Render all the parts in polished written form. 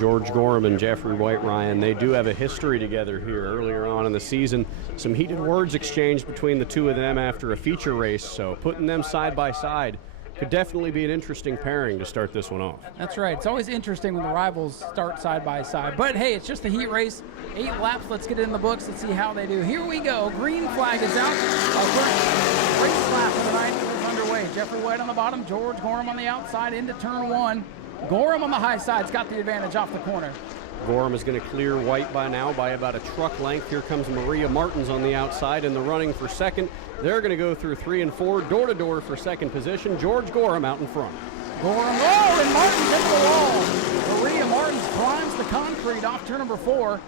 George Gorham and Jeffrey White, Ryan, they do have a history together here earlier on in the season. Some heated words exchanged between the two of them after a feature race, so putting them side by side could definitely be an interesting pairing to start this one off. That's right. It's always interesting when the rivals start side by side. But hey, it's just a heat race. 8 laps. Let's get it in the books. Let's see how they do. Here we go. Green flag is out. Our first race lap of the night is underway. Jeffrey White on the bottom. George Gorham on the outside into turn 1. Gorham on the high side's got the advantage off the corner. Gorham is going to clear White by now by about a truck length. Here comes Maria Martins on the outside in the running for second. They're going to go through 3 and 4, door-to-door for second position. George Gorham out in front. Gorham, oh, and Martins into the wall. Maria Martins climbs the concrete off turn number 4.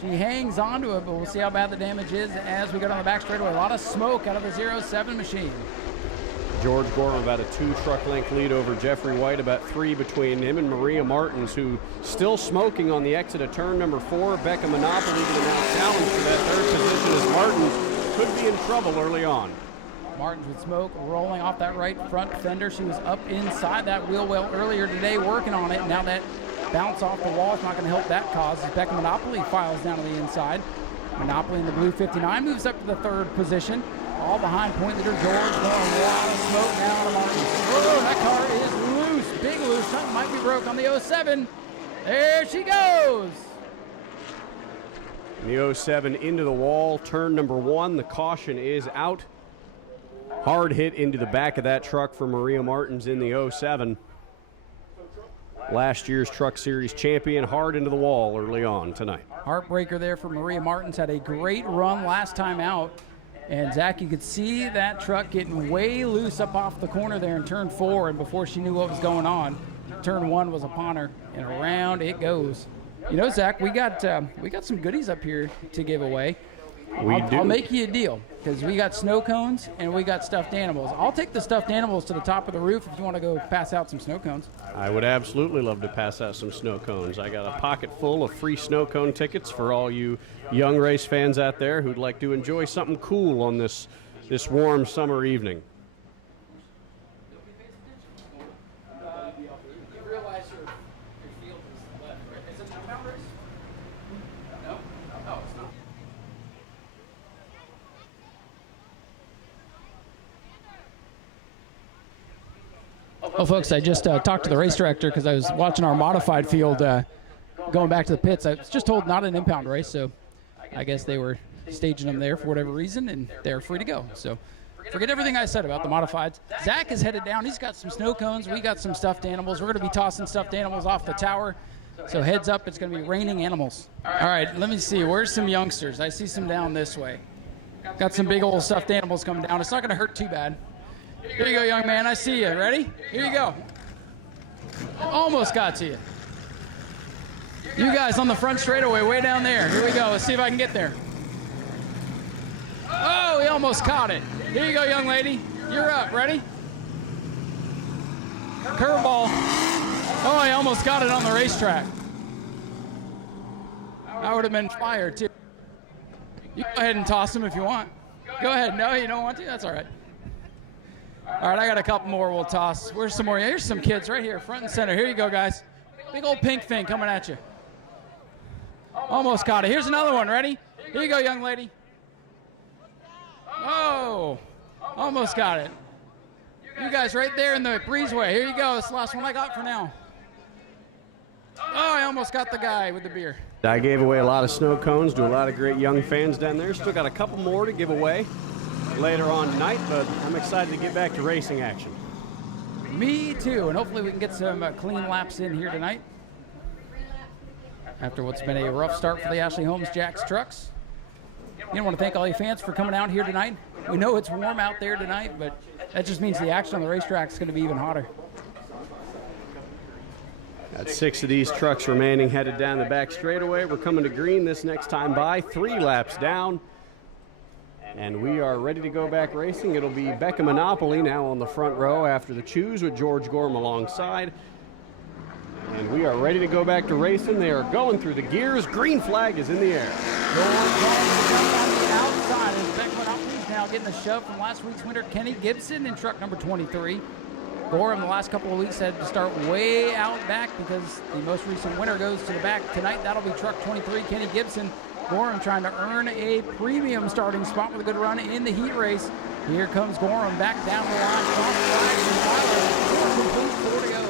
She hangs onto it, but we'll see how bad the damage is as we go down the back straightaway. A lot of smoke out of the 07 machine. George Gorham about a 2 truck length lead over Jeffrey White, about 3 between him and Maria Martins, who still smoking on the exit of turn number 4. Becca Monopoly to now challenge for that 3rd position as Martins could be in trouble early on. Martins with smoke rolling off that right front fender. She was up inside that wheel well earlier today working on it. Now that bounce off the wall is not going to help that cause as Becca Monopoly files down to the inside. Monopoly in the blue 59 moves up to the 3rd position. All behind point leader George going a lot of smoke now to Martins. Oh, that car is loose, big loose. Something might be broke on the 07. There she goes. The 07 into the wall, turn number 1. The caution is out. Hard hit into the back of that truck for Maria Martins in the 07. Last year's Truck Series champion, hard into the wall early on tonight. Heartbreaker there for Maria Martins. Had a great run last time out. And Zach, you could see that truck getting way loose up off the corner there in turn 4, and before she knew what was going on, turn 1 was upon her, and around it goes. You know, Zach, we got some goodies up here to give away. I'll make you a deal, because we got snow cones and we got stuffed animals. I'll take the stuffed animals to the top of the roof if you want to go pass out some snow cones. I would absolutely love to pass out some snow cones. I got a pocket full of free snow cone tickets for all you young race fans out there who'd like to enjoy something cool on this warm summer evening. Well, folks, I just talked to the race director because I was watching our modified field going back to the pits. I was just told not an impound race, so I guess they were staging them there for whatever reason, and they're free to go. So forget everything I said about the modifieds. Zach is headed down. He's got some snow cones. We got some stuffed animals. We're going to be tossing stuffed animals off the tower. So heads up, it's going to be raining animals. All right, let me see. Where's some youngsters? I see some down this way. Got some big old stuffed animals coming down. It's not going to hurt too bad. Here you go, young man. I see you. Ready? Here you go. Almost got to you. You guys on the front straightaway, way down there. Here we go. Let's see if I can get there. Oh, he almost caught it. Here you go, young lady. You're up. Ready? Curveball. Oh, he almost got it on the racetrack. I would have been fired, too. You go ahead and toss him if you want. Go ahead. No, you don't want to? That's all right. All right, I got a couple more we'll toss. Where's some more? Here's some kids right here, front and center. Here you go, guys. Big old pink thing coming at you. Almost caught it. Here's another one. Ready? Here you go, young lady. Oh, almost got it. You guys right there in the breezeway. Here you go. That's the last one I got for now. Oh, I almost got the guy with the beer. I gave away a lot of snow cones to a lot of great young fans down there. Still got a couple more to give away later on tonight, but I'm excited to get back to racing action. Me too, and hopefully we can get some clean laps in here tonight after what's been a rough start for the Ashley Holmes Jacks trucks. I want to thank all you fans for coming out here tonight. We know it's warm out there tonight, but that just means the action on the racetrack is going to be even hotter. Got 6 of these trucks remaining headed down the back straightaway. We're coming to green this next time by, 3 laps down. And we are ready to go back racing. It'll be Becca Monopoly now on the front row after the choose with George Gorham alongside. And we are ready to go back to racing. They are going through the gears. Green flag is in the air. George Gorham on the outside as Becca Monopoly is now getting the shove from last week's winner, Kenny Gibson, in truck number 23. Gorham the last couple of weeks had to start way out back because the most recent winner goes to the back tonight. That'll be truck 23, Kenny Gibson. Gorham trying to earn a premium starting spot with a good run in the heat race. Here comes Gorham back down the line. Complete, 4 to go.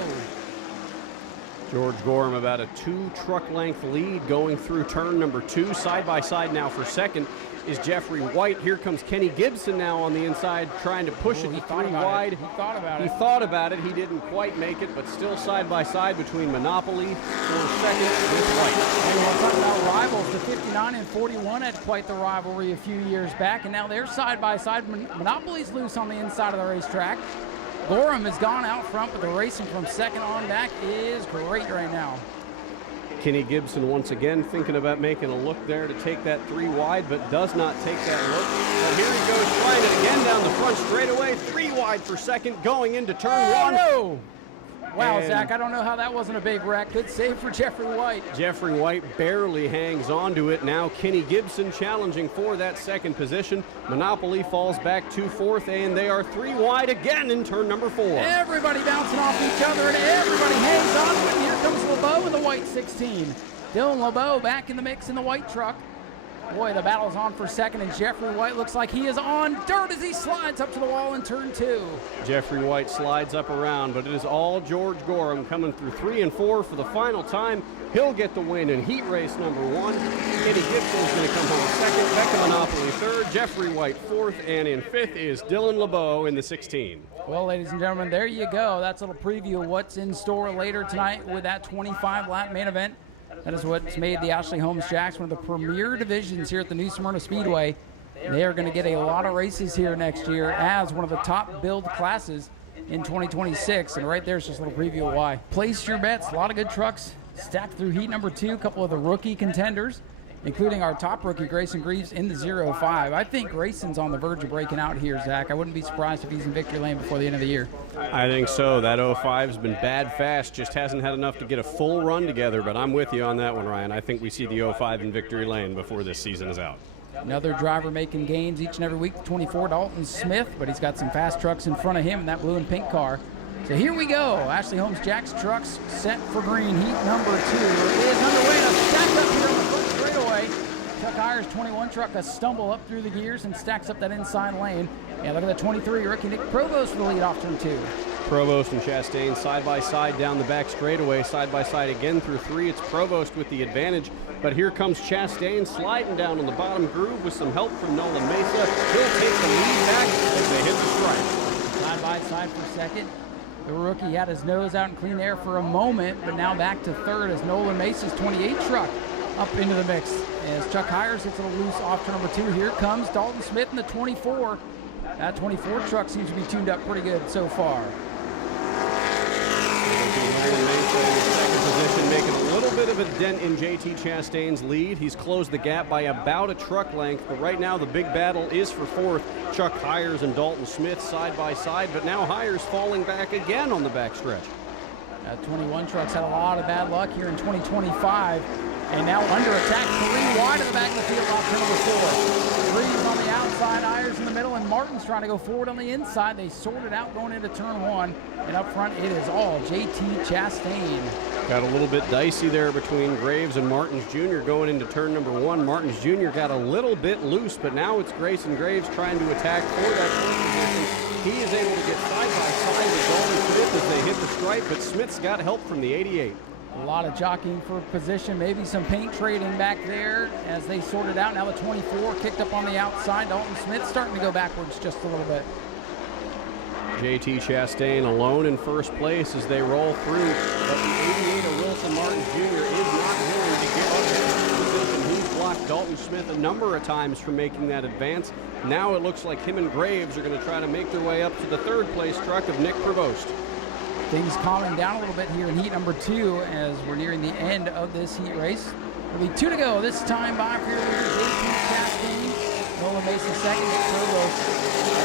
George Gorham about a 2 truck length lead going through turn number 2. Side by side now for second is Jeffrey White. Here comes Kenny Gibson now on the inside trying to push it to 3 wide. He thought about it. He didn't quite make it, but still side by side between Monopoly for second with White. And we're talking about rivals. The 59 and 41 had quite the rivalry a few years back, and now they're side by side. Monopoly's loose on the inside of the racetrack. Gorham has gone out front, but the racing from second on back is great right now. Kenny Gibson once again thinking about making a look there to take that 3 wide, but does not take that look. But here he goes, trying it again down the front straightaway. 3 wide for second, going into turn 1. No! Wow, And Zach, I don't know how that wasn't a big wreck. Good save for Jeffrey White. Jeffrey White barely hangs on to it. Now Kenny Gibson challenging for that second position. Monopoly falls back to 4th, and they are 3 wide again in turn number 4. Everybody bouncing off each other, and everybody hangs on to it. And here comes LeBeau in the white 16. Dylan LeBeau back in the mix in the white truck. Boy, the battle's on for second, and Jeffrey White looks like he is on dirt as he slides up to the wall in turn 2. Jeffrey White slides up around, but it is all George Gorham coming through 3 and 4 for the final time. He'll get the win in heat race number 1. Kenny Gibson's going to come home second. Becca Monopoly third. Jeffrey White 4th, and in 5th is Dylan LeBeau in the 16. Well, ladies and gentlemen, there you go. That's a little preview of what's in store later tonight with that 25-lap main event. That is what's made the Ashley Holmes Jacks one of the premier divisions here at the new Smyrna Speedway. They are going to get a lot of races here next year as one of the top build classes in 2026. And right there's just a little preview of why. Place your bets. A lot of good trucks stacked through heat number 2. A couple of the rookie contenders, including our top rookie, Grayson Greaves, in the 05. I think Grayson's on the verge of breaking out here, Zach. I wouldn't be surprised if he's in victory lane before the end of the year. I think so. That 05's been bad fast, just hasn't had enough to get a full run together, but I'm with you on that one, Ryan. I think we see the 05 in victory lane before this season is out. Another driver making gains each and every week, 24, Dalton Smith, but he's got some fast trucks in front of him in that blue and pink car. So here we go. Ashley Holmes Jacks trucks set for green. Heat number 2 is underway. And a stack up here on the front straightaway. Chuck Ayers' 21 truck a stumble up through the gears and stacks up that inside lane. And look at the 23 rookie Nick Provost for the lead off turn 2. Provost and Chastain side by side down the back straightaway, side by side again through 3. It's Provost with the advantage, but here comes Chastain sliding down on the bottom groove with some help from Nolan Mesa. He'll take the lead back as they hit the stripe. Side by side for second. The rookie had his nose out in clean air for a moment, but now back to third as Nolan Mesa's 28 truck up into the mix. As Chuck Ayers gets a little loose off turn number 2, here comes Dalton Smith in the 24. That 24 truck seems to be tuned up pretty good so far. Nolan Mesa in second position, making a little bit of a dent in JT Chastain's lead. He's closed the gap by about a truck length, but right now the big battle is for 4th. Chuck Ayers and Dalton Smith side by side, but now Ayers falling back again on the backstretch. 21 trucks had a lot of bad luck here in 2025, and now under attack, 3 wide in the back of the field off turn number 4. Greaves on the outside, Ayers in the middle, and Martin's trying to go forward on the inside. They sorted out going into turn 1, and up front it is all JT Chastain. Got a little bit dicey there between Graves and Martins Jr. going into turn number 1. Martins Jr. got a little bit loose, but now it's Grayson Graves trying to attack for that first position. He is able to get side by side with Dalton Smith as they hit the stripe, but Smith's got help from the 88. A lot of jockeying for position, maybe some paint trading back there as they sort it out. Now the 24 kicked up on the outside. Dalton Smith starting to go backwards just a little bit. JT Chastain alone in first place as they roll through, but the 88 of Wilson Martins Jr. is not willing to give up his position. He's blocked Dalton Smith a number of times from making that advance. Now it looks like him and Graves are going to try to make their way up to the third place truck of Nick Provost. Things calming down a little bit here in heat number 2 as we're nearing the end of this heat race. There'll be 2 to go this time by for your leaders, JT Chastain, Nolan Mesa second, Nick Provost.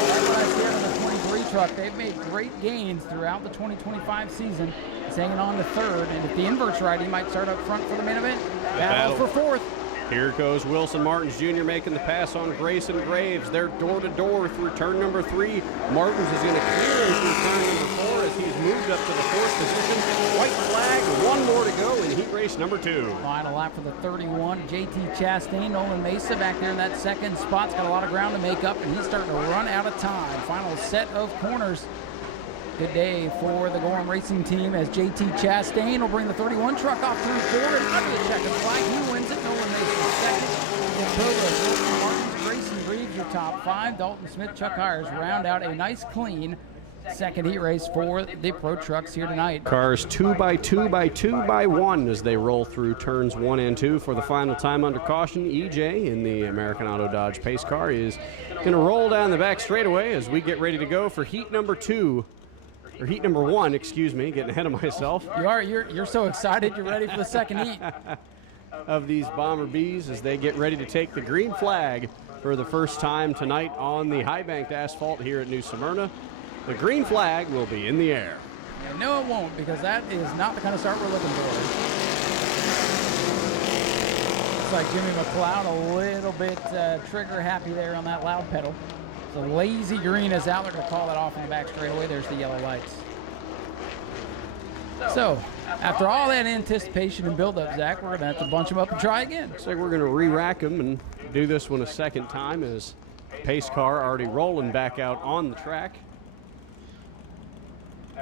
Like what I said on the 23 truck, they've made great gains throughout the 2025 season. He's hanging on to third, and if the invert's right, he might start up front for the main event. Battle for 4th. Here goes Wilson Martins Jr. making the pass on Grayson Graves. They're door-to-door through turn number 3. Martins is going to clear him through turn number 4 as he's moved up to the 4th position. White flag, 1 more to go in heat race number 2. Final lap for the 31. JT Chastain, Nolan Mesa back there in that second spot's got a lot of ground to make up, and he's starting to run out of time. Final set of corners. Good day for the Gorham Racing team as JT Chastain will bring the 31 truck off through 4 and under the checkered flag. He wins it. Nolan Mesa second. Wilson Martins, Grayson Reeves your top 5. Dalton Smith, Chuck Hires round out a nice clean second heat race for the Pro Trucks here tonight. Cars 2 by 2 by 2 by 1 as they roll through turns 1 and 2 for the final time under caution. EJ in the American Auto Dodge pace car is going to roll down the back straightaway as we get ready to go for heat number 2. Or heat number 1, excuse me, getting ahead of myself. You're so excited, you're ready for the second heat. Of these Bomber Bees as they get ready to take the green flag for the first time tonight on the high-banked asphalt here at New Smyrna. The green flag will be in the air. And no, it won't, because that is not the kind of start we're looking for. Looks like Jimmy McLeod a little bit trigger happy there on that loud pedal. So lazy green is out. They're going to call that off in the back straightaway. There's the yellow lights. So, after all that anticipation and build-up, Zach, we're going to have to bunch them up and try again. Looks like we're going to re-rack them and do this one a second time as pace car already rolling back out on the track.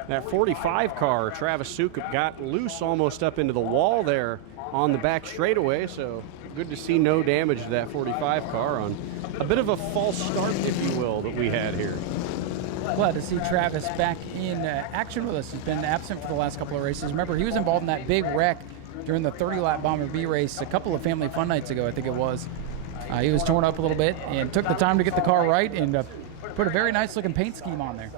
That 45 car, Travis Sukup, got loose almost up into the wall there on the back straightaway, so good to see no damage to that 45 car on a bit of a false start, if you will, that we had here. Glad to see Travis back in action with us. He's been absent for the last couple of races. Remember, he was involved in that big wreck during the 30-lap Bomber B race a couple of Family Fun nights ago, I think it was. He was torn up a little bit and took the time to get the car right and put a very nice-looking paint scheme on there.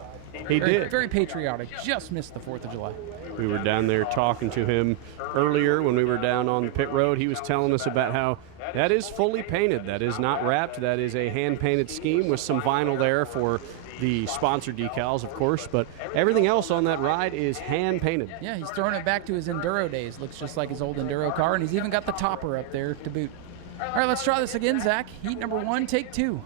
He did. Very patriotic. Just missed the 4th of July. We were down there talking to him earlier when we were down on the pit road. He was telling us about how that is fully painted. That is not wrapped. That is a hand-painted scheme with some vinyl there for the sponsor decals, of course, but everything else on that ride is hand-painted. Yeah, he's throwing it back to his Enduro days. Looks just like his old Enduro car, and he's even got the topper up there to boot. All right, let's try this again, Zach. Heat number 1, take 2.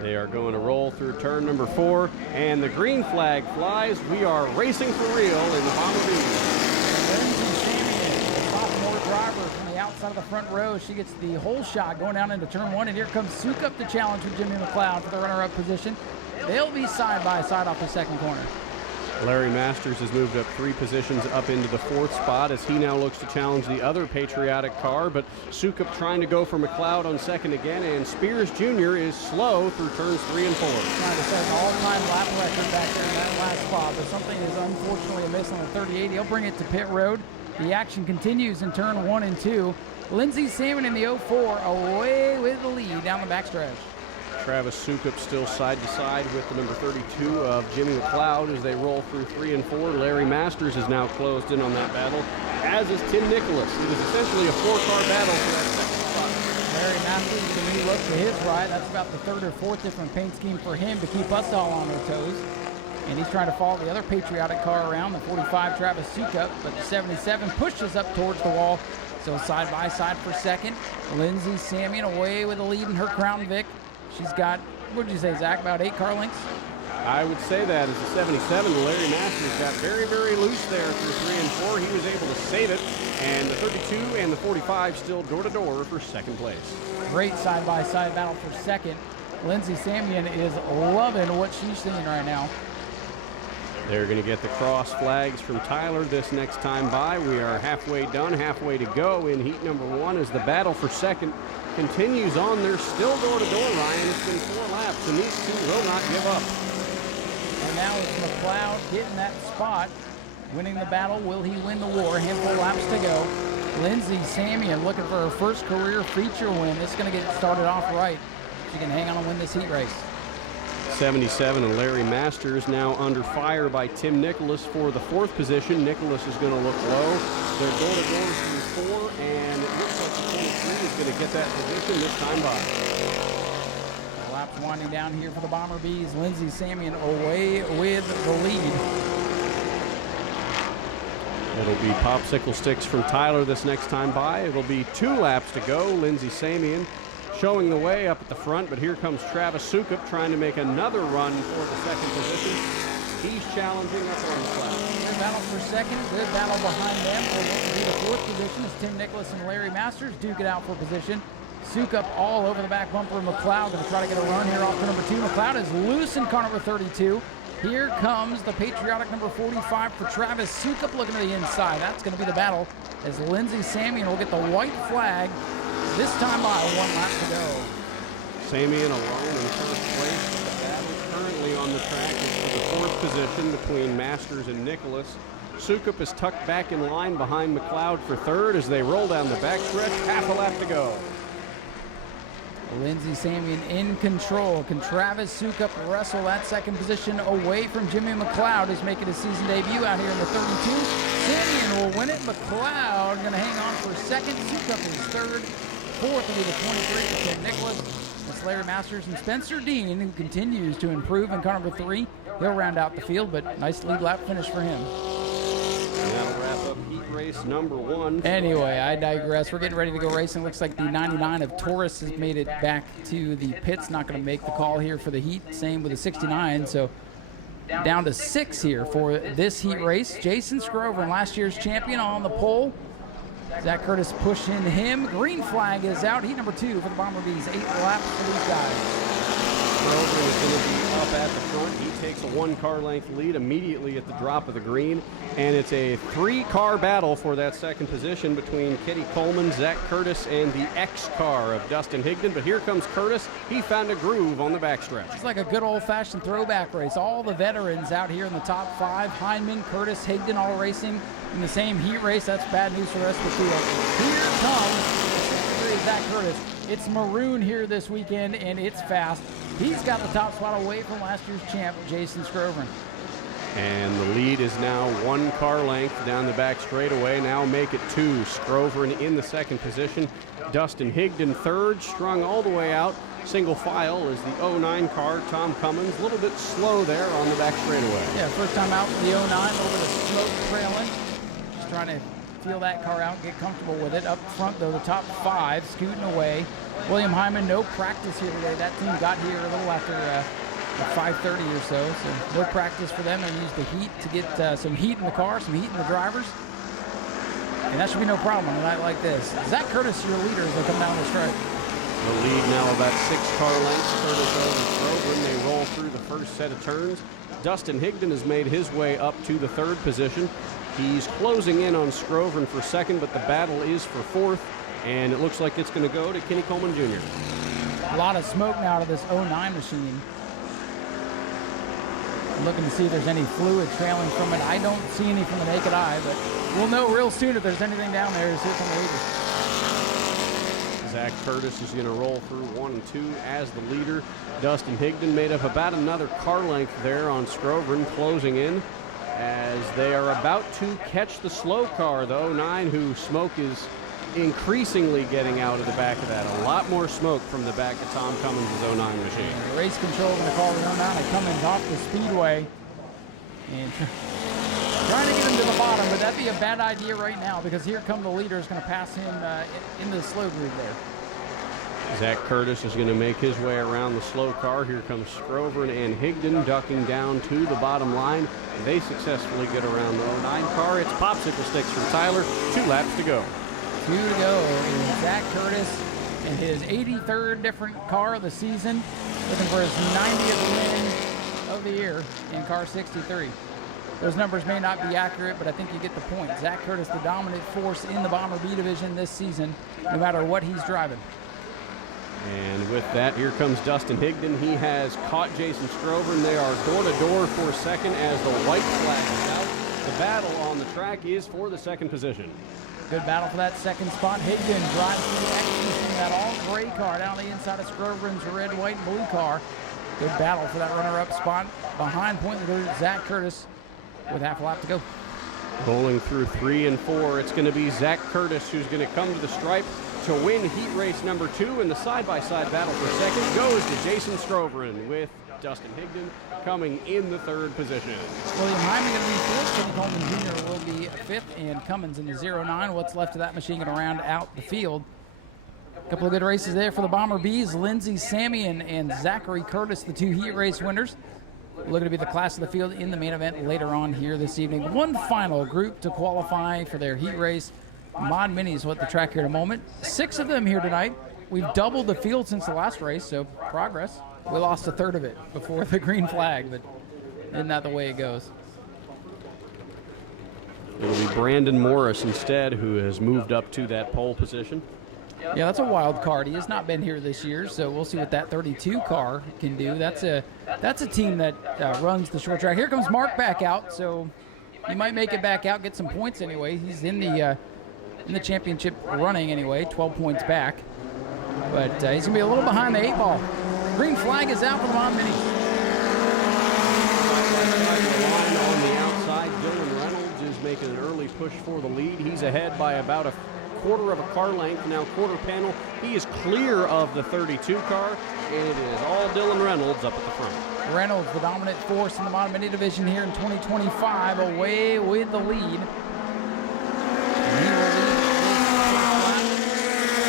They are going to roll through turn number 4, and the green flag flies. We are racing for real in the Bomber B. The sophomore driver from the outside of the front row. She gets the whole shot going down into turn 1, and here comes Sukup to challenge with Jimmy McLeod for the runner-up position. They'll be side by side off the second corner. Larry Masters has moved up 3 positions up into the 4th spot as he now looks to challenge the other patriotic car, but Sukup trying to go for McLeod on second again, and Spears Jr. is slow through turns 3 and 4. Trying to set an all-time lap record back there in that last spot, but something is unfortunately amiss on the 38. He'll bring it to pit road. The action continues in turn 1 and 2. Lindsey Salmon in the 04 away with the lead down the backstretch. Travis Sukup still side to side with the number 32 of Jimmy McLeod as they roll through 3 and 4. Larry Masters is now closed in on that battle, as is Tim Nicholas. It is essentially a 4-car battle for that second spot. Larry Masters with a new look to his right. That's about the 3rd or 4th different paint scheme for him to keep us all on our toes. And he's trying to follow the other patriotic car around, the 45 Travis Sukup, but the 77 pushes up towards the wall. So side by side for second. Lindsey Salmon away with the lead in her Crown Vic. She's got, what did you say, Zach, about 8 car lengths? I would say that as the 77, Larry Masters got very, very loose there through 3 and 4. He was able to save it, and the 32 and the 45 still door-to-door for second place. Great side-by-side battle for second. Lindsey Salmon is loving what she's seeing right now. They're going to get the cross flags from Tyler this next time by. We are halfway done, halfway to go in heat number 1 as the battle for second continues on. They're still door-to-door, Ryan. It's been 4 laps, and these two will not give up. And now it's McLeod hitting that spot, winning the battle. Will he win the war? Handful of laps to go. Lindsey Salmon looking for her first career feature win. This is going to get it started off right. She can hang on and win this heat race. 77 and Larry Masters now under fire by Tim Nicholas for the 4th position. Nicholas is going to look low. They're door-to-door through 4, and it looks like the 23 is going to get that position this time by. The laps winding down here for the Bomber Bees. Lindsey Salmon away with the lead. It'll be popsicle sticks from Tyler this next time by. It'll be 2 laps to go. Lindsey Samian showing the way up at the front, but here comes Travis Sukup trying to make another run for the second position. He's challenging up on the flat. Good battle for second, good battle behind them. For what will be the 4th position as Tim Nicholas and Larry Masters duke it out for position. Sukup all over the back bumper of McLeod, going to try to get a run here off to number 2. McLeod is loose in car number 32. Here comes the patriotic number 45 for Travis Sukup looking to the inside. That's going to be the battle as Lindsey Samian will get the white flag, this time by 1 lap to go. Samian alone in first place. The battle currently on the track is for the 4th position between Masters and Nicholas. Sukup is tucked back in line behind McLeod for 3rd as they roll down the backstretch. Half a lap to go. Lindsey Samian in control. Can Travis Sukup wrestle that second position away from Jimmy McLeod, who's making his season debut out here in the 32? Samian will win it. McLeod going to hang on for second. Sukup is 3rd. 4th will be the 23 for Tim Nicholas. It's Larry Masters and Spencer Dean, who continues to improve in car number 3. He'll round out the field, but nice lead lap finish for him. And that'll wrap up heat race number 1. Anyway, I digress. We're getting ready to go racing. Looks like the 99 of Taurus has made it back to the pits. Not going to make the call here for the heat. Same with the 69. So down to 6 here for this heat race. Jason Scrover, last year's champion, on the pole. Zach Curtis pushing him. Green flag is out. Heat number 2 for the Bomber Bees. 8 laps for these guys. Scrover is going to be up at the front. He takes a 1-car length lead immediately at the drop of the green. And it's a 3-car battle for that second position between Kitty Coleman, Zach Curtis, and the X car of Dustin Higdon. But here comes Curtis. He found a groove on the backstretch. It's like a good old-fashioned throwback race. All the veterans out here in the top 5. Hyndman, Curtis, Higdon all racing in the same heat race. That's bad news for the rest of the field. Here comes Zach Curtis. It's maroon here this weekend, and it's fast. He's got the top spot away from last year's champ, Jason Scrover. And the lead is now 1 car length down the back straightaway. Now make it 2. Scrover in the second position. Dustin Higdon 3rd, strung all the way out. Single file is the 09 car, Tom Cummins. A little bit slow there on the back straightaway. Yeah, first time out for the 09, a little bit of smoke trailing. Just trying to feel that car out, get comfortable with it. Up front, though, the top 5 scooting away. William Hyman, no practice here today. That team got here a little after 5:30 or so no practice for them. They used the heat to get some heat in the car, some heat in the drivers. And that should be no problem on a night like this. Zach Curtis, your leader, as they come down the stretch. The lead now about 6 car lengths. Curtis over Scrover, and they roll through the first set of turns. Dustin Higdon has made his way up to the 3rd position. He's closing in on Scrover for 2nd, but the battle is for 4th. And it looks like it's going to go to Kenny Coleman Jr. A lot of smoke now out of this 09 machine. I'm looking to see if there's any fluid trailing from it. I don't see any from the naked eye, but we'll know real soon if there's anything down there. It's here from the leader. Zach Curtis is going to roll through 1 and 2 as the leader. Dustin Higdon made up about another car length there on Scrover, closing in as they are about to catch the slow car, the 09, whose smoke is increasingly getting out of the back of that. A lot more smoke from the back of Tom Cummins' 09 machine. Race control going to call the 09 and Cummins off the speedway. And trying to get him to the bottom, but that'd be a bad idea right now because here come the leaders going to pass him into the slow groove there. Zach Curtis is going to make his way around the slow car. Here comes Scrover and Higdon ducking down to the bottom line. They successfully get around the 09 car. It's popsicle sticks from Tyler. 2 laps to go. 2 to go. And Zach Curtis in his 83rd different car of the season, looking for his 90th win of the year in car 63. Those numbers may not be accurate, but I think you get the point. Zach Curtis, the dominant force in the Bomber B division this season, no matter what he's driving. And with that, here comes Dustin Higdon. He has caught Jason Scrover, and they are door-to-door for 2nd as the white flag is out. The battle on the track is for the 2nd position. Good battle for that 2nd spot. Higdon drives through the execution, that all-gray car down the inside of Scrover's red, white, and blue car. Good battle for that runner-up spot. Behind point leader Zach Curtis with half a lap to go. Rolling through 3 and 4, it's going to be Zach Curtis who's going to come to the stripe to win heat race number 2, and the side-by-side battle for 2nd goes to Jason Scrover with Dustin Higdon coming in the 3rd position. William Hyman going to be 4th. Sidney Coleman Jr. will be 5th. And Cummins in the 09. What's left of that machine going to round out the field. A couple of good races there for the Bomber Bees. Lindsey Samian and Zachary Curtis, the 2 heat race winners. Looking to be the class of the field in the main event later on here this evening. One final group to qualify for their heat race. Mod Minis will hit the track here in a moment. 6 of them here tonight. We've doubled the field since the last race, so progress. We lost a third of it before the green flag, but isn't that the way it goes? It'll be Brandon Morris instead, who has moved up to that pole position. Yeah, that's a wild card. He has not been here this year, so we'll see what that 32 car can do. That's a team that runs the short track. Here comes Mark back out, so he might make it back out, get some points anyway. He's in the championship running anyway, 12 points back. But he's going to be a little behind the 8 ball. Green flag is out for the Mod Minis. On the outside, Dylan Reynolds is making an early push for the lead. He's ahead by about a quarter of a car length. Now quarter panel, he is clear of the 32 car, and it is all Dylan Reynolds up at the front. Reynolds, the dominant force in the Mod Mini division here in 2025, away with the lead. And he will lead this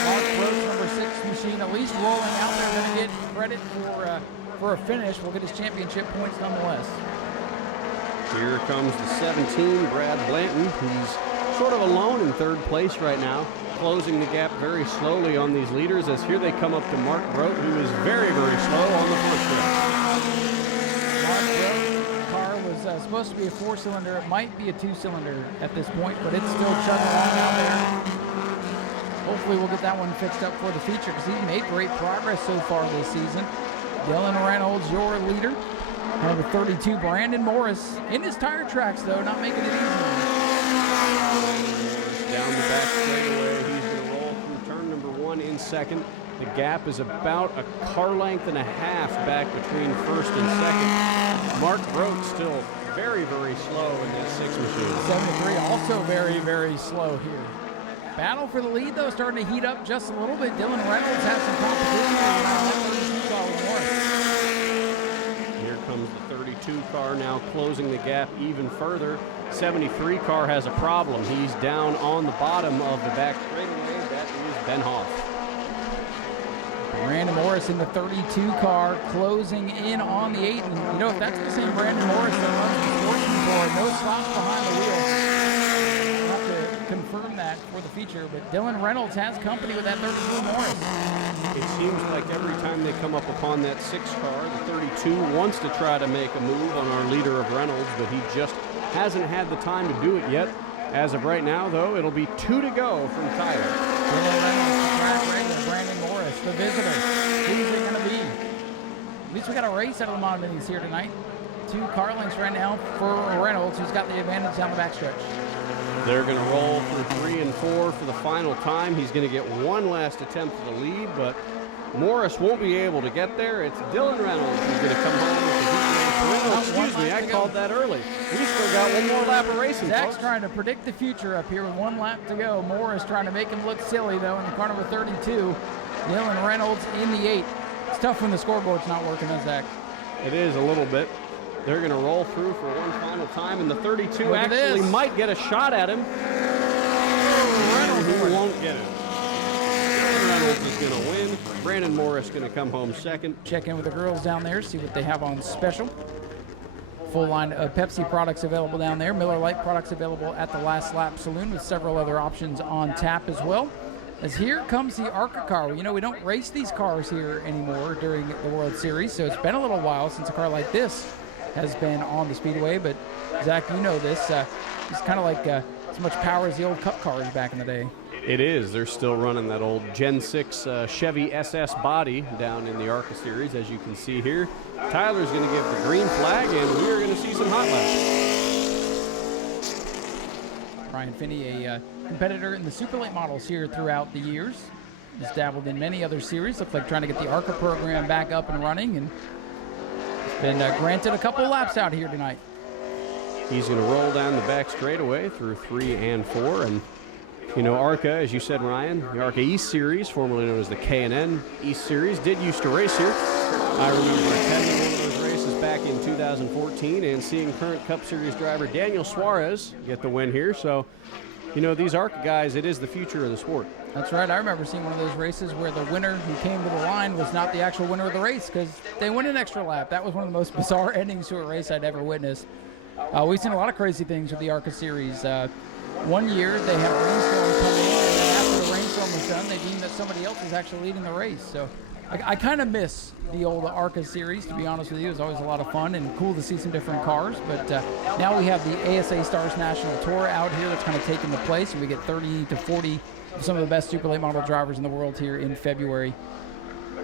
Mark Brooks, number 6 machine, at least rolling out there, going to get credit for a finish. We'll get his championship points nonetheless. Here comes the 17, Brad Blanton. He's sort of alone in 3rd place right now, closing the gap very slowly on these leaders as here they come up to Mark Grote, who is very, very slow on the first stretch. Mark Grote's car was supposed to be a 4-cylinder. It might be a 2-cylinder at this point, but it's still chugging along out there. Hopefully we'll get that one fixed up for the feature because he's made great progress so far this season. Dylan Reynolds, your leader. Number 32, Brandon Morris, in his tire tracks though, not making it easy. Down the back straightaway, he's going to roll through turn number 1 in 2nd. The gap is about a car length and a half back between 1st and 2nd. Mark Grote still very, very slow in that 6 machine. 73, also very, very slow here. Battle for the lead though, starting to heat up just a little bit. Dylan Reynolds has some competition. Here comes the 32 car now closing the gap even further. 73 car has a problem. He's down on the bottom of the back straightaway. That is Ben Hoff. Brandon Morris in the 32 car closing in on the 8. And you know, if that's the same Brandon Morris that runs the sportsman board, no stops behind the wheel. We'll have to confirm that for the feature, but Dylan Reynolds has company with that 32 Morris. It seems like every time they come up upon that 6 car, the 32 wants to try to make a move on our leader of Reynolds, but he just hasn't had the time to do it yet. As of right now, though, it'll be 2 to go from Tyler. Dylan Reynolds, the track regular, Brandon Morris, the visitor. Who's it going to be? At least we got a race out of the Mod Minis here tonight. 2 car lengths right now for Reynolds, who's got the advantage down the backstretch. They're going to roll through 3 and 4 for the final time. He's going to get one last attempt at the lead, but Morris won't be able to get there. It's Dylan Reynolds who's going to come home with the heat race. Excuse me, I called that early. We still got one more lap of racing, Zach's folks. trying to predict the future up here with 1 lap to go. Morris trying to make him look silly, though, in the car number 32. Dylan Reynolds in the 8. It's tough when the scoreboard's not working, though, Zach. It is a little bit. They're going to roll through for one final time, and the 32 actually might get a shot at him. Reynolds won't get it. Reynolds is going to win. Brandon Morris going to come home second. Check in with the girls down there, see what they have on special. Full line of Pepsi products available down there. Miller Lite products available at the Last Lap Saloon with several other options on tap as well. As here comes the ARCA car. You know, we don't race these cars here anymore during the World Series, so it's been a little while since a car like this has been on the Speedway. But Zach, you know this. It's kind of like as much power as the old Cup cars back in the day. It is. They're still running that old Gen 6 Chevy SS body down in the ARCA series, as you can see here. Tyler's going to give the green flag, and we are going to see some hot laps. Ryan Finney, a competitor in the super late models here throughout the years. He's dabbled in many other series. Looks like trying to get the ARCA program back up and running, and been granted a couple laps out here tonight. He's going to roll down the back straightaway through 3 and 4. And, you know, ARCA, as you said, Ryan, the ARCA East Series, formerly known as the K&N East Series, did used to race here. I remember attending one of those 2014 and seeing current Cup Series driver Daniel Suarez get the win here. So, you know, these ARCA guys, it is the future of the sport. That's right. I remember seeing one of those races where the winner who came to the line was not the actual winner of the race because they went an extra lap. That was one of the most bizarre endings to a race I'd ever witnessed. We've seen a lot of crazy things with the ARCA series. One year they had a rainstorm come in, and then after the rainstorm was done, they deemed that somebody else was actually leading the race. So I kind of miss the old ARCA series, to be honest with you. It was always a lot of fun and cool to see some different cars. But now we have the ASA Stars National Tour out here that's kind of taking the place, and we get 30 to 40 of some of the best super late model drivers in the world here in February.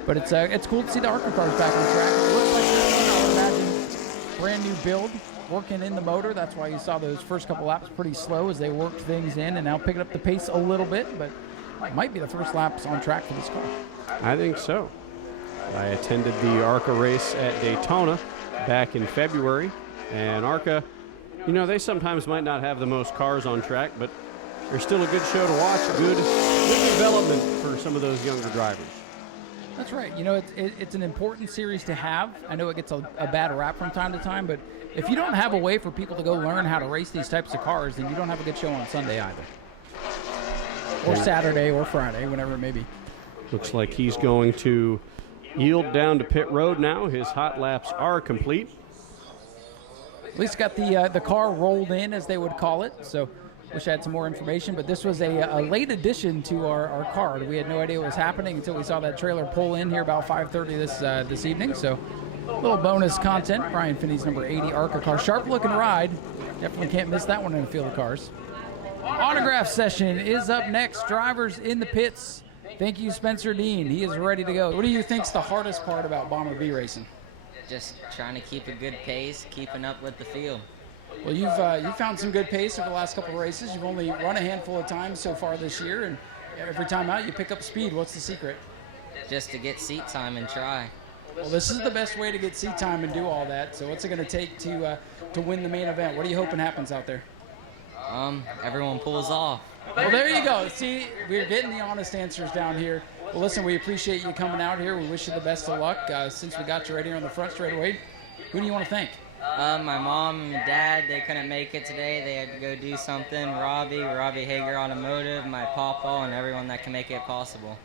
But it's cool to see the ARCA cars back on track. It looks like they're, I would imagine, brand new build, working in the motor. That's why you saw those first couple laps pretty slow as they worked things in, and now picking up the pace a little bit. But it might be the first laps on track for this car. I think so. I attended the ARCA race at Daytona back in February, and ARCA, you know, they sometimes might not have the most cars on track, but they're still a good show to watch. Good development for some of those younger drivers. That's right. You know, it's an important series to have. I know it gets a bad rap from time to time, but if you don't have a way for people to go learn how to race these types of cars, then you don't have a good show on Sunday either. Or Saturday or Friday, whenever it may be. Looks like he's going to yield down to pit road now. His hot laps are complete. At least got the car rolled in, as they would call it. So wish I had some more information, but this was a late addition to our card. We had no idea what was happening until we saw that trailer pull in here about 5:30 this evening. So a little bonus content. Brian Finney's number 80 ARCA car. Sharp looking ride. Definitely can't miss that one in a field of cars. Autograph session is up next. Drivers in the pits. Thank you, Spencer Dean. He is ready to go. What do you think's the hardest part about Bomber B racing? Just trying to keep a good pace, keeping up with the field. Well, you've found some good pace over the last couple of races. You've only run a handful of times so far this year, and every time out you pick up speed. What's the secret? Just to get seat time and try. Well, this is the best way to get seat time and do all that. So what's it going to take to win the main event? What are you hoping happens out there? Everyone pulls off. Well, there you go. See, we're getting the honest answers down here. Well, listen, we appreciate you coming out here. We wish you the best of luck. Since we got you right here on the front straightaway, who do you want to thank? My mom and dad, they couldn't make it today. They had to go do something. Robbie Hager Automotive, my pawpaw, and everyone that can make it possible.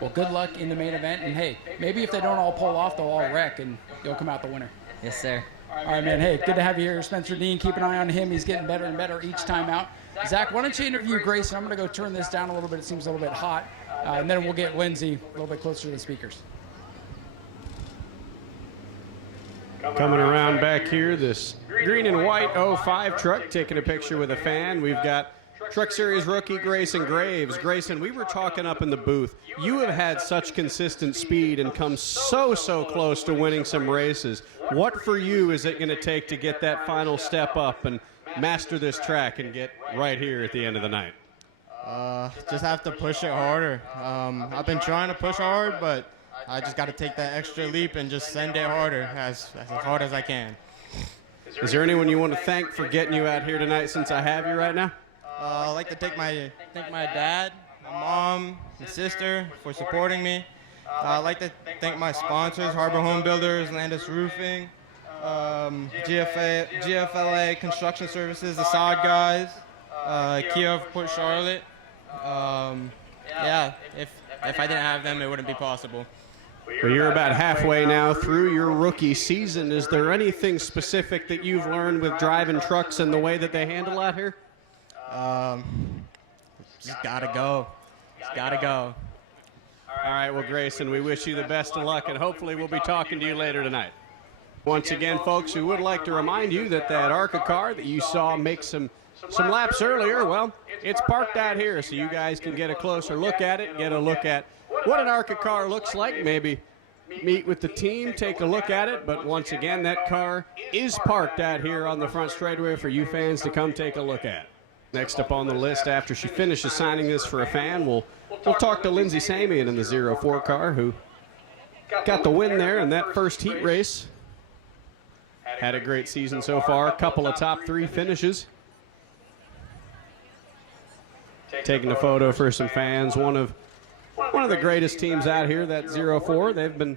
Well, good luck in the main event. And, hey, maybe if they don't all pull off, they'll all wreck, and you'll come out the winner. Yes, sir. All right, man. Hey, good to have you here. Spencer Dean, keep an eye on him. He's getting better and better each time out. Zach, why don't you interview Grayson? I'm going to go turn this down a little bit. It seems a little bit hot. And then we'll get Lindsay a little bit closer to the speakers. Coming around back here, this green and white 05 truck taking a picture with a fan. We've got Truck Series rookie Grayson Graves. Grayson, we were talking up in the booth. You have had such consistent speed and come so close to winning some races. What for you is it going to take to get that final step up and master this track and get right here at the end of the night? Just have to push it harder. I've been trying to push hard, but I just got to take that extra leap and just send it harder, as hard as I can. Is there anyone you want to thank for getting you out here tonight since I have you right now? I'd like to thank my dad, my mom, my sister for supporting me. I'd like to thank my sponsors, Harbor Home Builders, Landis Roofing, GFLA Construction Services, the Sod guys, Kia of Port Charlotte. Yeah, if I didn't have them, it wouldn't be possible. Well, you're about halfway now through your rookie season. Is there anything specific that you've learned with driving trucks and the way that they handle out here? Just gotta go. Just gotta go. All right, well, Grayson, we wish you the best of luck, and hopefully we'll be talking to you later tonight. Once again, folks, we would like to remind you that ARCA car that you saw make some laps earlier, well, it's parked out here, so you guys can get a closer look at it, get a look at what an ARCA car looks like, maybe meet with the team, take a look at it. But once again, that car is parked out here on the front straightaway for you fans to come take a look at. Next up on the list, after she finishes signing this for a fan, we'll talk to Lindsay Samian in the 04 car, who got the win there in that first heat race. Had a great season so far, a couple of top 3 finishes. Taking a photo for some fans, one of the greatest teams out here, that 04. They've been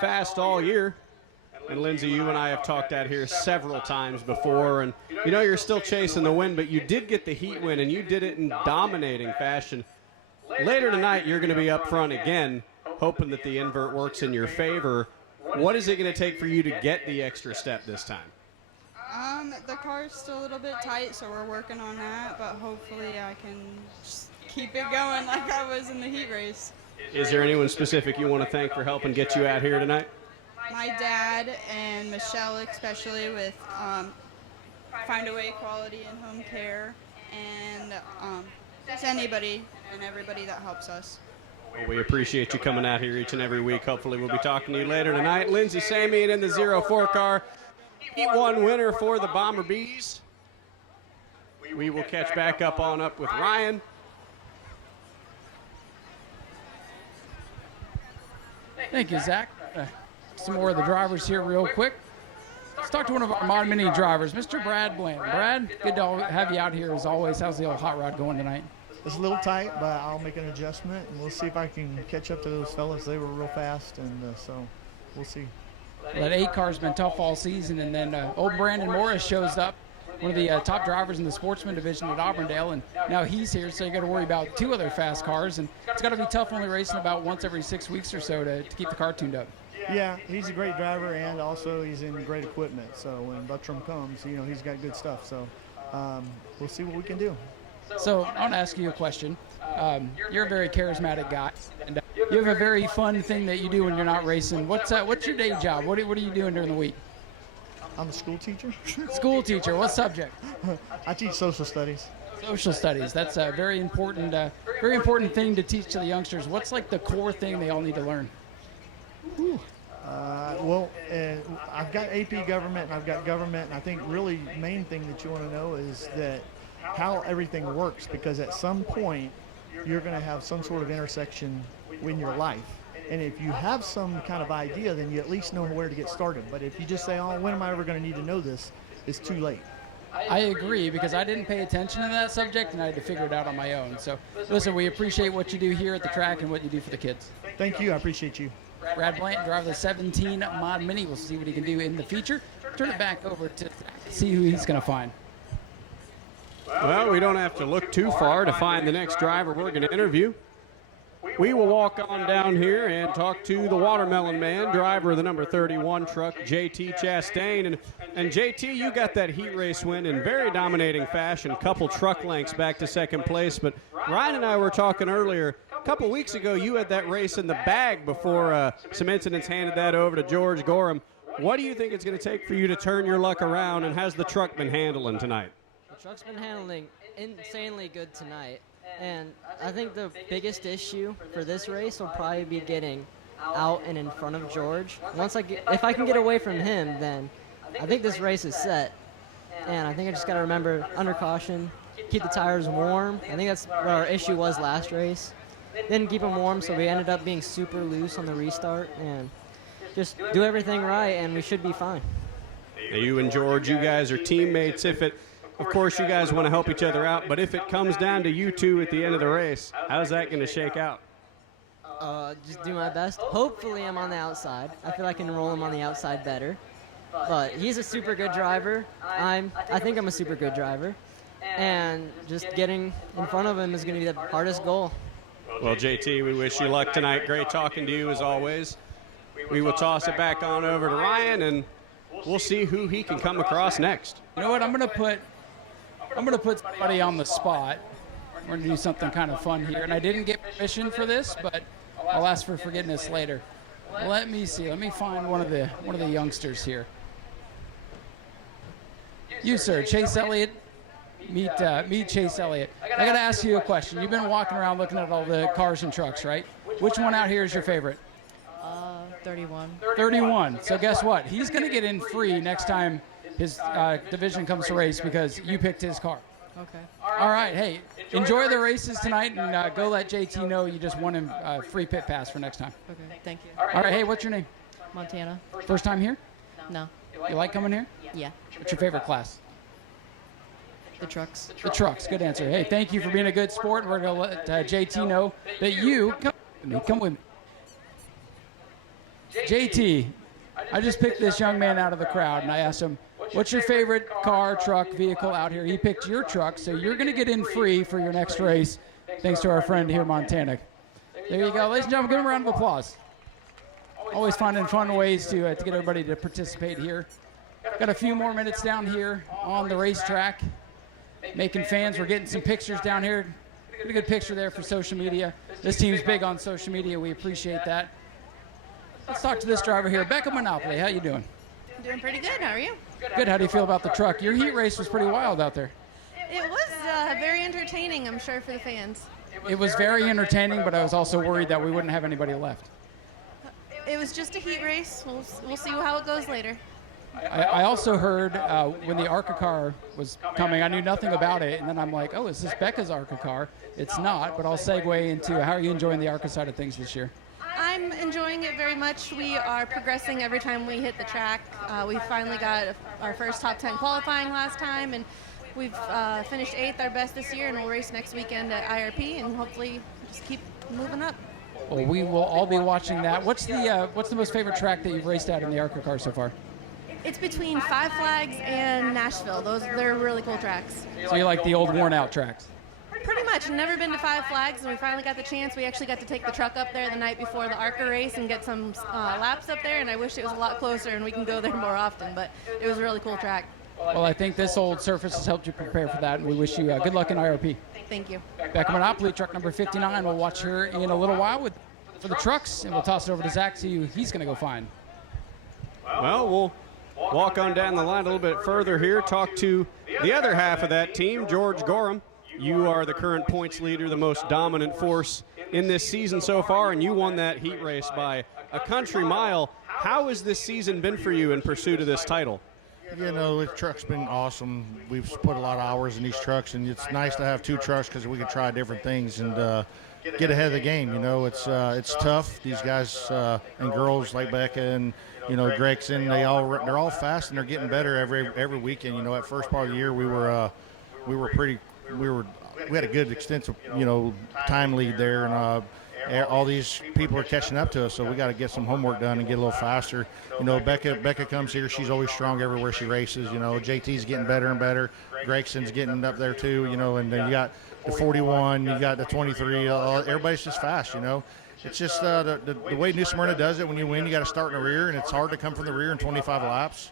fast all year. And Lindsay, you and I have talked out here several times before, and you know you're still chasing the win, but you did get the heat win, and you did it in dominating fashion. Later tonight, you're going to be up front again, hoping that the invert works in your favor. What is it going to take for you to get the extra step this time? The car's still a little bit tight, so we're working on that, but hopefully I can just keep it going like I was in the heat race. Is there anyone specific you want to thank for helping get you out here tonight? My dad and Michelle especially with Find a Way Quality and Home Care, and just anybody and everybody that helps us. Well, we appreciate you coming out here each and every week. Hopefully we'll be talking to you later tonight. Lindsay Samian in the 04 car. Heat 1 winner for the Bomber Bees. We will catch back up with Ryan. Thank you, Zach. Some more of the drivers here real quick. Let's talk to one of our Mod Mini drivers, Mr. Brad Bland. Brad, good to have you out here as always. How's the old hot rod going tonight? It's a little tight, but I'll make an adjustment, and we'll see if I can catch up to those fellas. They were real fast, and so we'll see. That 8 car's been tough all season, and then old Brandon Morris shows up, one of the top drivers in the sportsman division at Auburndale, and now he's here, so you got to worry about 2 other fast cars, and it's got to be tough only racing about once every 6 weeks or so to keep the car tuned up. Yeah, he's a great driver, and also he's in great equipment. So when Buttram comes, you know, he's got good stuff. So we'll see what we can do. So I want to ask you a question. You're a very charismatic guy, and you have a very fun thing that you do when you're not racing. What's your day job? What are you doing during the week? I'm a school teacher. School teacher. What subject? I teach social studies. Social studies. That's a very important thing to teach to the youngsters. What's like the core thing they all need to learn? I've got AP government and I've got government, and I think really main thing that you want to know is that how everything works, because at some point you're going to have some sort of intersection in your life, and if you have some kind of idea, then you at least know where to get started. But if you just say, oh, when am I ever going to need to know this, it's too late. I agree, because I didn't pay attention to that subject and I had to figure it out on my own. So listen, we appreciate what you do here at the track and what you do for the kids. Thank you. I appreciate you. Brad Blanton, driver the 17 Mod Mini. We'll see what he can do in the feature. Turn it back over to see who he's going to find. Well, we don't have to look too far to find the next driver we're going to interview. We will walk on down here and talk to the Watermelon Man, driver of the number 31 truck, JT Chastain. And JT, you got that heat race win in very dominating fashion, couple truck lengths back to second place. But Ryan and I were talking earlier, a couple weeks ago, you had that race in the bag before some incidents handed that over to George Gorham. What do you think it's going to take for you to turn your luck around, and how's the truck been handling tonight? The truck's been handling insanely good tonight, and I think the biggest issue for this race will probably be getting out and in front of George. If I can get away from him, then I think this race is set. And I think I just got to remember, under caution, keep the tires warm. I think that's what our issue was last race. Didn't keep them warm, so we ended up being super loose on the restart, and just do everything right, and we should be fine. You and George, you guys are teammates. Of course, you guys want to help each other out, but if it comes down to you two at the end of the race, how's that going to shake out? Just do my best. Hopefully I'm on the outside. I feel I can roll him on the outside better. But he's a super good driver. I think I'm a super good driver. And just getting in front of him is going to be the hardest goal. Well, JT, we wish you luck tonight. Great talking to you as always. We will toss it back on over to Ryan, and we'll see who he can come across next. You know what? I'm gonna put somebody on the spot. We're gonna do something kind of fun here, and I didn't get permission for this, but I'll ask for forgiveness later. Let me see. Let me find one of the youngsters here. You, sir, Chase Elliott. Meet Chase Elliott. I got to ask you a question. You've been walking around looking at all the cars and trucks, right? Which one out here is your favorite? 31. 31. So guess what? He's going to get in free next time his division comes to race because you picked his car. Okay. All right. Hey, enjoy the races tonight, and go let JT know you just won him a free pit pass for next time. Okay. Thank you. All right. Hey, what's your name? Montana. First time here? No. You like coming here? Yeah. What's your favorite class? The trucks. The trucks. Good answer. Hey, thank you for being a good sport. We're going to let JT know that you come with me. JT, I just picked this young man out of the crowd, and I asked him, what's your favorite car, truck, vehicle out here? He picked your truck, so you're going to get in free for your next race, thanks to our friend here, Montana. There you go. Ladies and gentlemen, give him a round of applause. Always finding fun ways to get everybody to participate here. Got a few more minutes down here on the racetrack, making fans. We're getting some pictures down here. Get a good picture there for social media. This team's big on social media. We appreciate that. Let's talk to this driver here, Becca Monopoly. How you doing? Doing pretty good. How are you? Good. How do you feel about the truck? Your heat race was pretty wild out there. It was very entertaining, I'm sure, for the fans. It was very entertaining, but I was also worried that we wouldn't have anybody left. It was just a heat race. We'll see how it goes later. I also heard when the ARCA car was coming, I knew nothing about it, and then I'm like, oh, is this Becca's ARCA car? It's not, but I'll segue into how are you enjoying the ARCA side of things this year? I'm enjoying it very much. We are progressing every time we hit the track. We finally got our first top 10 qualifying last time, and we've finished 8th, our best this year, and we'll race next weekend at IRP, and hopefully just keep moving up. Well, we will all be watching that. What's the most favorite track that you've raced at in the ARCA car so far? It's between Five Flags and Nashville. They're really cool tracks. So you like the old worn-out tracks? Pretty much. Never been to Five Flags, and we finally got the chance. We actually got to take the truck up there the night before the ARCA race and get some laps up there, and I wish it was a lot closer and we can go there more often, but it was a really cool track. Well, I think this old surface has helped you prepare for that, and we wish you good luck in IRP. Thank you. Becca Monopoly, truck number 59. We'll watch her in a little while for the trucks, and we'll toss it over to Zach, see who he's going to go find. Well, we'll walk on down the line a little bit further here, talk to the other half of that team, George Gorham. You are the current points leader, the most dominant force in this season so far, and you won that heat race by a country mile. How has this season been for you in pursuit of this title? You know, the truck's been awesome. We've put a lot of hours in these trucks, and it's nice to have two trucks because we can try different things and get ahead of the game. You know, it's tough. These guys and girls like Becca and Gregson, they're all fast and they're getting better every weekend. You know, at first part of the year we had a good extensive time lead there, and all these people are catching up to us, so we got to get some homework done and get a little faster. You know, Becca comes here, she's always strong everywhere she races. You know, JT's getting better and better. Gregson's getting up there too. You know, and then you got the 41, you got the 23. Everybody's just fast. You know, it's just the way New Smyrna does it. When you win, you got to start in the rear, and it's hard to come from the rear in 25 laps.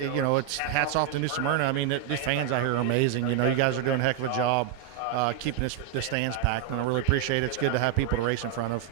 It's hats off to New Smyrna. I mean, the fans out here are amazing. You know, you guys are doing a heck of a job keeping the stands packed, and I really appreciate it. It's good to have people to race in front of.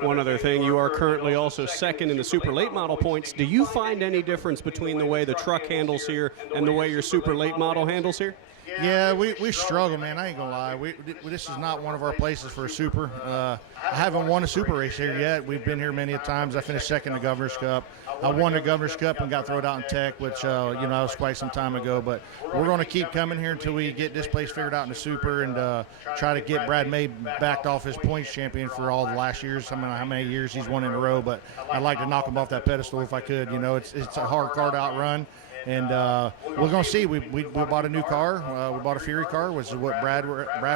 One other thing, you are currently also second in the super late model points. Do you find any difference between the way the truck handles here and the way your super late model handles here? Yeah, we struggle, man. I ain't gonna lie. This is not one of our places for a super. I haven't won a super race here yet. We've been here many times. I finished second in the Governor's Cup. I won the Governor's Cup and got thrown out in Tech, which that was quite some time ago. But we're going to keep coming here until we get this place figured out in the super and try to get Brad May backed off his points champion for all the last years. I don't know how many years he's won in a row, but I'd like to knock him off that pedestal if I could. You know, it's a hard car to outrun. And we're going to see. We bought a new car. We bought a Fury car, which is what Brad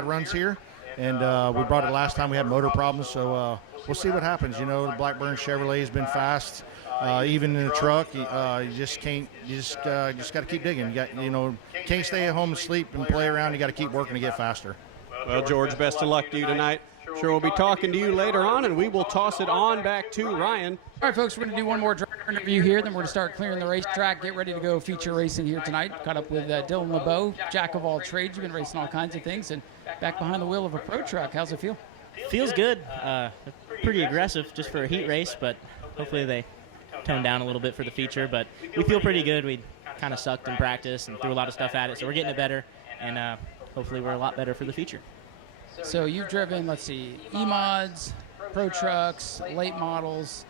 runs here. And we brought it last time we had motor problems. So we'll see what happens. You know, the Blackburn Chevrolet has been fast. Even in the truck, you just can't. You just got to keep digging. Can't stay at home and sleep and play around. You got to keep working to get faster. Well, George, best of luck to you tonight. Sure, we'll be talking to you later on, and we will toss it on back to Ryan. All right, folks, we're going to do one more driver interview here, then we're going to start clearing the racetrack, get ready to go feature racing here tonight. Caught up with Dylan LeBeau, jack of all trades. You've been racing all kinds of things, and back behind the wheel of a pro truck. How's it feel? Feels good. Pretty aggressive just for a heat race, but hopefully they tone down a little bit for the feature. But we feel pretty good. We kind of sucked in practice and threw a lot of stuff at it, so we're getting it better, and hopefully we're a lot better for the feature. So you've driven, let's see, E-mods, pro trucks, late models,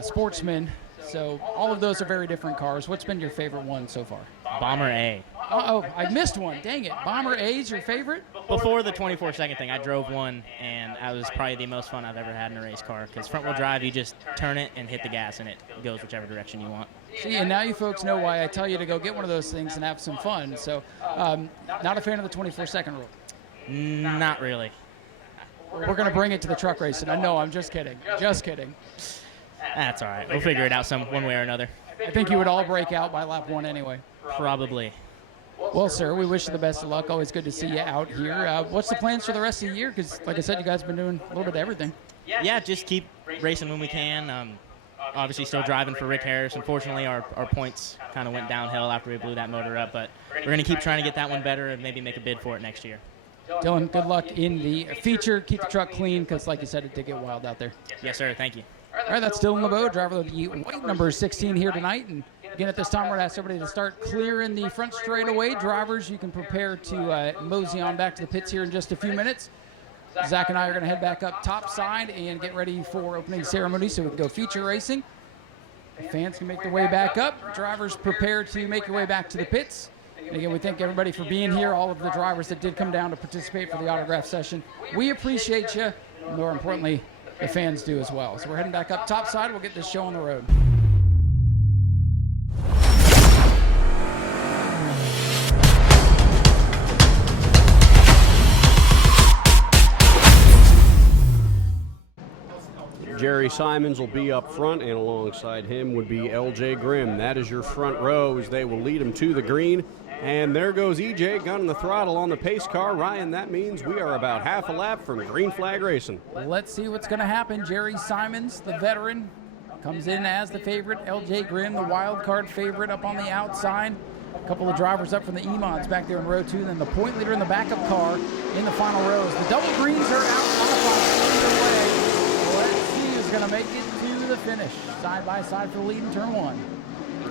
sportsmen. So all of those are very different cars. What's been your favorite one so far? Bomber A. Oh, I missed one. Dang it. Bomber A is your favorite? Before the 24-second thing, I drove one, and that was probably the most fun I've ever had in a race car. Because front-wheel drive, you just turn it and hit the gas, and it goes whichever direction you want. See, and now you folks know why I tell you to go get one of those things and have some fun. So not a fan of the 24-second rule. Not really. We're going to bring it to the truck race, and I know, I'm just kidding. Just kidding. That's all right. We'll figure it out one way or another. I think you would all break out by lap 1 anyway. Probably. Well, sir, we wish you the best of luck. Always good to see you out here. What's the plans for the rest of the year? Because, like I said, you guys have been doing a little bit of everything. Yeah, just keep racing when we can. Obviously still driving for Rick Harris. Unfortunately, our points kind of went downhill after we blew that motor up, but we're going to keep trying to get that one better and maybe make a bid for it next year. Dylan, good luck in the feature. Keep the truck clean because, like you said, it did get wild out there. Yes, sir. Thank you. All right, that's Dylan LeBeau, driver of the white number 16 here tonight. And again, at this time, we're going to ask everybody to start clearing the front straightaway. Drivers, you can prepare to mosey on back to the pits here in just a few minutes. Zach and I are going to head back up top side and get ready for opening ceremony so we can go feature racing. The fans can make their way back up. Drivers, prepare to make your way back to the pits. And again, we thank everybody for being here, all of the drivers that did come down to participate for the autograph session. We appreciate you. And more importantly, the fans do as well. So we're heading back up top side. We'll get this show on the road. Jerry Simons will be up front, and alongside him would be LJ Grimm. That is your front row as they will lead him to the green. And there goes EJ gunning the throttle on the pace car. Ryan, that means we are about half a lap from green flag racing. Let's see what's going to happen. Jerry Simons, the veteran, comes in as the favorite. LJ Grimm, the wild card favorite, up on the outside. A couple of drivers up from the E-Mods back there in row 2. Then the point leader in the backup car in the final rows. The double greens are out on the front. Let's see who's going to make it to the finish. Side by side for the lead in turn 1.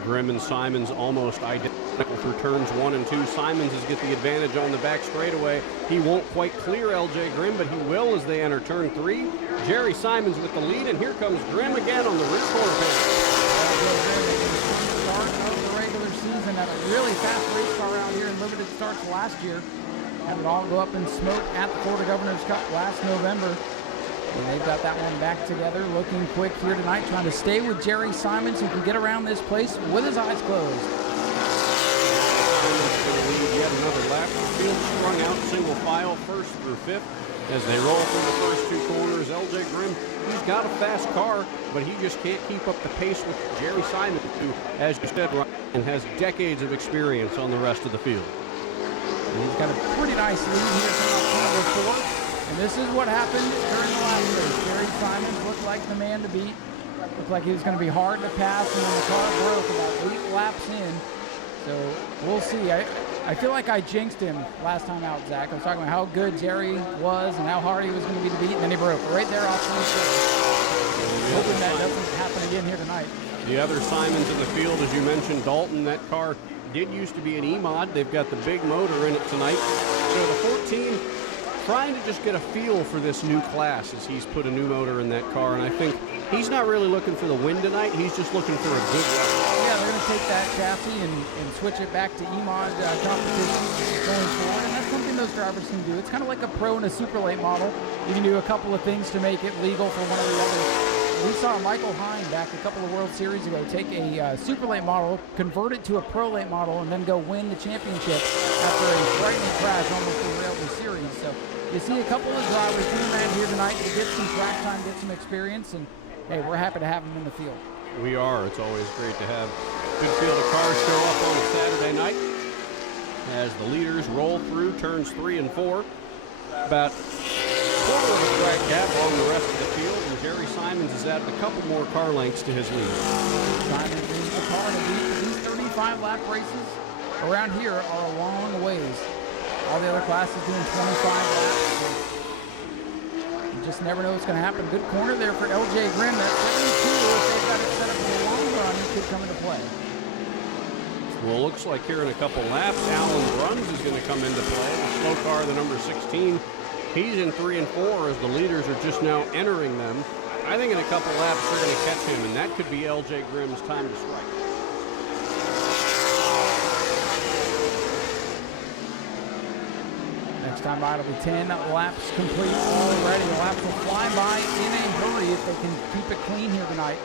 Grimm and Simons almost identical through turns 1 and 2. Simons has get the advantage on the back straightaway. He won't quite clear LJ Grimm, but he will as they enter turn 3. Jerry Simons with the lead, and here comes Grimm again on the rear corner pin. Start of the regular season at a really fast race car out here in limited starts last year. Had it all go up in smoke at the Florida Governor's Cup last November. And they've got that one back together, looking quick here tonight, trying to stay with Jerry Simons, who can get around this place with his eyes closed. Simons going to lead yet another lap. The field strung out single file, first through fifth. As they roll through the first 2 corners, LJ Grimm, he's got a fast car, but he just can't keep up the pace with Jerry Simons, who, as you said, Ryan, has decades of experience on the rest of the field. And he's got a pretty nice lead here from number 4. And this is what happened during the last race. Jerry Simons looked like the man to beat. Looked like he was going to be hard to pass, and then the car broke about 8 laps in. So we'll see. I feel like I jinxed him last time out, Zach. I was talking about how good Jerry was and how hard he was going to be to beat, and then he broke right there off 26. Hoping that doesn't happen again here tonight. The other Simons in the field, as you mentioned, Dalton, that car did used to be an E-Mod. They've got the big motor in it tonight. So the 14... trying to just get a feel for this new class as he's put a new motor in that car, and I think he's not really looking for the win tonight. He's just looking for a good run. Yeah, they're going to take that chassis and switch it back to E-Mod competition going forward, and that's something those drivers can do. It's kind of like a pro and a super late model. You can do a couple of things to make it legal for one or the other. We saw Michael Hine back a couple of World Series ago take a super late model, convert it to a pro late model, and then go win the championship after a frightening crash almost derailed the series. So you see a couple of drivers doing that here tonight to get some track time, get some experience, and hey, we're happy to have them in the field. We are. It's always great to have a good field of cars show up on a Saturday night as the leaders roll through turns 3 and 4. About quarter of a track gap on the rest of the field, and Jerry Simons has added a couple more car lengths to his lead. Simons leads the car to these 35 lap races around here are a long ways. All the other classes doing 25 laps. So you just never know what's going to happen. Good corner there for LJ Grimm. That 72, if they've got it set up for the long run, could come into play. Well, looks like here in a couple laps, Alan Bruns is going to come into play. The slow car, the number 16. He's in 3 and 4 as the leaders are just now entering them. I think in a couple laps they're going to catch him, and that could be LJ Grimm's time to strike. Next time by, it'll be 10 laps complete already. The laps will fly by in a hurry if they can keep it clean here tonight.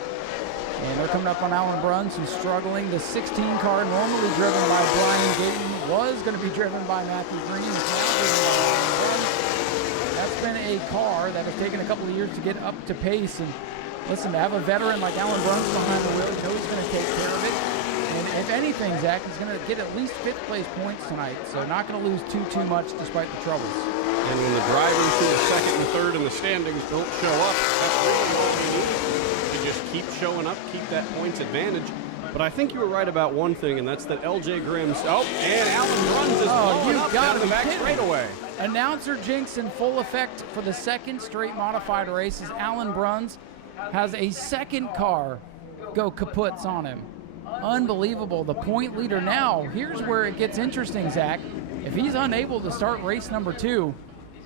And they're coming up on Alan Bruns, who's struggling. The 16 car, normally driven by Brian Gayton, was going to be driven by Matthew Green. It's now driven by Alan Bruns. That's been a car that has taken a couple of years to get up to pace, and listen, to have a veteran like Alan Bruns behind the wheel, you know he's going to take care of it. And if anything, Zach, he's going to get at least 5th place points tonight, so not going to lose too much despite the troubles. And when the drivers who are 2nd and 3rd in the standings don't show up, that's really all we need. To just keep showing up, keep that points advantage. But I think you were right about one thing, and that's that LJ Grimm's. Oh, and Alan Bruns is blowing up down the back straightaway. Announcer jinx in full effect for the 2nd straight modified race as Alan Bruns has a 2nd car go kaputs on him. Unbelievable. The point leader now. Here's where it gets interesting, Zach. If he's unable to start race number 2,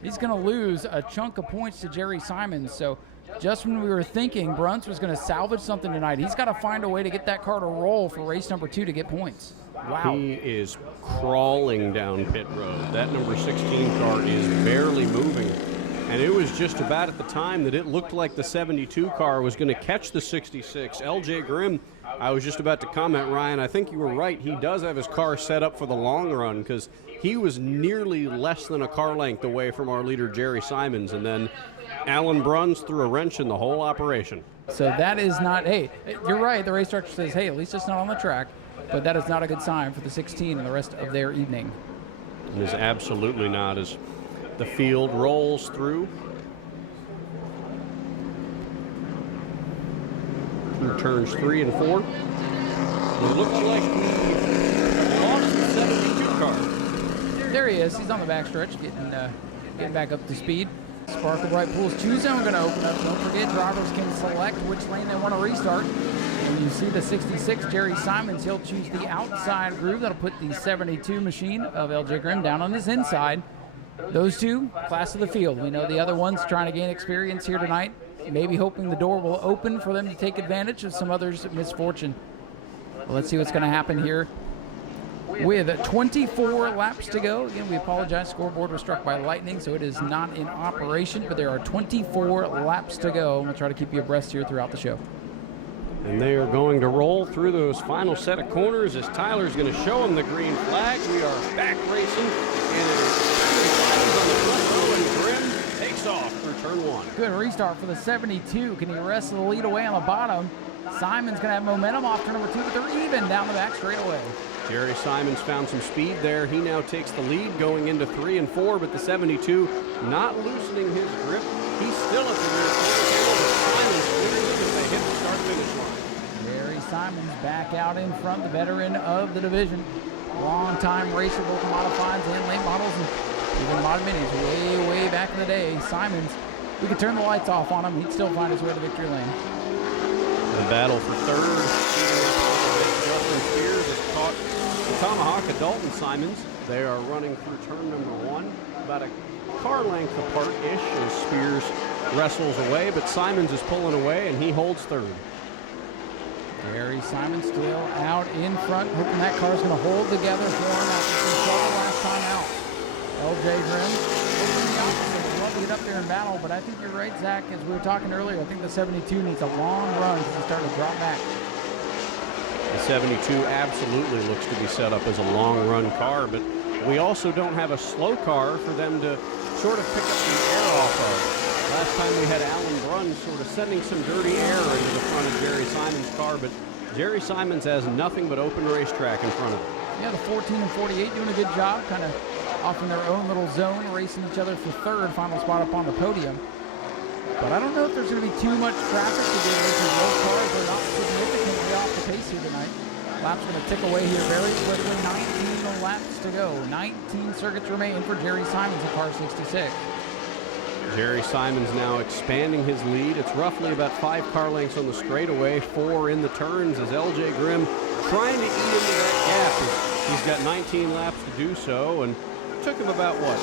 he's going to lose a chunk of points to Jerry Simons. So just when we were thinking Bruns was going to salvage something tonight, he's got to find a way to get that car to roll for race number 2 to get points. Wow. He is crawling down pit road. That number 16 car is barely moving. And it was just about at the time that it looked like the 72 car was going to catch the 66. LJ Grimm, I was just about to comment, Ryan, I think you were right. He does have his car set up for the long run because he was nearly less than a car length away from our leader, Jerry Simons. And then Alan Bruns threw a wrench in the whole operation. So that is not, hey, you're right. The race director says, hey, at least it's not on the track. But that is not a good sign for the 16 and the rest of their evening. It is absolutely not, as the field rolls through turns 3 and 4. It looks like we lost the 72 car. There he is. He's on the backstretch, getting back up to speed. Sparkle Bright Pools Choose Zone going to open up. Don't forget, drivers can select which lane they want to restart. When you see the 66, Jerry Simons, he'll choose the outside groove. That'll put the 72 machine of LJ Grimm down on his inside. Those two, class of the field. We know the other one's trying to gain experience here tonight, maybe hoping the door will open for them to take advantage of some others' misfortune. Well, let's see what's going to happen here. With 24 laps to go. Again, we apologize. Scoreboard was struck by lightning, so it is not in operation, but there are 24 laps to go. We'll try to keep you abreast here throughout the show. And they are going to roll through those final set of corners as Tyler's going to show them the green flag. We are back racing, and it is on the front row, and Grimm takes off through turn 1. Good restart for the 72. Can he wrest the lead away on the bottom? Simon's going to have momentum off turn number 2, but they're even down the back straightaway. Jerry Simons found some speed there. He now takes the lead going into 3 and 4, but the 72 not loosening his grip. He's still at the rear corner table, but Simons clears him as they hit the start-finish line. Jerry Simons back out in front, the veteran of the division. Long-time racer, both modifieds and late models, and even mod minis way back in the day. Simons, we could turn the lights off on him, he'd still find his way to victory lane. The battle for third. Justin Spears has caught the tomahawk of Dalton Simons. They are running through turn number 1, about a car length apart-ish as Spears wrestles away, but Simons is pulling away and he holds third. Jerry Simons still out in front, hoping that car's going to hold together for him after some trouble last time out. LJ Grimm, hoping the opposite. We'd love to get up there and battle, but I think you're right, Zach. As we were talking earlier, I think the 72 needs a long run because he's starting to drop back. The 72 absolutely looks to be set up as a long run car, but we also don't have a slow car for them to sort of pick up the air off of. Last time we had Alan Bruns sort of sending some dirty air into the front of Jerry Simons' car, but Jerry Simons has nothing but open racetrack in front of him. Yeah, the 14 and 48 doing a good job, kind of off in their own little zone, racing each other for third, final spot up on the podium. But I don't know if there's going to be too much traffic to do because those cars are not significantly off the pace here tonight. Laps going to tick away here very quickly. 19 laps to go. 19 circuits remain for Jerry Simons in car 66. Jerry Simons now expanding his lead. It's roughly about 5 car lengths on the straightaway, 4 in the turns as LJ Grimm trying to eat into that gap. He's got 19 laps to do so, and it took him about, 8 or 9 to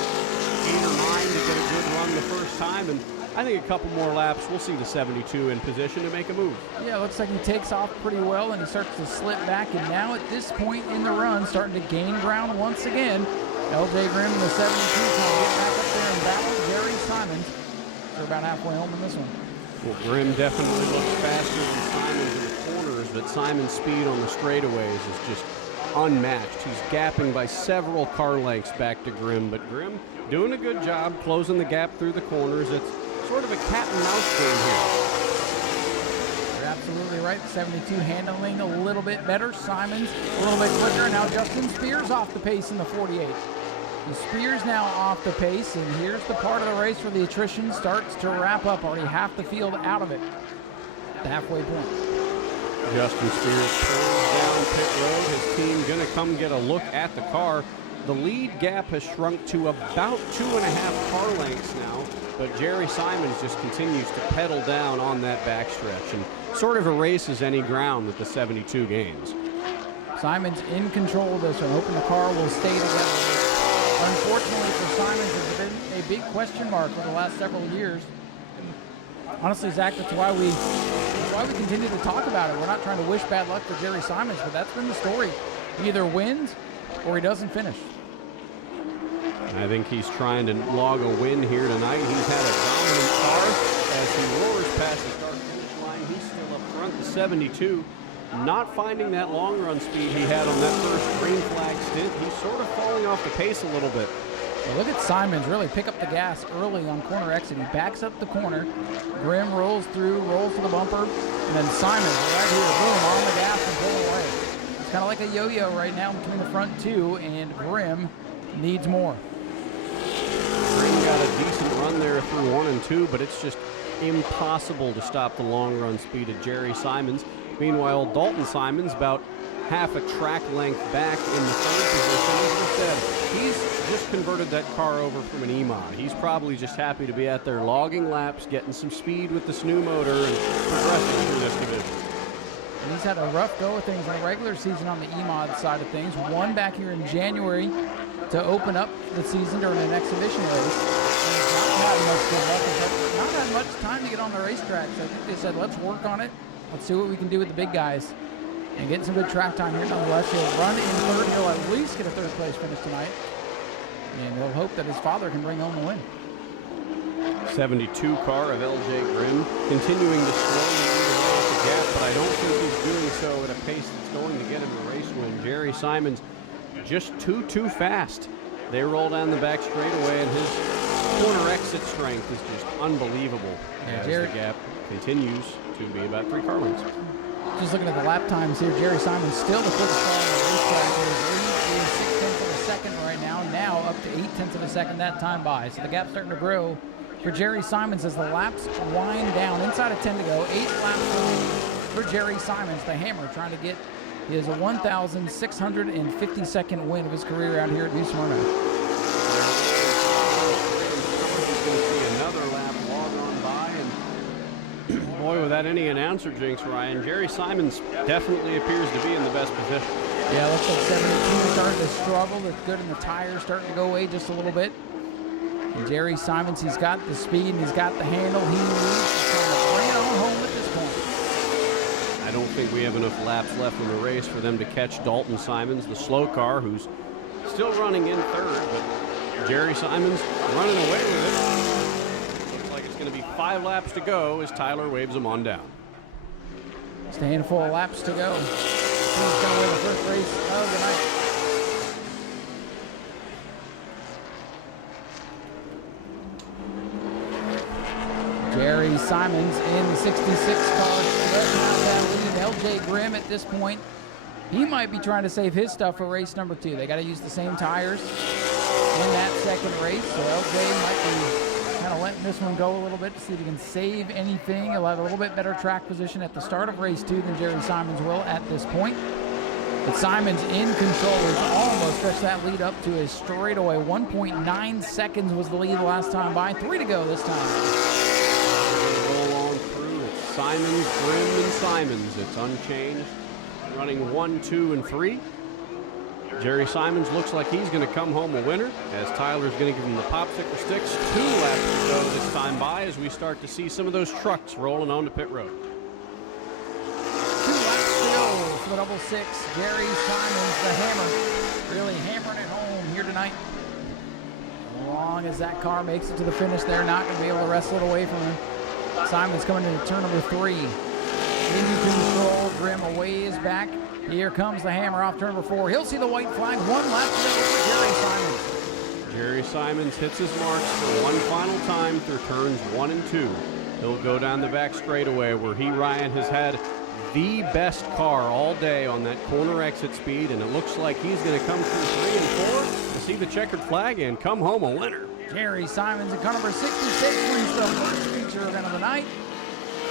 get a good run the first time, and I think a couple more laps, we'll see the 72 in position to make a move. Yeah, looks like he takes off pretty well, and he starts to slip back, and now at this point in the run, starting to gain ground once again. LJ Grimm and the 72 can get back up there and battle Jerry Simons. They're about halfway home in this one. Well, Grimm definitely looks faster than Simons in the corners, but Simons' speed on the straightaways is just unmatched. He's gapping by several car lengths back to Grimm, but Grimm doing a good job closing the gap through the corners. It's sort of a cat and mouse game here. right. The 72 handling a little bit better. Simons a little bit quicker. Now Justin Spears off the pace in the 48. The Spears now off the pace, and here's the part of the race where the attrition starts to wrap up. Already half the field out of it. The halfway point. Justin Spears turns down pit road. His team going to come get a look at the car. The lead gap has shrunk to about 2.5 car lengths now, but Jerry Simons just continues to pedal down on that backstretch and sort of erases any ground with the 72 gains. Simons in control of this one, hoping the car will stay together. Unfortunately for Simons, it's been a big question mark for the last several years. Honestly, Zach, that's why we continue to talk about it. We're not trying to wish bad luck for Jerry Simons, but that's been the story. He either wins or he doesn't finish. I think he's trying to log a win here tonight. He's had a dominant car as he roars past the start-finish line. He's still up front, the 72. Not finding that long run speed he had on that first green flag stint. He's sort of falling off the pace a little bit. Well, look at Simons really pick up the gas early on corner exit. He backs up the corner. Grimm rolls through, rolls to the bumper, and then Simons right here, boom, on the gas and pull away. It's kind of like a yo-yo right now between the front two, and Grimm needs more. Grimm got a decent run there through 1 and 2, but it's just impossible to stop the long run speed of Jerry Simons. Meanwhile, Dalton Simons about half a track length back in the third position. As we said, he's just converted that car over from an E-Mod. He's probably just happy to be out there logging laps, getting some speed with the SNU motor, and progressing through this division. And he's had a rough go of things on the regular season on the E-Mod side of things. One back here in January to open up the season during an exhibition race. And he's not had much good luck. He's not had much time to get on the racetrack. So I think they said, let's work on it. Let's see what we can do with the big guys. And getting some good track time here nonetheless. He'll run in third. He'll at least get a third place finish tonight. And he'll hope that his father can bring home the win. 72 car of LJ Grimm continuing to slowly eat away at the gap, but I don't think he's doing so at a pace that's going to get him the race win. Jerry Simons just too fast. They roll down the back straightaway, and his corner exit strength is just unbelievable. Yeah, as the gap continues to be about 3 car lengths. Just looking at the lap times here, Jerry Simons still the quickest car on the racetrack. His lead is 6/10 of a second right now. Now up to 8/10 of a second that time by. So the gap's starting to grow for Jerry Simons as the laps wind down. Inside of 10 to go. 8 laps for Jerry Simons, the hammer, trying to get his 1,652nd win of his career out here at New Smyrna. He's going to see another lap log on by, and boy, without any announcer jinx, Ryan, Jerry Simons definitely appears to be in the best position. Yeah, looks like 72 starting to struggle. It's good, and the tires starting to go away just a little bit. And Jerry Simons, he's got the speed and he's got the handle he needs to try to bring it on home at this point. I don't think we have enough laps left in the race for them to catch Dalton Simons, the slow car, who's still running in third, but Jerry Simons running away with it. Looks like it's going to be 5 laps to go as Tyler waves them on down. Just a handful of laps to go. Who's going to win the first race of the night? Jerry Simons in the 66 car. Doesn't have that lead. LJ Grimm at this point, he might be trying to save his stuff for race number 2. They got to use the same tires in that second race, so LJ might be kind of letting this one go a little bit to see if he can save anything. He'll have a little bit better track position at the start of race 2 than Jerry Simons will at this point. But Simons in control has almost stretched that lead up to a straightaway. 1.9 seconds was the lead the last time by. 3 to go this time. Roll on through. It's Simons, Grimm, and Simons. It's unchanged. Running 1, 2, and 3. Jerry Simons looks like he's going to come home a winner, as Tyler's going to give him the popsicle sticks. 2 laps to go this time by as we start to see some of those trucks rolling onto pit road. 2 laps to go for the double 6. Jerry Simons, the hammer, really hammering it home here tonight. As long as that car makes it to the finish, they're not going to be able to wrestle it away from him. Simons coming into turn number 3. Into control, Grimm away is back. Here comes the hammer off turn number 4. He'll see the white flag. 1 lap to go for Jerry Simons. Jerry Simons hits his marks for one final time through turns 1 and 2. He'll go down the back straightaway where he, Ryan, has had the best car all day on that corner exit speed, and it looks like he's going to come through 3 and 4 to see the checkered flag and come home a winner. Jerry Simons in car number 66 wins the first feature event of the night.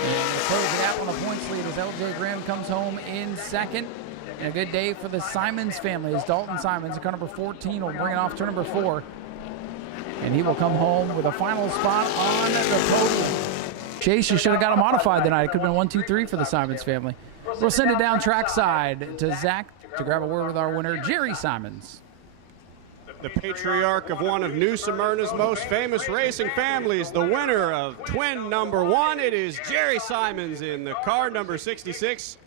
And the close it out on the points lead as LJ Graham comes home in second. And a good day for the Simons family as Dalton Simons in car number 14 will bring it off to number 4. And he will come home with a final spot on the podium. Chase, you should have got a modified tonight. It could have been 1, 2, 3 for the Simons family. We'll send it down trackside to Zach to grab a word with our winner, Jerry Simons. The patriarch of one of New Smyrna's most famous racing families, the winner of twin number 1, it is Jerry Simons in the car number 66.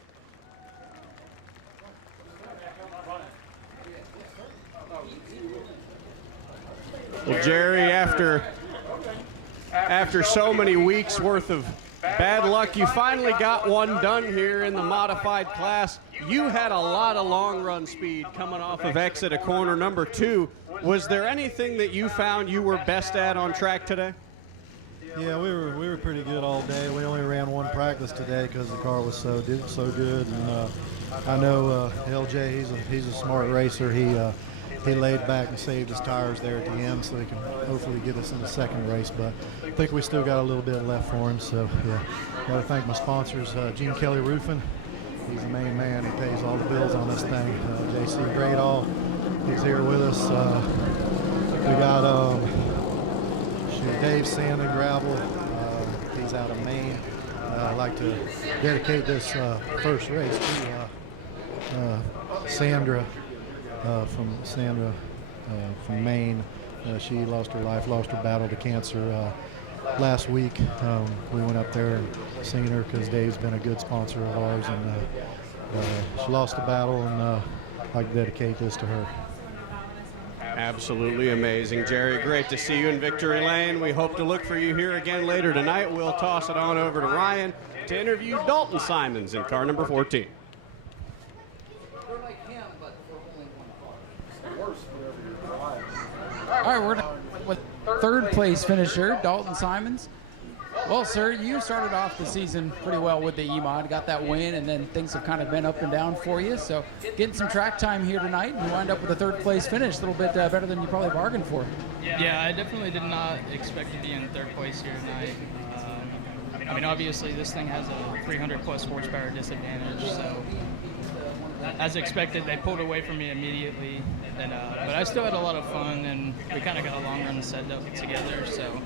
Well, Jerry, after so many weeks worth of bad luck, you finally got one done here in the modified class. You had a lot of long run speed coming off of exit of corner number 2. Was there anything that you found you were best at on track today? Yeah, we were pretty good all day. We only ran one practice today because the car was so good. And I know LJ, he's a smart racer. He laid back and saved his tires there at the end so he can hopefully get us in the second race. But I think we still got a little bit left for him. So, yeah, got to thank my sponsors, Gene Kelly Roofing. He's the main man. He pays all the bills on this thing. JC Gradall, he's here with us. We got Dave Sand and Gravel. He's out of Maine. I'd like to dedicate this first race to Sandra. From Maine. She lost her life, lost her battle to cancer last week. We went up there and seen her because Dave's been a good sponsor of ours, and she lost the battle, and I'd like to dedicate this to her. Absolutely amazing, Jerry. Great to see you in Victory Lane. We hope to look for you here again later tonight. We'll toss it on over to Ryan to interview Dalton Simons in car number 14. All right, we're with third place finisher, Dalton Simons. Well, sir, you started off the season pretty well with the E-Mod, got that win, and then things have kind of been up and down for you. So getting some track time here tonight, and you wind up with a third place finish, a little bit better than you probably bargained for. Yeah, I definitely did not expect to be in third place here tonight. I mean, obviously this thing has a 300 plus horsepower disadvantage, so as expected, they pulled away from me immediately. But I still had a lot of fun, and we kind of got a long run set up together, so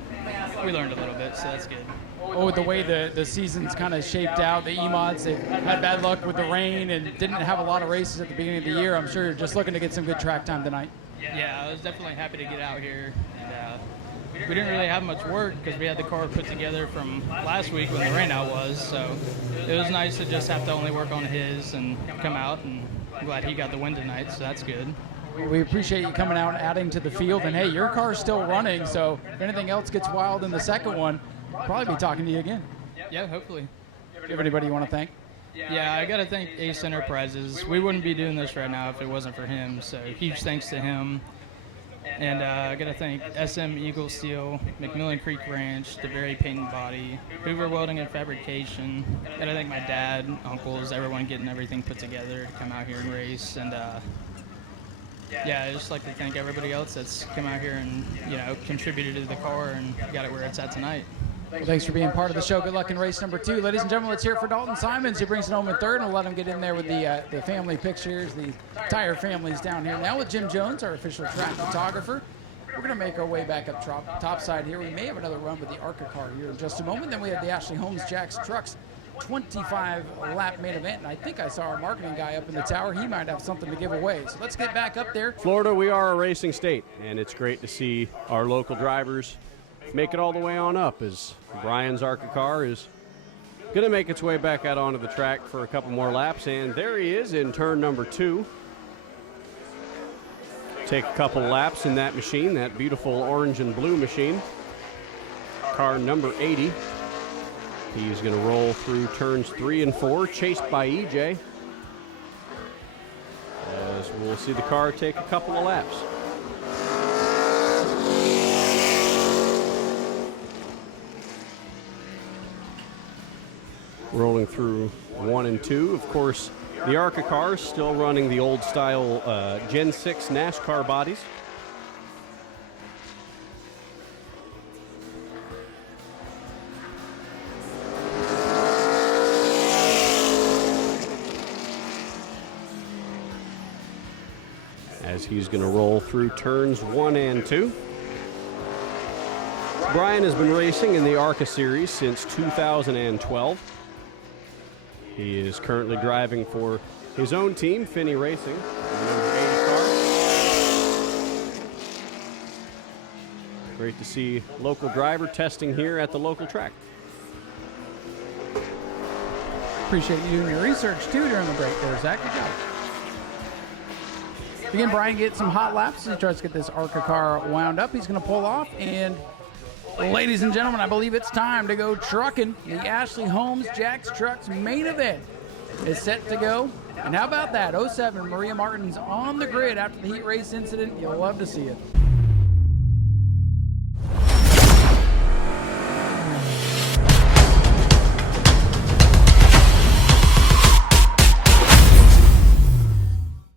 we learned a little bit, so that's good. Well, with the way the season's kind of shaped out, the E-Mods, they've had bad luck with the rain and didn't have a lot of races at the beginning of the year. I'm sure you're just looking to get some good track time tonight. Yeah, I was definitely happy to get out here. And we didn't really have much work because we had the car put together from last week when the rain out was, so it was nice to just have to only work on his and come out, and I'm glad he got the win tonight, so that's good. We appreciate you coming out and adding to the field, and hey, your car's still running, so if anything else gets wild in the second one, we'll probably be talking to you again. Yeah, hopefully. Do you have anybody you want to thank? Yeah, I got to thank Ace Enterprises. We wouldn't be doing this right now if it wasn't for him, so huge thanks to him. And I got to thank SM Eagle Steel, McMillan Creek Ranch, The Very Paint and Body, Hoover Welding and Fabrication. Got to thank my dad, uncles, everyone getting everything put together to come out here and race. And yeah, I just like to thank everybody else that's come out here and, you know, contributed to the car and got it where it's at tonight. Well, thanks for being part of the show. Good luck in race number 2. Ladies and gentlemen, let's hear it for Dalton Simons. He brings it home in third, and we'll let him get in there with the family pictures. The entire family's down here now with Jim Jones, our official track photographer. We're going to make our way back up top side here. We may have another run with the ARCA car here in just a moment. Then we have the Ashley Holmes Jacks Trucks 25-lap main event, and I think I saw our marketing guy up in the tower. He might have something to give away. So let's get back up there. Florida, we are a racing state, and it's great to see our local drivers make it all the way on up as Brian's ARCA car is going to make its way back out onto the track for a couple more laps, and there he is in turn number 2. Take a couple laps in that machine, that beautiful orange and blue machine. Car number 80. He's going to roll through turns 3 and 4, chased by EJ. As we'll see the car take a couple of laps. rolling through 1 and 2. Of course, the ARCA cars still running the old style Gen 6 NASCAR bodies. As he's going to roll through turns 1 and 2. Brian has been racing in the ARCA series since 2012. He is currently driving for his own team, Finney Racing, the number 80 car. Great to see local driver testing here at the local track. Appreciate you doing your research too during the break there, Zach. Good job. Again, Brian gets some hot laps as he tries to get this ARCA car wound up. He's going to pull off, and ladies and gentlemen, I believe it's time to go trucking. The Ashley Holmes Jack's Trucks main event is set to go. And how about that? 07 Maria Martin's on the grid after the heat race incident. You'll love to see it.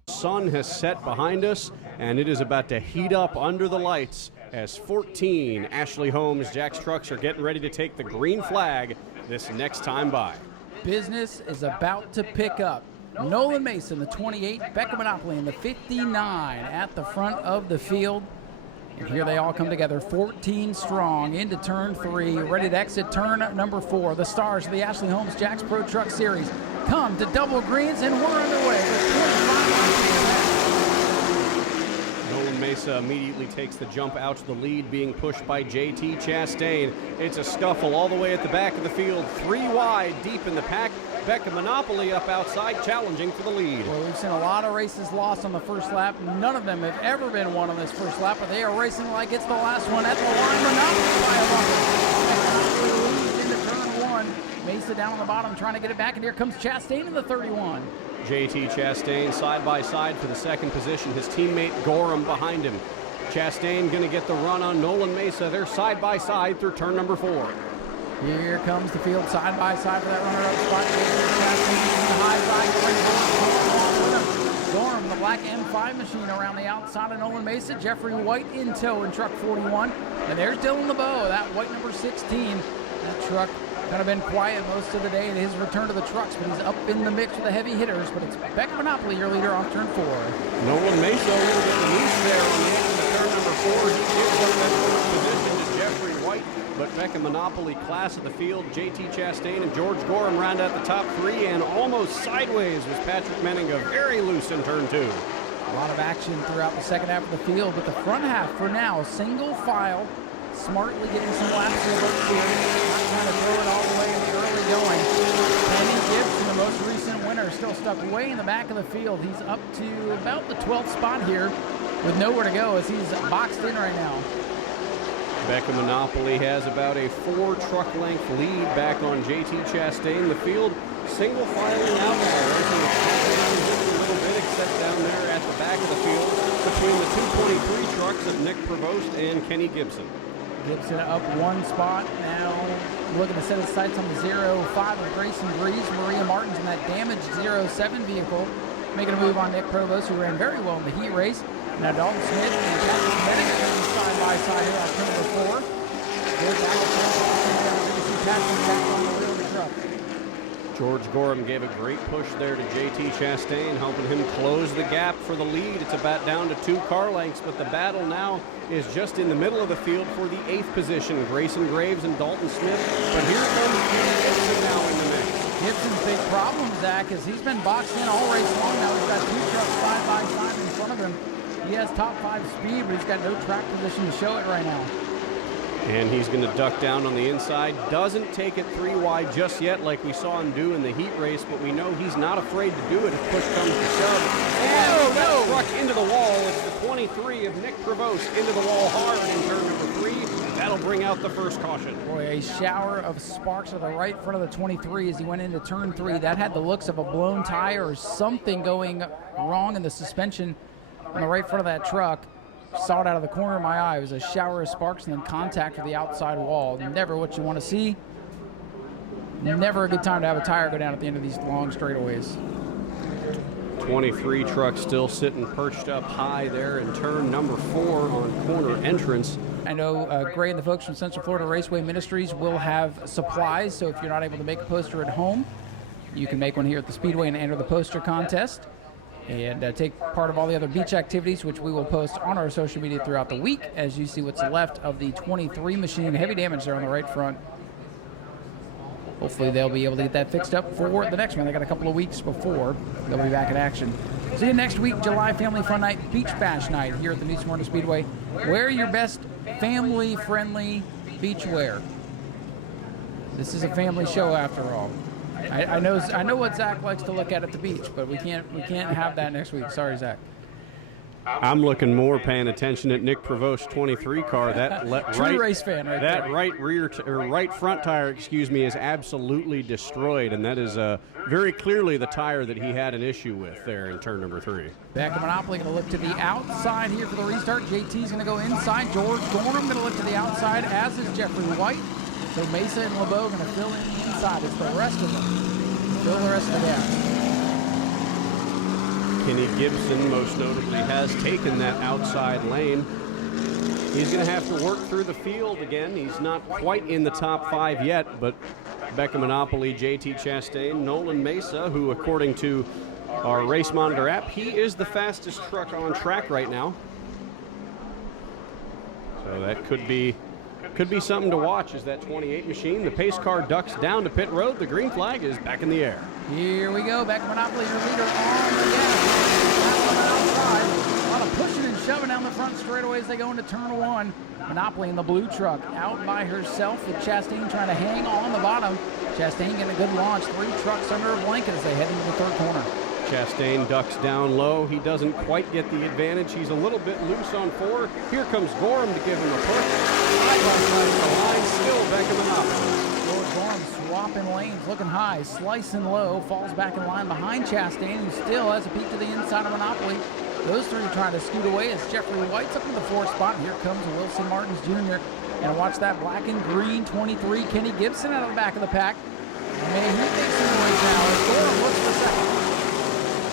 Sun has set behind us, and it is about to heat up under the lights as 14 Ashley Holmes Jack's Trucks are getting ready to take the green flag this next time by. Business is about to pick up. Nolan Mason, the 28, Becca Monopoly in the 59 at the front of the field. And here they all come together, 14 strong into turn 3, ready to exit turn number 4. The stars of the Ashley Holmes Jack's Pro Truck Series come to double greens, and we're underway with 25 laps. Nolan Mesa immediately takes the jump out to the lead, being pushed by JT Chastain. It's a scuffle all the way at the back of the field, 3 wide deep in the pack. Becca Monopoly up outside, challenging for the lead. Well, we've seen a lot of races lost on the first lap. None of them have ever been won on this first lap, but they are racing like it's the last one at the line. Monopoly by a into turn 1. Mesa down on the bottom trying to get it back, and here comes Chastain in the 31. JT Chastain side by side for the second position. His teammate Gorham behind him. Chastain going to get the run on Nolan Mesa. They're side by side through turn number 4. Here comes the field side by side for that runner-up spot. The high side, Gorham, the black M5 machine around the outside of Nolan Mesa. Jeffrey White in tow in truck 41. And there's Dylan LeBeau, that white number 16. That truck kind of been quiet most of the day in his return to the trucks, but he's up in the mix with the heavy hitters. But it's Becca Monopoly, your leader, off turn 4. Nolan Mesa a little bit loose there on the end of turn number 4. He gives up that first position to Jeffrey White, but Becca Monopoly class of the field. JT Chastain and George Gorham round out the top 3, and almost sideways was Patrick Menninga, very loose in turn 2. A lot of action throughout the second half of the field, but the front half for now, single file, smartly getting some laps in here. Not trying to throw it all the way in the early going. Penny Gibson, the most recent winner, still stuck way in the back of the field. He's up to about the 12th spot here with nowhere to go as he's boxed in right now. Becca Monopoly has about a 4 truck length lead back on JT Chastain. The field single filing out now. Racing a little bit, except down there at the back of the field between the 223 trucks of Nick Prevost and Kenny Gibson. Gibson up 1 spot now, looking to set his sights on the 05 of Grayson Breeze. Maria Martin's in that damaged 07 vehicle, making a move on Nick Provost, who ran very well in the heat race. Now Dalton Smith and Patrick Menninga are side by side here on turn number 4. Good back on the wheel of the truck. George Gorham gave a great push there to JT Chastain, helping him close the gap for the lead. It's about down to 2 car lengths, but the battle now is just in the middle of the field for the 8th position. Grayson Graves and Dalton Smith, but here comes Gibson now in the mix. Gibson's big problem, Zach, is he's been boxed in all race long now. He's got 2 trucks side by side in front of him. He has top 5 speed, but he's got no track position to show it right now. And he's going to duck down on the inside. Doesn't take it 3 wide just yet like we saw him do in the heat race, but we know he's not afraid to do it if push comes to shove. And that truck into the wall. It's the 23 of Nick Prevost into the wall hard in turn number 3. That'll bring out the first caution. Boy, a shower of sparks to the right front of the 23 as he went into turn 3. That had the looks of a blown tire or something going wrong in the suspension on the right front of that truck. Saw it out of the corner of my eye. It was a shower of sparks and then contact with the outside wall. Never what you want to see. never a good time to have a tire go down at the end of these long straightaways. 23 truck still sitting perched up high there in turn number 4 on corner entrance. I know Gray and the folks from Central Florida Raceway Ministries will have supplies, so if you're not able to make a poster at home, you can make one here at the Speedway and enter the poster contest and take part of all the other beach activities, which we will post on our social media throughout the week as you see what's left of the 23 machine. Heavy damage there on the right front. Hopefully they'll be able to get that fixed up for the next one. They got a couple of weeks before they'll be back in action. See you next week, July Family Fun Night, Beach Bash Night here at the New Smyrna Speedway. Wear your best family-friendly beach wear. This is a family show after all. I know what Zach likes to look at the beach, but we can't have that next week. Sorry, Zach. I'm looking more paying attention at Nick Provost's 23 car. That race fan right that there. right front tire, is absolutely destroyed, and that is very clearly the tire that he had an issue with there in turn number 3. Back to Monopoly, going to look to the outside here for the restart. JT's going to go inside. George Gorham going to look to the outside, as is Jeffrey White. So Mesa and LeBeau going to fill in the inside. It's the rest of them. Fill the rest of the gap. Kenny Gibson most notably has taken that outside lane. He's going to have to work through the field again. He's not quite in the top 5 yet, but Becca Monopoly, JT Chastain, Nolan Mesa, who according to our Race Monitor app, he is the fastest truck on track right now. So that could be something to watch as that 28 machine. The pace car ducks down to pit road. The green flag is back in the air. Here we go. Becca Monopoly, her leader on the gas. Outside. A lot of pushing and shoving down the front straightaway as they go into turn 1. Monopoly in the blue truck out by herself with Chastain trying to hang on the bottom. Chastain getting a good launch. 3 trucks under a blanket as they head into the third corner. Chastain ducks down low. He doesn't quite get the advantage. He's a little bit loose on 4. Here comes Gorham to give him a push. Side by side the line, still Becca Monopoly. George Gorham swapping lanes, looking high, slicing low, falls back in line behind Chastain, who still has a peek to the inside of Monopoly. Those 3 trying to scoot away as Jeffrey White's up in the 4th spot. Here comes Wilson Martins Jr. And watch that black and green 23 Kenny Gibson out of the back of the pack. May he make some noise now as Gorham looks for second.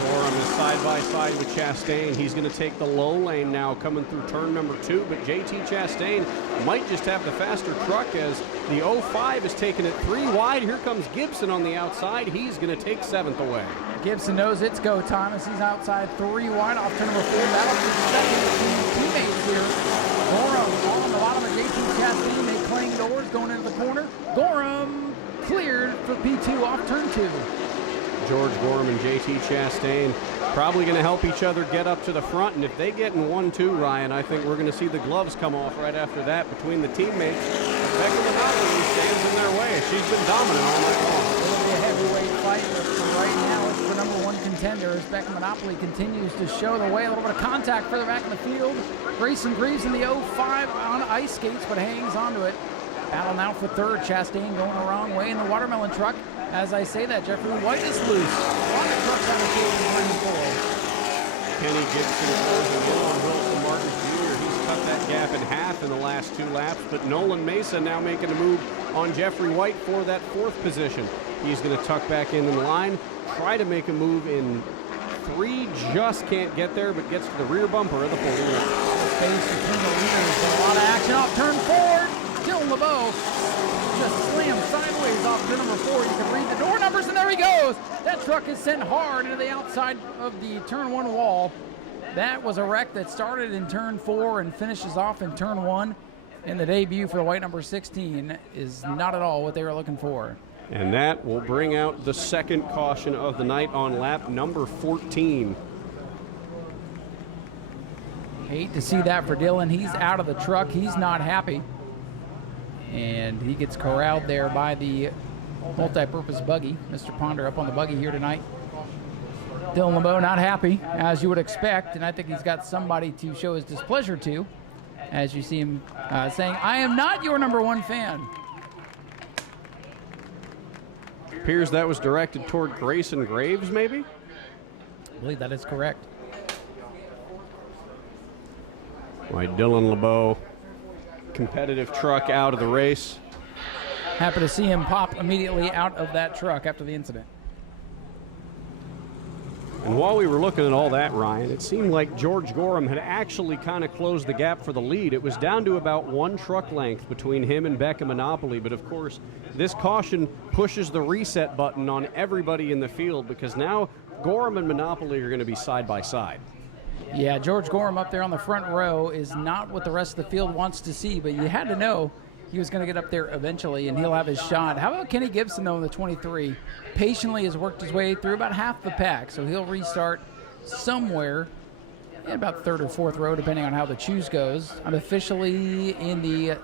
Gorham is side by side with Chastain. He's going to take the low lane now coming through turn number 2, but JT Chastain might just have the faster truck as the 05 is taking it 3 wide. Here comes Gibson on the outside. He's going to take 7th away. Gibson knows it's go time as he's outside 3 wide off turn number 4. That'll be second between teammates here. Gorham on the bottom of JT Chastain. They clang doors going into the corner. Gorham cleared for P2 off turn 2. George Gorham and JT Chastain probably going to help each other get up to the front, and if they get in 1-2, Ryan, I think we're going to see the gloves come off right after that between the teammates. Becca Monopoly stands in their way. She's been dominant all night long. It'll be a heavyweight fight, but for right now it's the number 1 contender as Becca Monopoly continues to show the way. A little bit of contact further back in the field. Grayson Greaves in the 05 on ice skates, but hangs onto it. Battle now for 3rd. Chastain going the wrong way in the watermelon truck. As I say that, Jeffrey White is loose. A lot of trucks on the field in 4. Kenny Gibson closing in on Wilson Martins Jr. He's cut that gap in half in the last 2 laps, but Nolan Mesa now making a move on Jeffrey White for that 4th position. He's going to tuck back in the line, try to make a move in 3, just can't get there, but gets to the rear bumper of the 41. Space between the leaders, a lot of action off turn 4. Dylan LeBeau just slammed sideways off turn number 4. You can read the door numbers, and there he goes. That truck is sent hard into the outside of the turn 1 wall. That was a wreck that started in turn 4 and finishes off in turn 1. And the debut for the white number 16 is not at all what they were looking for. And that will bring out the 2nd caution of the night on lap number 14. Hate to see that for Dylan. He's out of the truck. He's not happy. And he gets corralled there by the multi-purpose buggy. Mr. Ponder up on the buggy here tonight. Dylan LeBeau not happy, as you would expect, and I think he's got somebody to show his displeasure to, as you see him saying, "I am not your number 1 fan." Appears that was directed toward Grayson Graves, maybe? I believe that is correct. Dylan LeBeau, competitive truck out of the race. Happy to see him pop immediately out of that truck after the incident. And while we were looking at all that, Ryan, it seemed like George Gorham had actually kind of closed the gap for the lead. It was down to about 1 truck length between him and Becca Monopoly, but of course, this caution pushes the reset button on everybody in the field because now Gorham and Monopoly are going to be side by side. Yeah, George Gorham up there on the front row is not what the rest of the field wants to see, but you had to know he was going to get up there eventually, and he'll have his shot. How about Kenny Gibson, though, in the 23? Patiently has worked his way through about half the pack, so he'll restart somewhere in about 3rd or 4th row, depending on how the choose goes. I'm officially in the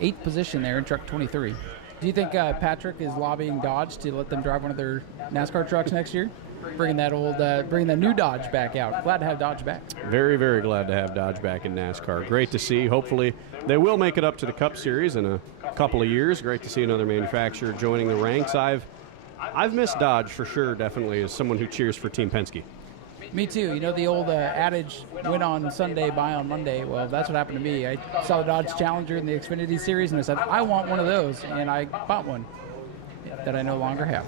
8th position there in truck 23. Do you think Patrick is lobbying Dodge to let them drive one of their NASCAR trucks next year? Bringing that new Dodge back out. Glad to have Dodge back. Very, very glad to have Dodge back in NASCAR. Great to see. Hopefully they will make it up to the Cup Series in a couple of years. Great to see another manufacturer joining the ranks. I've missed Dodge for sure, definitely, as someone who cheers for Team Penske. Me too. You know the old adage, win on Sunday, buy on Monday. Well, that's what happened to me. I saw the Dodge Challenger in the Xfinity Series, and I said, I want one of those, and I bought one that I no longer have.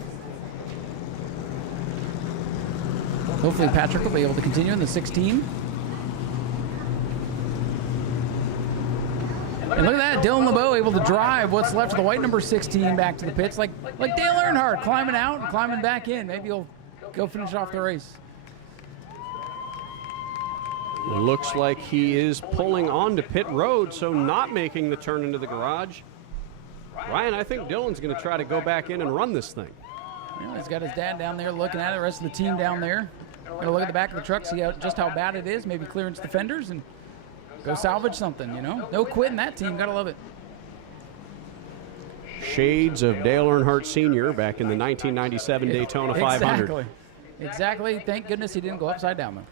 Hopefully Patrick will be able to continue in the 16. And look at that, Dylan LeBeau able to drive what's left of the white number 16 back to the pits, like Dale Earnhardt climbing out and climbing back in. Maybe he'll go finish off the race. It looks like he is pulling onto pit road, so not making the turn into the garage. Ryan, I think Dylan's going to try to go back in and run this thing. Well, he's got his dad down there looking at it, the rest of the team down there. Gonna look at the back of the truck, see just how bad it is, maybe clearance the fenders, and go salvage something, you know? No quitting that team, gotta love it. Shades of Dale Earnhardt Sr. back in the 1997 Daytona 500. Exactly. Thank goodness he didn't go upside down, though.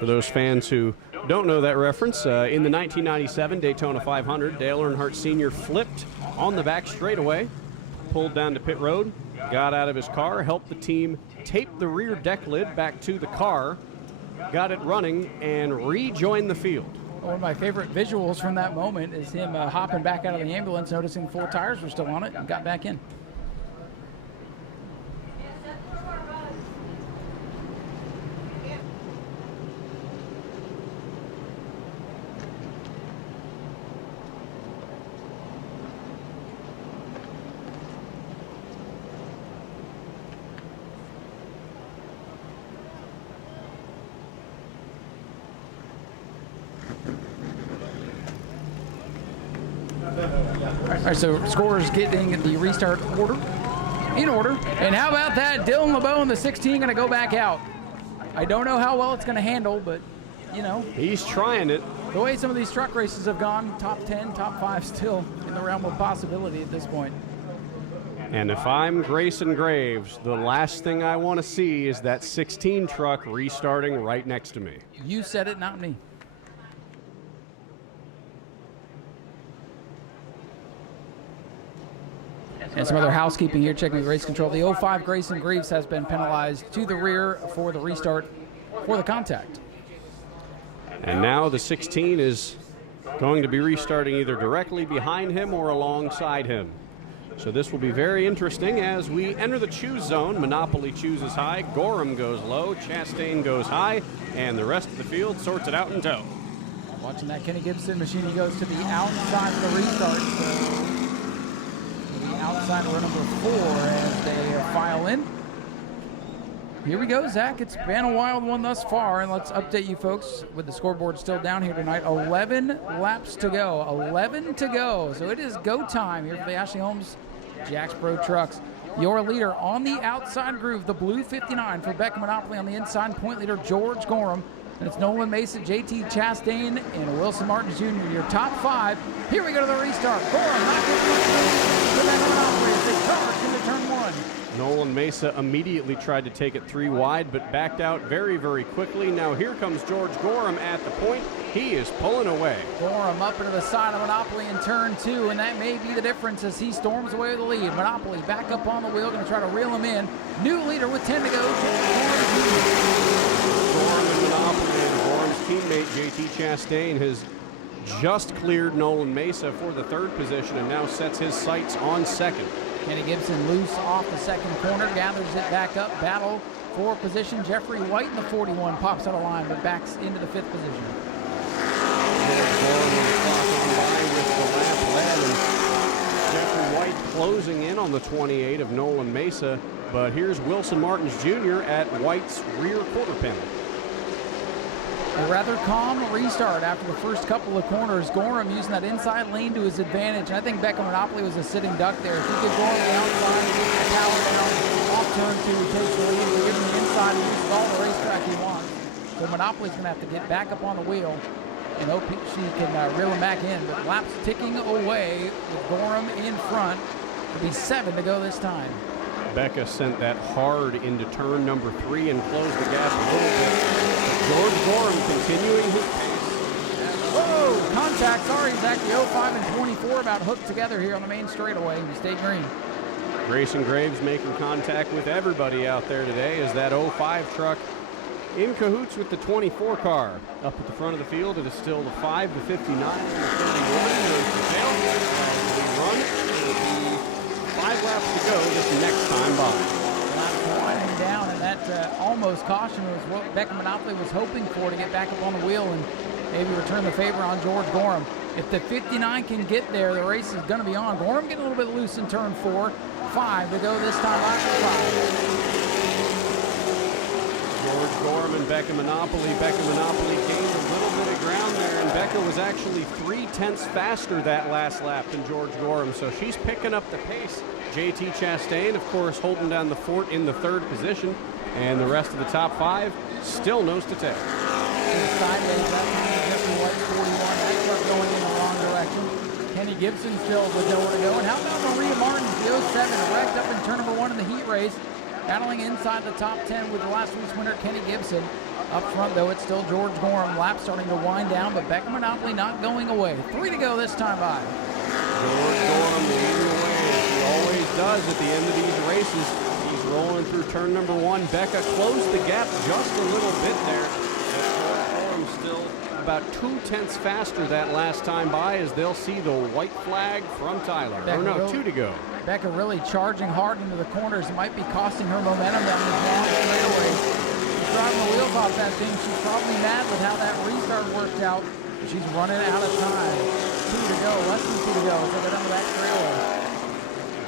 For those fans who don't know that reference, in the 1997 Daytona 500, Dale Earnhardt Sr. flipped on the back straightaway, pulled down to pit road, got out of his car, helped the team tape the rear deck lid back to the car, got it running, and rejoined the field. One of my favorite visuals from that moment is him hopping back out of the ambulance, noticing 4 tires were still on it, and got back in. All right, so scorers getting the restart order in order. And how about that? Dylan LeBeau in the 16 going to go back out. I don't know how well it's going to handle, but, you know. He's trying it. The way some of these truck races have gone, top 10, top 5 still in the realm of possibility at this point. And if I'm Grayson Graves, the last thing I want to see is that 16 truck restarting right next to me. You said it, not me. And some other housekeeping here, checking the race control. The 05 Grayson Graves has been penalized to the rear for the restart for the contact. And now the 16 is going to be restarting either directly behind him or alongside him. So this will be very interesting as we enter the choose zone. Monopoly chooses high, Gorham goes low, Chastain goes high, and the rest of the field sorts it out in tow. Watching that Kenny Gibson machine, he goes to the outside of the restart. So the outside row number 4 as they file in. Here we go, Zach. It's been a wild one thus far, and let's update you folks with the scoreboard still down here tonight. 11 laps to go. 11 to go. So it is go time here for the Ashley Holmes Jax Pro Trucks. Your leader on the outside groove, the blue 59 for Beck Monopoly. On the inside, point leader George Gorham. And it's Nolan Mason, JT Chastain, and Wilson Martin Jr. Your top 5. Here we go to the restart. Gorham not getting much to Beck Monopoly as they charge into turn 1. Nolan Mesa immediately tried to take it 3 wide, but backed out very, very quickly. Now here comes George Gorham at the point. He is pulling away. Gorham up into the side of Monopoly in turn 2, and that may be the difference as he storms away with the lead. Monopoly back up on the wheel, going to try to reel him in. New leader with 10 to go. Gorham and Monopoly, and Gorham's teammate JT Chastain has just cleared Nolan Mesa for the third position and now sets his sights on second. Kenny Gibson loose off the second corner, gathers it back up, battle for position. Jeffrey White in the 41 pops out of line, but backs into the 5th position. Jeffrey White closing in on the 28 of Nolan Mesa, but here's Wilson Martins Jr. at White's rear quarter panel. A rather calm restart after the first couple of corners. Gorham using that inside lane to his advantage. And I think Becca Monopoly was a sitting duck there. If he could go on the outside, power down, off turn 2, takes the lead, give him the inside, he uses all the racetrack he wants. So Monopoly's going to have to get back up on the wheel and hope she can reel him back in. But laps ticking away with Gorham in front. It'll be 7 to go this time. Becca sent that hard into turn number 3 and closed the gap a little bit. George Gorham continuing his pace. Whoa! Contact, sorry, Zach. The 05 and 24 about hooked together here on the main straightaway in State Green. Grayson Graves making contact with everybody out there today as that 05 truck in cahoots with the 24 car. Up at the front of the field, it is still the 5, the 59, and the 31. There's the tail. As we run, it'll be 5 laps to go this next time by. Winding down, and that almost caution was what Becca Monopoly was hoping for, to get back up on the wheel and maybe return the favor on George Gorham. If the 59 can get there, the race is going to be on. Gorham getting a little bit loose in turn 4. 5 to go this time, lap 5. George Gorham and Becca Monopoly. Becca Monopoly gained a little bit of ground there, and Becca was actually 3/10 faster that last lap than George Gorham, so she's picking up the pace. JT Chastain, of course, holding down the fort in the 3rd position, and the rest of the top 5 still nose to tail. Sideways, that time Jeffrey White 41. That truck going in the wrong direction. Kenny Gibson still with nowhere to go. And how about Maria Martin, the 07, wrecked up in turn number 1 in the heat race, battling inside the top 10 with the last week's winner, Kenny Gibson. Up front, though, it's still George Gorham. Lap starting to wind down, but Becca Monopoly not going away. 3 to go this time by. George Gorham leading the way, as he always does at the end of these races. He's rolling through turn number 1. Becca closed the gap just a little bit there. George Gorham still about 2/10 faster that last time by, as they'll see the white flag from Tyler. Becca, or no, 2 to go. Becca really charging hard into the corners. It might be costing her momentum down these long straightaways. She's driving the wheels off that thing. She's probably mad with how that restart worked out. She's running out of time. 2 to go, less than 2 to go. So they're down the back straightaway.